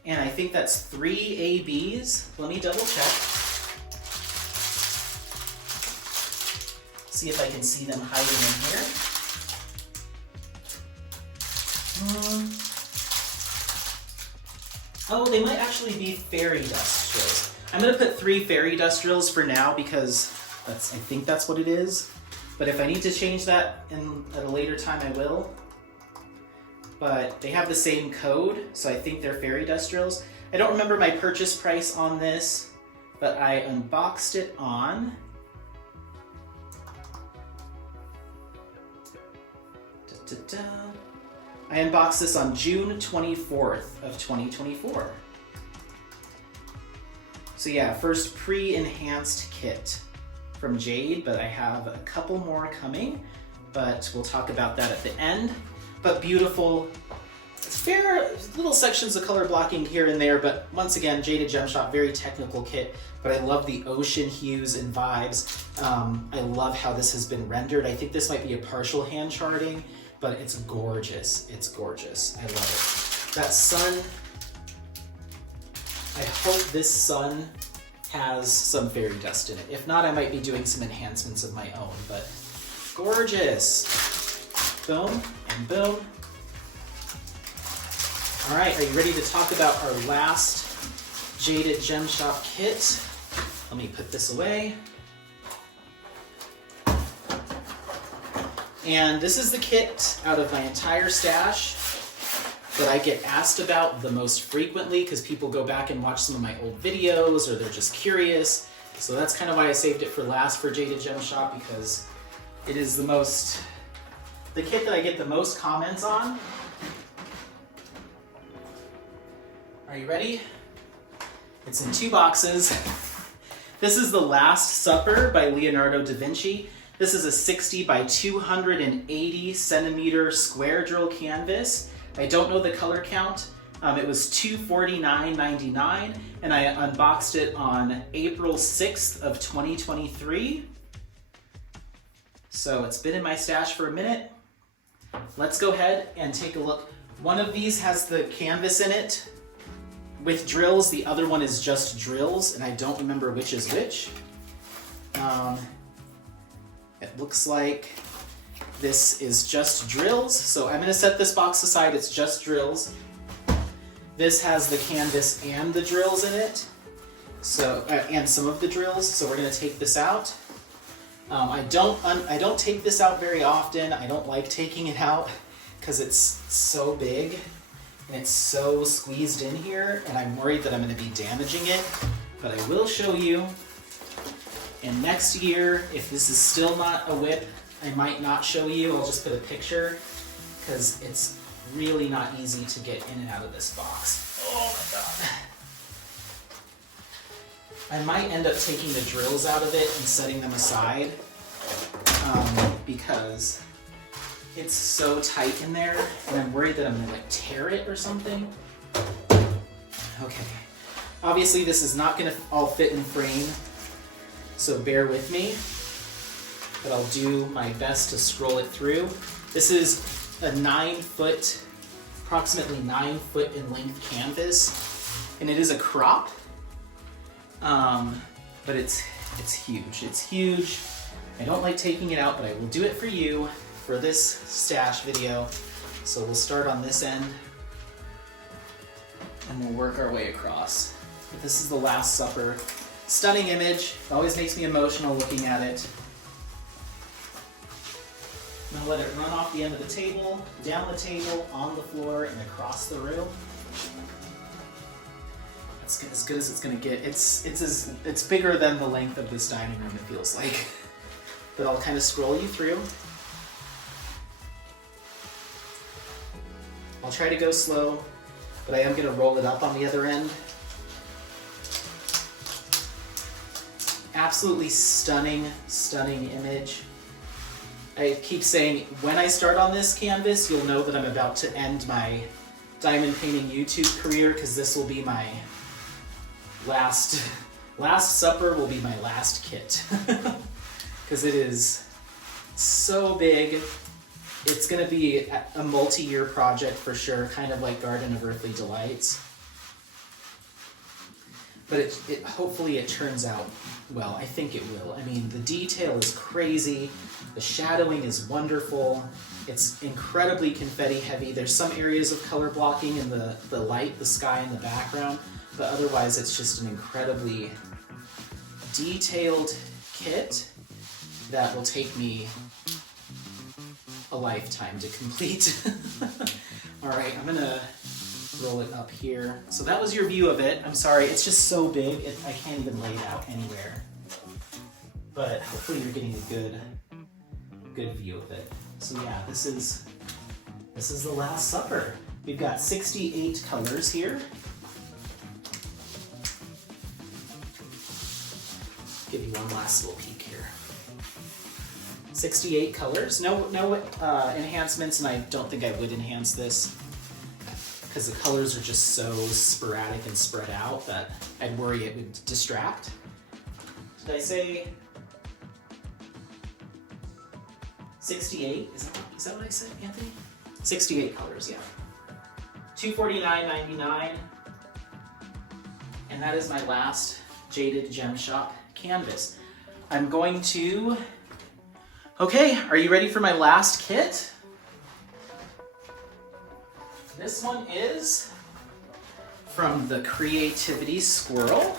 and I think that's 3 ABs. Let me double check. See if I can see them hiding in here. Oh, they might actually be fairy dust drills. I'm gonna put 3 fairy dust drills for now because I think that's what it is. But if I need to change that at a later time, I will. But they have the same code, so I think they're fairy dust drills. I don't remember my purchase price on this, but I unboxed it on I unboxed this on June 24th of 2024. So yeah, first pre-enhanced kit from Jade, but I have a couple more coming, but we'll talk about that at the end. But beautiful, fair little sections of color blocking here and there, but once again, Jaded Gem Shop, very technical kit, but I love the ocean hues and vibes. I love how this has been rendered. I think this might be a partial hand charting, but it's gorgeous. It's gorgeous. I love it. That sun, I hope this sun has some fairy dust in it. If not, I might be doing some enhancements of my own, but gorgeous. Boom and boom. All right, are you ready to talk about our last Jaded Gem Shop kit? Let me put this away. And this is the kit out of my entire stash that I get asked about the most frequently because people go back and watch some of my old videos or they're just curious. So that's kind of why I saved it for last for Jaded Gem Shop, because it is the kit that I get the most comments on. Are you ready? It's in 2 boxes. This is The Last Supper by Leonardo da Vinci. This is a 60 by 280 centimeter square drill canvas. I don't know the color count. It was $249.99, and I unboxed it on April 6th of 2023. So it's been in my stash for a minute. Let's go ahead and take a look. One of these has the canvas in it with drills. The other one is just drills, and I don't remember which is which. It looks like this is just drills, so I'm gonna set this box aside. It's just drills. This has the canvas and the drills in it, so and some of the drills. So we're gonna take this out. I don't take this out very often. I don't like taking it out because it's so big and it's so squeezed in here, and I'm worried that I'm gonna be damaging it. But I will show you. And next year, if this is still not a whip, I might not show you. I'll just put a picture because it's really not easy to get in and out of this box. Oh my God. I might end up taking the drills out of it and setting them aside because it's so tight in there, and I'm worried that I'm gonna like tear it or something. Okay. Obviously, this is not gonna all fit in frame, so bear with me, but I'll do my best to scroll it through. This is a approximately 9 foot in length canvas, and it is a crop, but it's huge. It's huge. I don't like taking it out, but I will do it for you for this stash video. So we'll start on this end, and we'll work our way across. But this is The Last Supper. Stunning image. It always makes me emotional looking at it. I'm gonna let it run off the end of the table, down the table, on the floor, and across the room. That's as good as it's gonna get. It's bigger than the length of this dining room, it feels like. But I'll kind of scroll you through. I'll try to go slow, but I am gonna roll it up on the other end. Absolutely stunning, stunning image. I keep saying, when I start on this canvas, you'll know that I'm about to end my diamond painting YouTube career, because this will be my last supper will be my last kit. Because it is so big, It's going to be a multi-year project for sure, kind of like Garden of Earthly Delights. But hopefully it turns out well. I think it will. I mean, the detail is crazy. The shadowing is wonderful. It's incredibly confetti heavy. There's some areas of color blocking in the light, the sky in the background, but otherwise it's just an incredibly detailed kit that will take me a lifetime to complete. All right, I'm gonna roll it up here. So that was your view of it. I'm sorry, it's just so big, I can't even lay it out anywhere. But hopefully you're getting a good view of it. So yeah, this is the Last Supper. We've got 68 colors here. Give you one last little peek here. 68 colors. No enhancements, and I don't think I would enhance this because the colors are just so sporadic and spread out that I'd worry it would distract. Did I say 68? Is that what I said, Anthony? 68 colors, yeah. $249.99. And that is my last Jaded Gem Shop canvas. I'm going to... Okay, are you ready for my last kit? This one is from the Creativity Squirrel.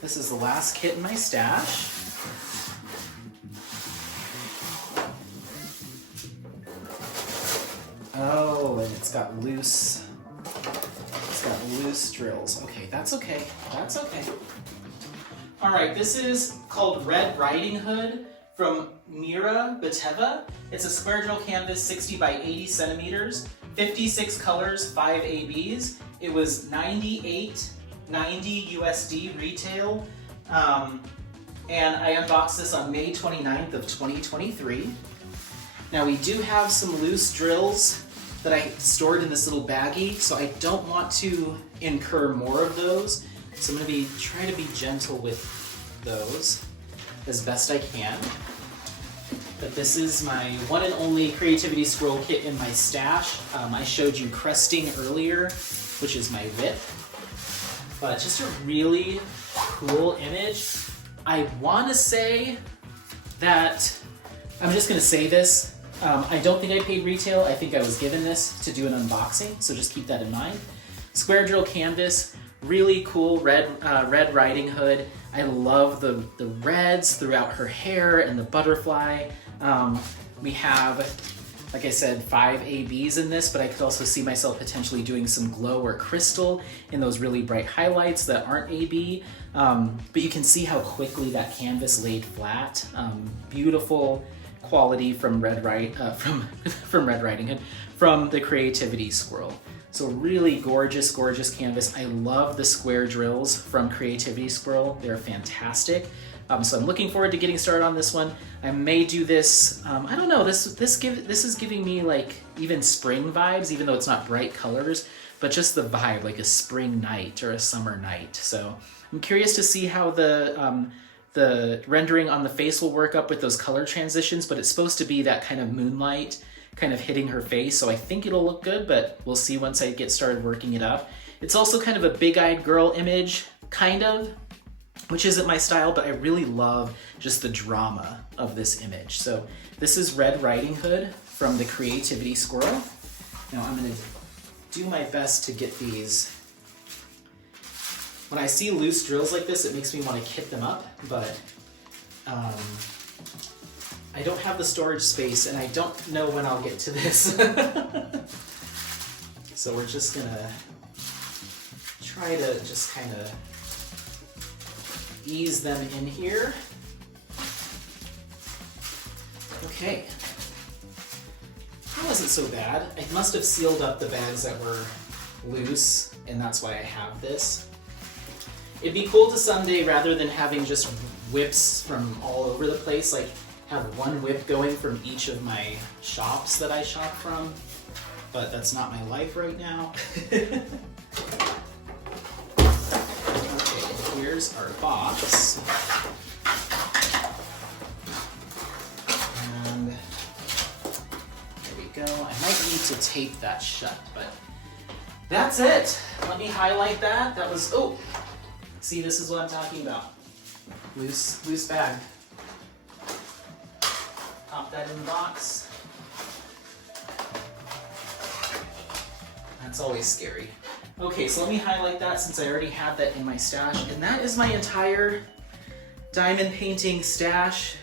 This is the last kit in my stash. Oh, and it's got loose drills. Okay, that's okay. That's okay. All right, this is called Red Riding Hood from Mira Bateva. It's a square drill canvas, 60 by 80 centimeters, 56 colors, 5 ABs. It was $98.90 USD retail. And I unboxed this on May 29th of 2023. Now we do have some loose drills that I stored in this little baggie, so I don't want to incur more of those. So I'm going to try to be gentle with those as best I can. But this is my one and only Creativity Squirrel kit in my stash. I showed you Cresting earlier, which is my whip. But just a really cool image. I want to say that, I'm just going to say this, I don't think I paid retail. I think I was given this to do an unboxing, so just keep that in mind. Square drill canvas, really cool red Riding Hood. I love the reds throughout her hair and the butterfly. We have, like I said, 5 ABs in this, but I could also see myself potentially doing some glow or crystal in those really bright highlights that aren't AB. But you can see how quickly that canvas laid flat. Beautiful quality from from Red Riding Hood, from the Creativity Squirrel. So really gorgeous, gorgeous canvas. I love the square drills from Creativity Squirrel. They're fantastic. So I'm looking forward to getting started on this one. I may do this, I don't know, this is giving me like even spring vibes, even though it's not bright colors, but just the vibe, like a spring night or a summer night. So I'm curious to see how the rendering on the face will work up with those color transitions, but it's supposed to be that kind of moonlight kind of hitting her face, so I think it'll look good, but we'll see once I get started working it up. It's also kind of a big-eyed girl image, kind of, which isn't my style, but I really love just the drama of this image. So this is Red Riding Hood from the Creativity Squirrel. Now I'm gonna do my best to get these. When I see loose drills like this, it makes me want to kit them up, but I don't have the storage space and I don't know when I'll get to this. So we're just gonna try to just kind of ease them in here. Okay. That wasn't so bad. I must have sealed up the bags that were loose, and that's why I have this. It'd be cool to someday, rather than having just whips from all over the place, like have one whip going from each of my shops that I shop from, but that's not my life right now. Okay, here's our box. And to tape that shut, but that's it. Let me highlight that. That was, oh, see, this is what I'm talking about. Loose bag. Pop that in the box. That's always scary. Okay, so let me highlight that since I already have that in my stash. And that is my entire diamond painting stash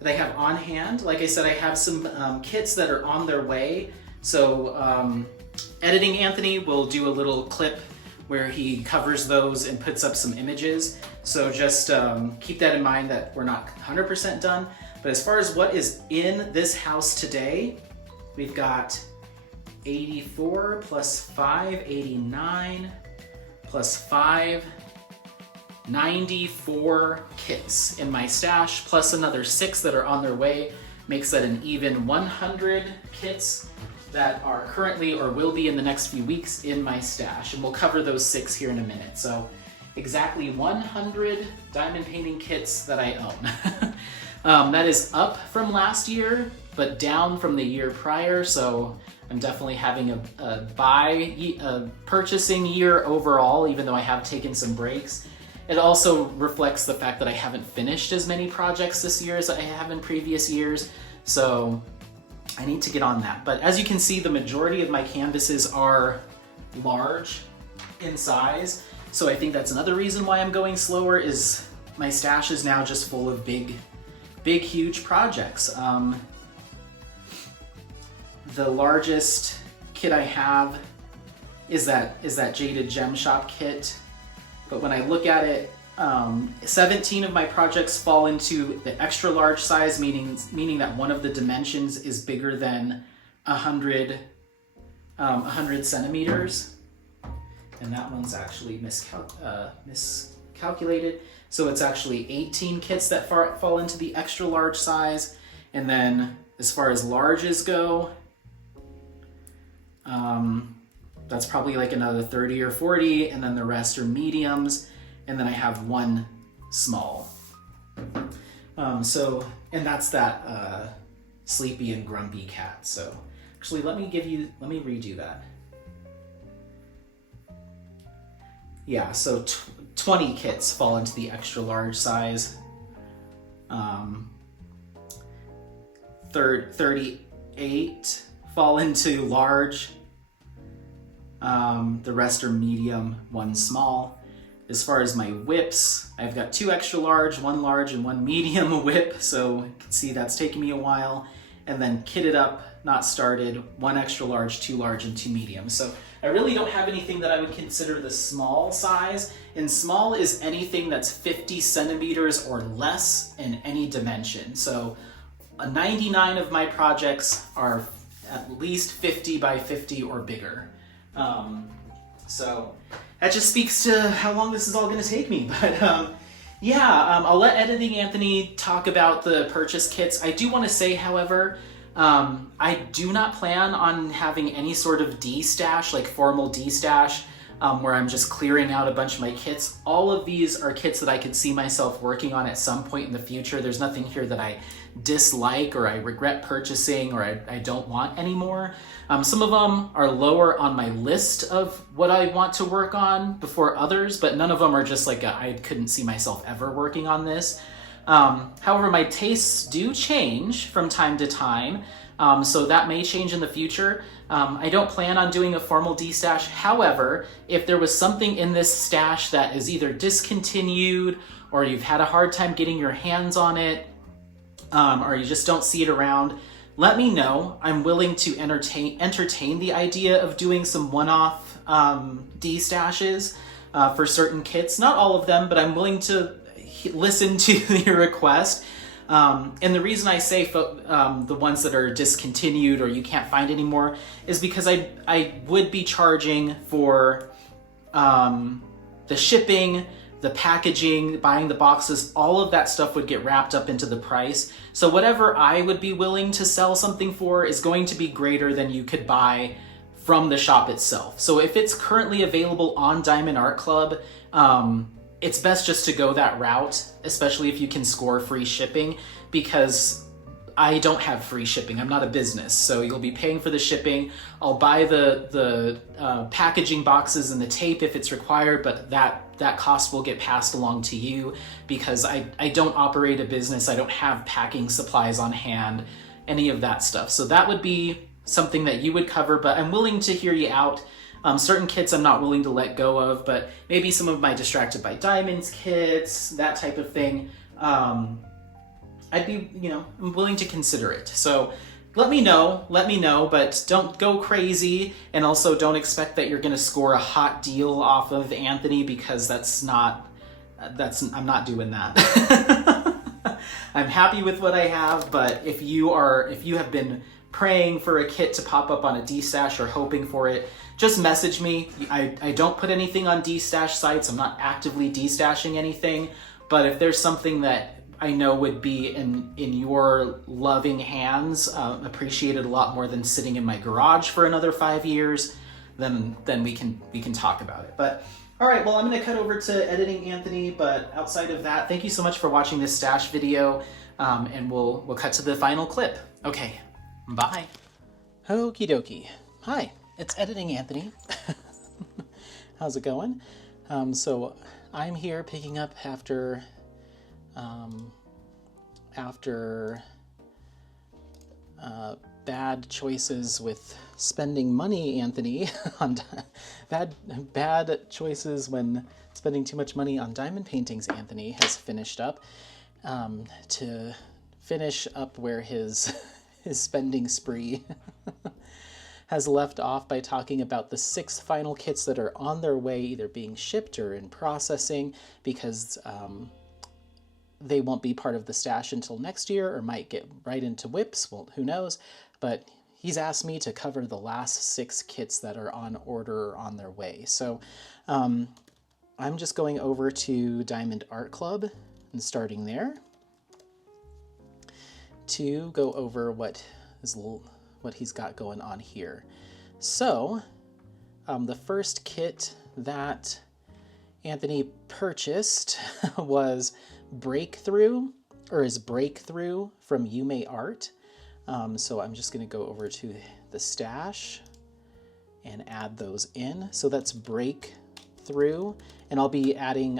that I have on hand. Like I said, I have some kits that are on their way. So Editing Anthony will do a little clip where he covers those and puts up some images. So just keep that in mind that we're not 100% done. But as far as what is in this house today, we've got 84 plus 5, 89 plus 5, 94 kits in my stash, plus another 6 that are on their way, makes that an even 100 kits that are currently or will be in the next few weeks in my stash. And we'll cover those 6 here in a minute. So exactly 100 diamond painting kits that I own. That is up from last year, but down from the year prior. So I'm definitely having a purchasing year overall, even though I have taken some breaks. It also reflects the fact that I haven't finished as many projects this year as I have in previous years. So I need to get on that. But as you can see, the majority of my canvases are large in size. So I think that's another reason why I'm going slower, is my stash is now just full of big, huge projects. The largest kit I have is that Jaded Gem Shop kit. But when I look at it, 17 of my projects fall into the extra large size, meaning that one of the dimensions is bigger than 100 centimeters. And that one's actually miscalculated. So it's actually 18 kits that fall into the extra large size. And then as far as larges go, that's probably like another 30 or 40, and then the rest are mediums, and then I have one small. And that's that sleepy and grumpy cat. So actually, let me redo that. Yeah, so 20 kits fall into the extra large size. 38 fall into large. The rest are medium, one small. As far as my whips, I've got 2 extra large, 1 large, and 1 medium whip. So you can see that's taking me a while. And then kitted up, not started, 1 extra large, 2 large, and 2 medium. So I really don't have anything that I would consider the small size. And small is anything that's 50 centimeters or less in any dimension. So 99 of my projects are at least 50 by 50 or bigger. So that just speaks to how long this is all going to take me. But I'll let Editing Anthony talk about the purchase kits. I do want to say, however, I do not plan on having any sort of D-stash, like formal D-stash, where I'm just clearing out a bunch of my kits. All of these are kits that I could see myself working on at some point in the future. There's nothing here that I dislike or I regret purchasing or I don't want anymore. Some of them are lower on my list of what I want to work on before others, but none of them are just like I couldn't see myself ever working on this. However, my tastes do change from time to time, so that may change in the future. I don't plan on doing a formal D-stash. However, if there was something in this stash that is either discontinued or you've had a hard time getting your hands on it, or you just don't see it around, let me know. I'm willing to entertain the idea of doing some one-off D-stashes for certain kits. Not all of them, but I'm willing to listen to your request. And the reason I say the ones that are discontinued or you can't find anymore is because I would be charging for the shipping, the packaging, buying the boxes, all of that stuff would get wrapped up into the price. So whatever I would be willing to sell something for is going to be greater than you could buy from the shop itself. So if it's currently available on Diamond Art Club, it's best just to go that route, especially if you can score free shipping, because I don't have free shipping. I'm not a business, so you'll be paying for the shipping. I'll buy the packaging boxes and the tape if it's required, but that cost will get passed along to you because I don't operate a business. I don't have packing supplies on hand, any of that stuff. So that would be something that you would cover, but I'm willing to hear you out. Certain kits I'm not willing to let go of, but maybe some of my Distracted by Diamonds kits, that type of thing. I'd be, I'm willing to consider it. So let me know, but don't go crazy. And also don't expect that you're going to score a hot deal off of Anthony, because I'm not doing that. I'm happy with what I have, but if you have been praying for a kit to pop up on a D-stash or hoping for it, just message me. I don't put anything on D-stash sites. I'm not actively D-stashing anything, but if there's something that I know would be in your loving hands, appreciated a lot more than sitting in my garage for another 5 years, then we can talk about it. But all right, well, I'm going to cut over to editing, Anthony, but outside of that, thank you so much for watching this stash video, and we'll cut to the final clip. Okay, bye. Okie dokie. Hi, it's editing, Anthony. How's it going? So I'm here picking up after bad choices with spending money, Anthony, on bad choices when spending too much money on diamond paintings. Anthony has finished up to finish up where his spending spree has left off by talking about the 6 final kits that are on their way, either being shipped or in processing, because they won't be part of the stash until next year, or might get right into whips. Well, who knows? But he's asked me to cover the last 6 kits that are on order or on their way. So I'm just going over to Diamond Art Club and starting there to go over what he's got going on here. So the first kit that Anthony purchased was Breakthrough from Yume Art. So I'm just going to go over to the stash and add those in. So that's Breakthrough, and I'll be adding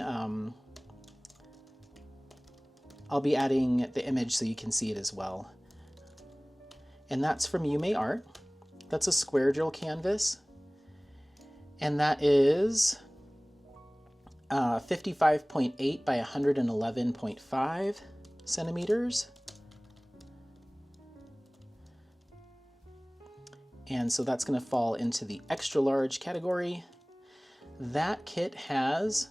the image so you can see it as well. And that's from Yume Art. That's a square drill canvas, and that is 55.8 by 111.5 centimeters. And so that's going to fall into the extra large category. That kit has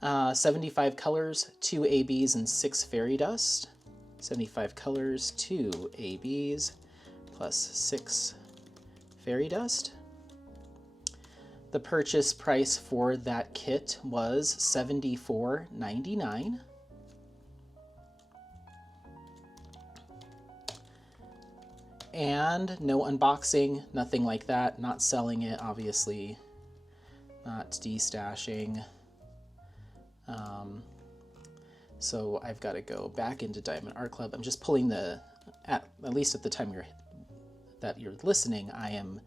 75 colors, 2 ABs, and 6 fairy dust. 75 colors, 2 ABs, plus 6 fairy dust. The purchase price for that kit was $74.99. And no unboxing, nothing like that. Not selling it, obviously. Not destashing. So I've got to go back into Diamond Art Club. I'm just pulling at least at the time that you're listening, I am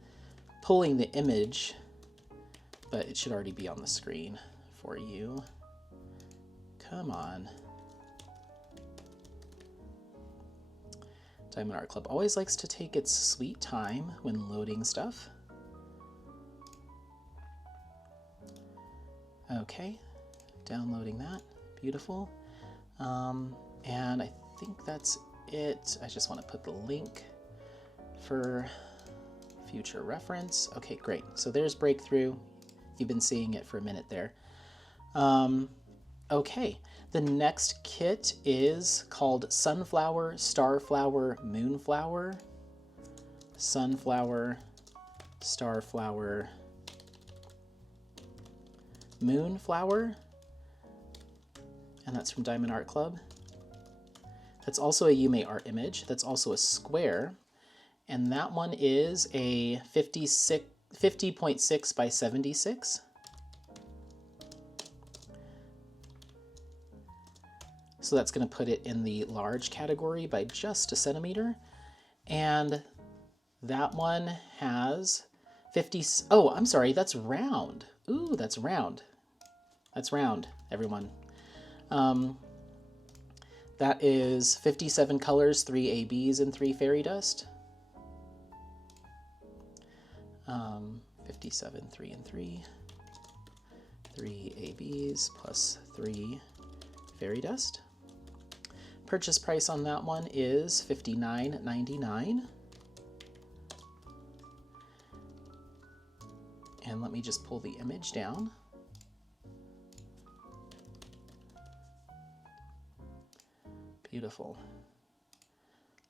pulling the image, but it should already be on the screen for you. Come on. Diamond Art Club always likes to take its sweet time when loading stuff. Okay, downloading that. Beautiful. And I think that's it. I just want to put the link for future reference. Okay, great. So there's Breakthrough. You've been seeing it for a minute there. Okay, the next kit is called Sunflower, Starflower, Moonflower. Sunflower, Starflower, Moonflower. And that's from Diamond Art Club. That's also a Yume Art image. That's also a square. And that one is a 50.6 by 76. So that's going to put it in the large category by just a centimeter. And that one has 50, oh, I'm sorry, that's round. Ooh, that's round. That's round, everyone. That is 57 colors, 3 ABs, and 3 fairy dust. 57, 3 and 3. 3 ABs plus 3 fairy dust. Purchase price on that one is $59.99. And let me just pull the image down. Beautiful.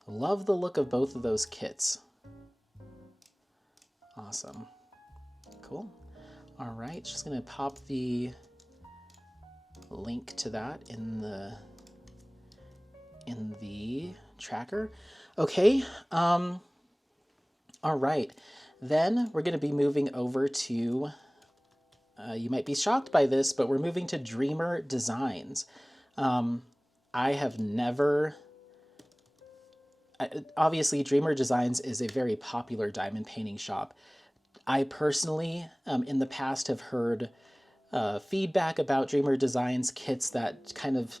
Love the look of both of those kits. Awesome. Cool. All right, just gonna pop the link to that in the tracker. Okay, all right. Then we're gonna be moving over to, you might be shocked by this, but we're moving to Dreamer Designs. I have never, obviously Dreamer Designs is a very popular diamond painting shop. I personally, in the past, have heard feedback about Dreamer Designs kits that kind of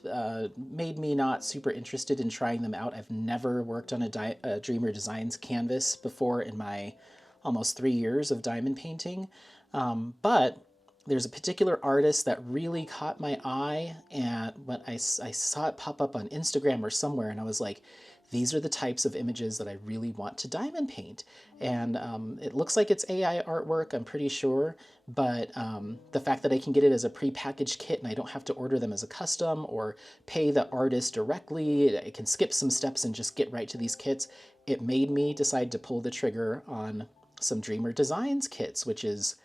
made me not super interested in trying them out. I've never worked on a Dreamer Designs canvas before in my almost 3 years of diamond painting, but there's a particular artist that really caught my eye, and when I saw it pop up on Instagram or somewhere, and I was like, these are the types of images that I really want to diamond paint. And it looks like it's AI artwork, I'm pretty sure, but the fact that I can get it as a prepackaged kit and I don't have to order them as a custom or pay the artist directly, I can skip some steps and just get right to these kits, it made me decide to pull the trigger on some Dreamer Designs kits, which is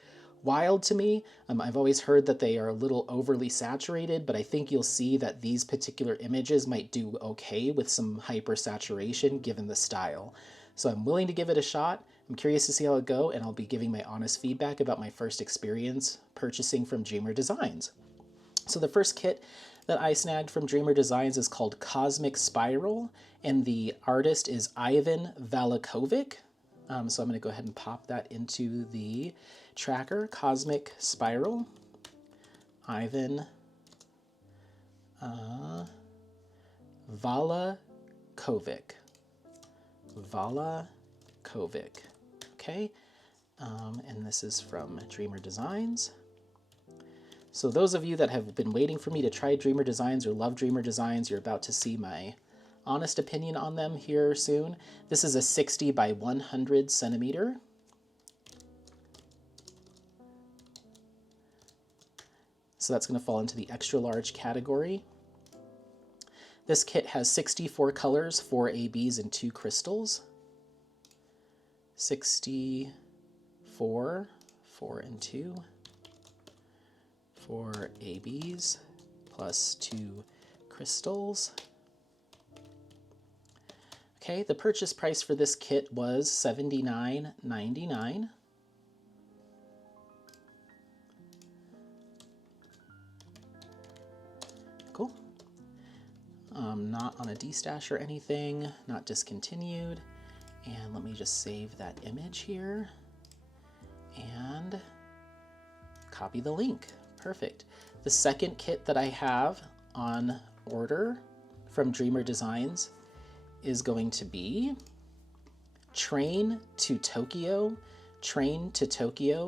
wild to me. I've always heard that they are a little overly saturated, but I think you'll see that these particular images might do okay with some hyper saturation given the style. So I'm willing to give it a shot. I'm curious to see how it goes, and I'll be giving my honest feedback about my first experience purchasing from Dreamer Designs. So the first kit that I snagged from Dreamer Designs is called Cosmic Spiral, and the artist is Ivan Valakovic. So I'm going to go ahead and pop that into the tracker. Cosmic Spiral, Ivan Valakovic. Okay, and this is from Dreamer Designs. So those of you that have been waiting for me to try Dreamer Designs or love Dreamer Designs, you're about to see my honest opinion on them here soon. This is a 60 by 100 centimeter. So that's going to fall into the extra large category. This kit has 64 colors, 4 ABs, and 2 crystals. 64, 4 and 2, 4 ABs, plus 2 crystals. Okay, the purchase price for this kit was $79.99. Cool. Not on a destash or anything, not discontinued. And let me just save that image here and copy the link. Perfect. The second kit that I have on order from Dreamer Designs is going to be Train to Tokyo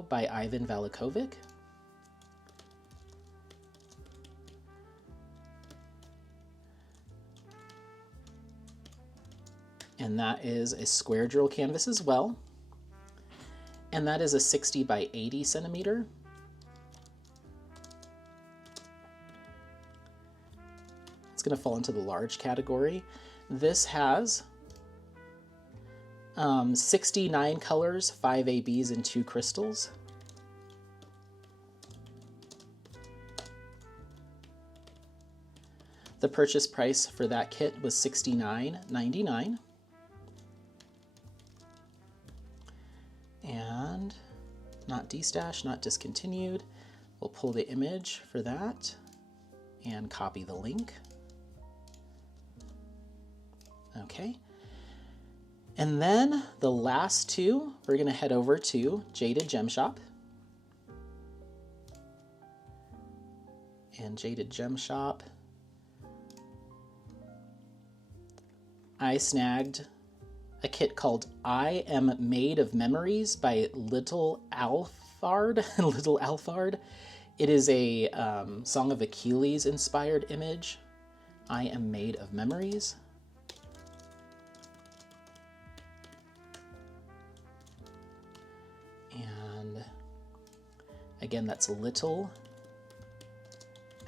by Ivan Valakovic. And that is a square drill canvas as well. And that is a 60 by 80 centimeter. It's going to fall into the large category. This has 69 colors, 5 ABs, and 2 crystals. The purchase price for that kit was $69.99. And not destashed, not discontinued. We'll pull the image for that and copy the link. Okay. And then the last two, we're going to head over to Jaded Gem Shop. And Jaded Gem Shop, I snagged a kit called I Am Made of Memories by Little Alphard. Little Alphard. It is a Song of Achilles inspired image. I Am Made of Memories. And again, that's Little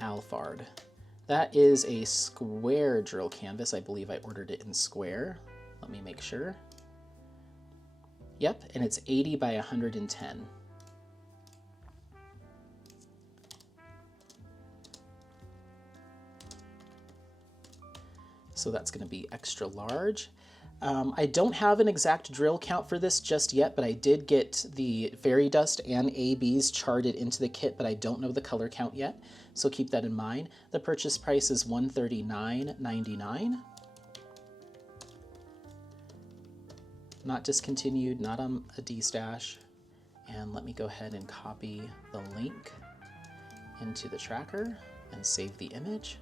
Alphard. That is a square drill canvas. I believe I ordered it in square. Let me make sure. Yep, and it's 80 by 110. So that's going to be extra large. I don't have an exact drill count for this just yet, but I did get the fairy dust and ABs charted into the kit, but I don't know the color count yet, so keep that in mind. The purchase price is $139.99. Not discontinued, not on a D-stash. And let me go ahead and copy the link into the tracker and save the image.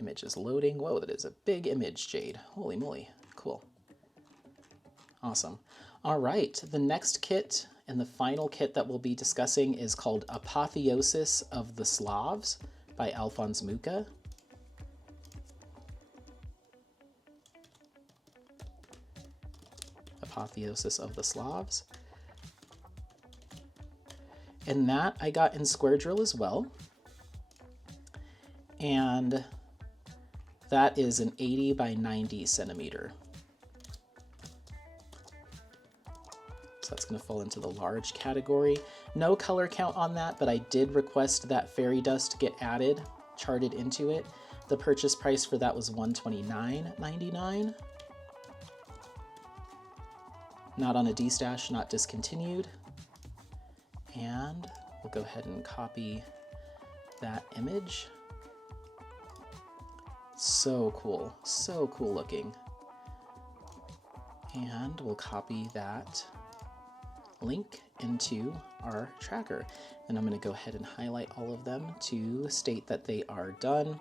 Image is loading. Whoa, that is a big image, Jade. Holy moly, cool. Awesome. All right, the next kit and the final kit that we'll be discussing is called Apotheosis of the Slavs by Alphonse Mucha. Apotheosis of the Slavs. And that I got in square drill as well. And that is an 80 by 90 centimeter. So that's going to fall into the large category. No color count on that, but I did request that fairy dust get added, charted into it. The purchase price for that was $129.99. Not on a D-stash, not discontinued. And we'll go ahead and copy that image. So cool looking. And we'll copy that link into our tracker. And I'm going to go ahead and highlight all of them to state that they are done.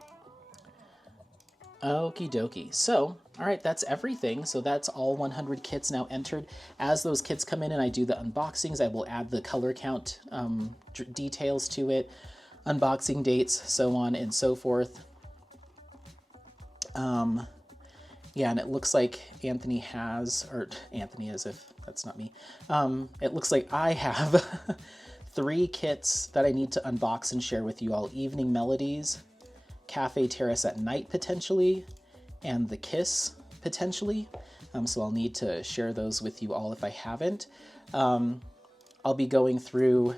Okie dokie. So, all right, that's everything. So that's all 100 kits now entered. As those kits come in and I do the unboxings, I will add the color count details to it, unboxing dates, so on and so forth. Yeah, and it looks like Anthony has, or Anthony as if that's not me. It looks like I have 3 kits that I need to unbox and share with you all. Evening Melodies, Cafe Terrace at Night potentially, and The Kiss potentially. So I'll need to share those with you all if I haven't. I'll be going through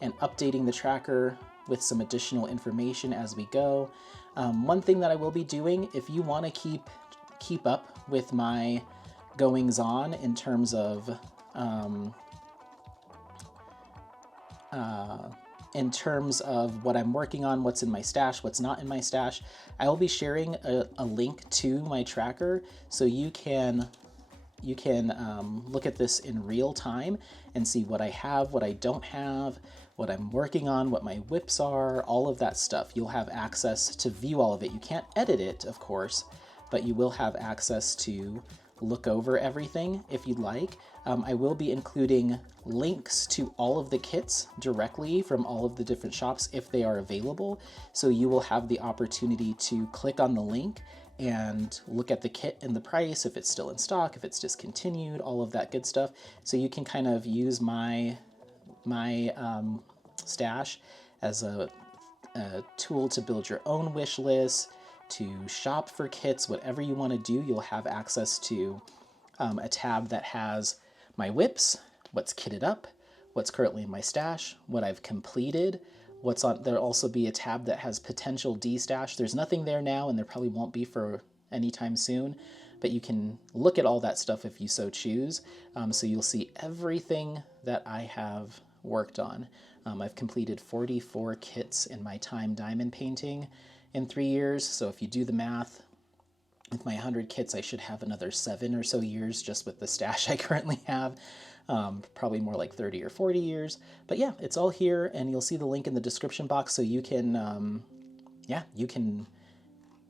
and updating the tracker with some additional information as we go. One thing that I will be doing, if you want to keep up with my goings on in terms of what I'm working on, what's in my stash, what's not in my stash, I will be sharing a link to my tracker so you can look at this in real time and see what I have, what I don't have, what I'm working on, what my whips are, all of that stuff. You'll have access to view all of it. You can't edit it, of course, but you will have access to look over everything if you'd like. I will be including links to all of the kits directly from all of the different shops if they are available. So you will have the opportunity to click on the link and look at the kit and the price, if it's still in stock, if it's discontinued, all of that good stuff. So you can kind of use my stash as a tool to build your own wish list, to shop for kits, whatever you want to do. You'll have access to a tab that has my whips, what's kitted up, what's currently in my stash, what I've completed, what's on. There'll also be a tab that has potential D-stash. There's nothing there now, and there probably won't be for any time soon, but you can look at all that stuff if you so choose. So you'll see everything that I have worked on. I've completed 44 kits in my time diamond painting in 3 years. So if you do the math, with my 100 kits, I should have another 7 or so years just with the stash I currently have. Probably more like 30 or 40 years. But yeah, it's all here, and you'll see the link in the description box so you can, you can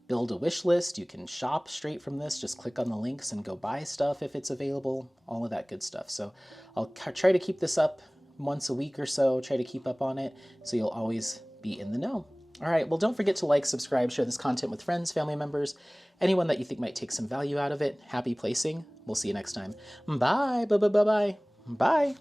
build a wish list. You can shop straight from this. Just click on the links and go buy stuff if it's available, all of that good stuff. So I'll try to keep this up once a week or so, try to keep up on it so you'll always be in the know. All right, well, don't forget to like, subscribe, share this content with friends, family members, anyone that you think might take some value out of it. Happy placing. We'll see you next time. Bye, bye, bye, bye, bye. Bye.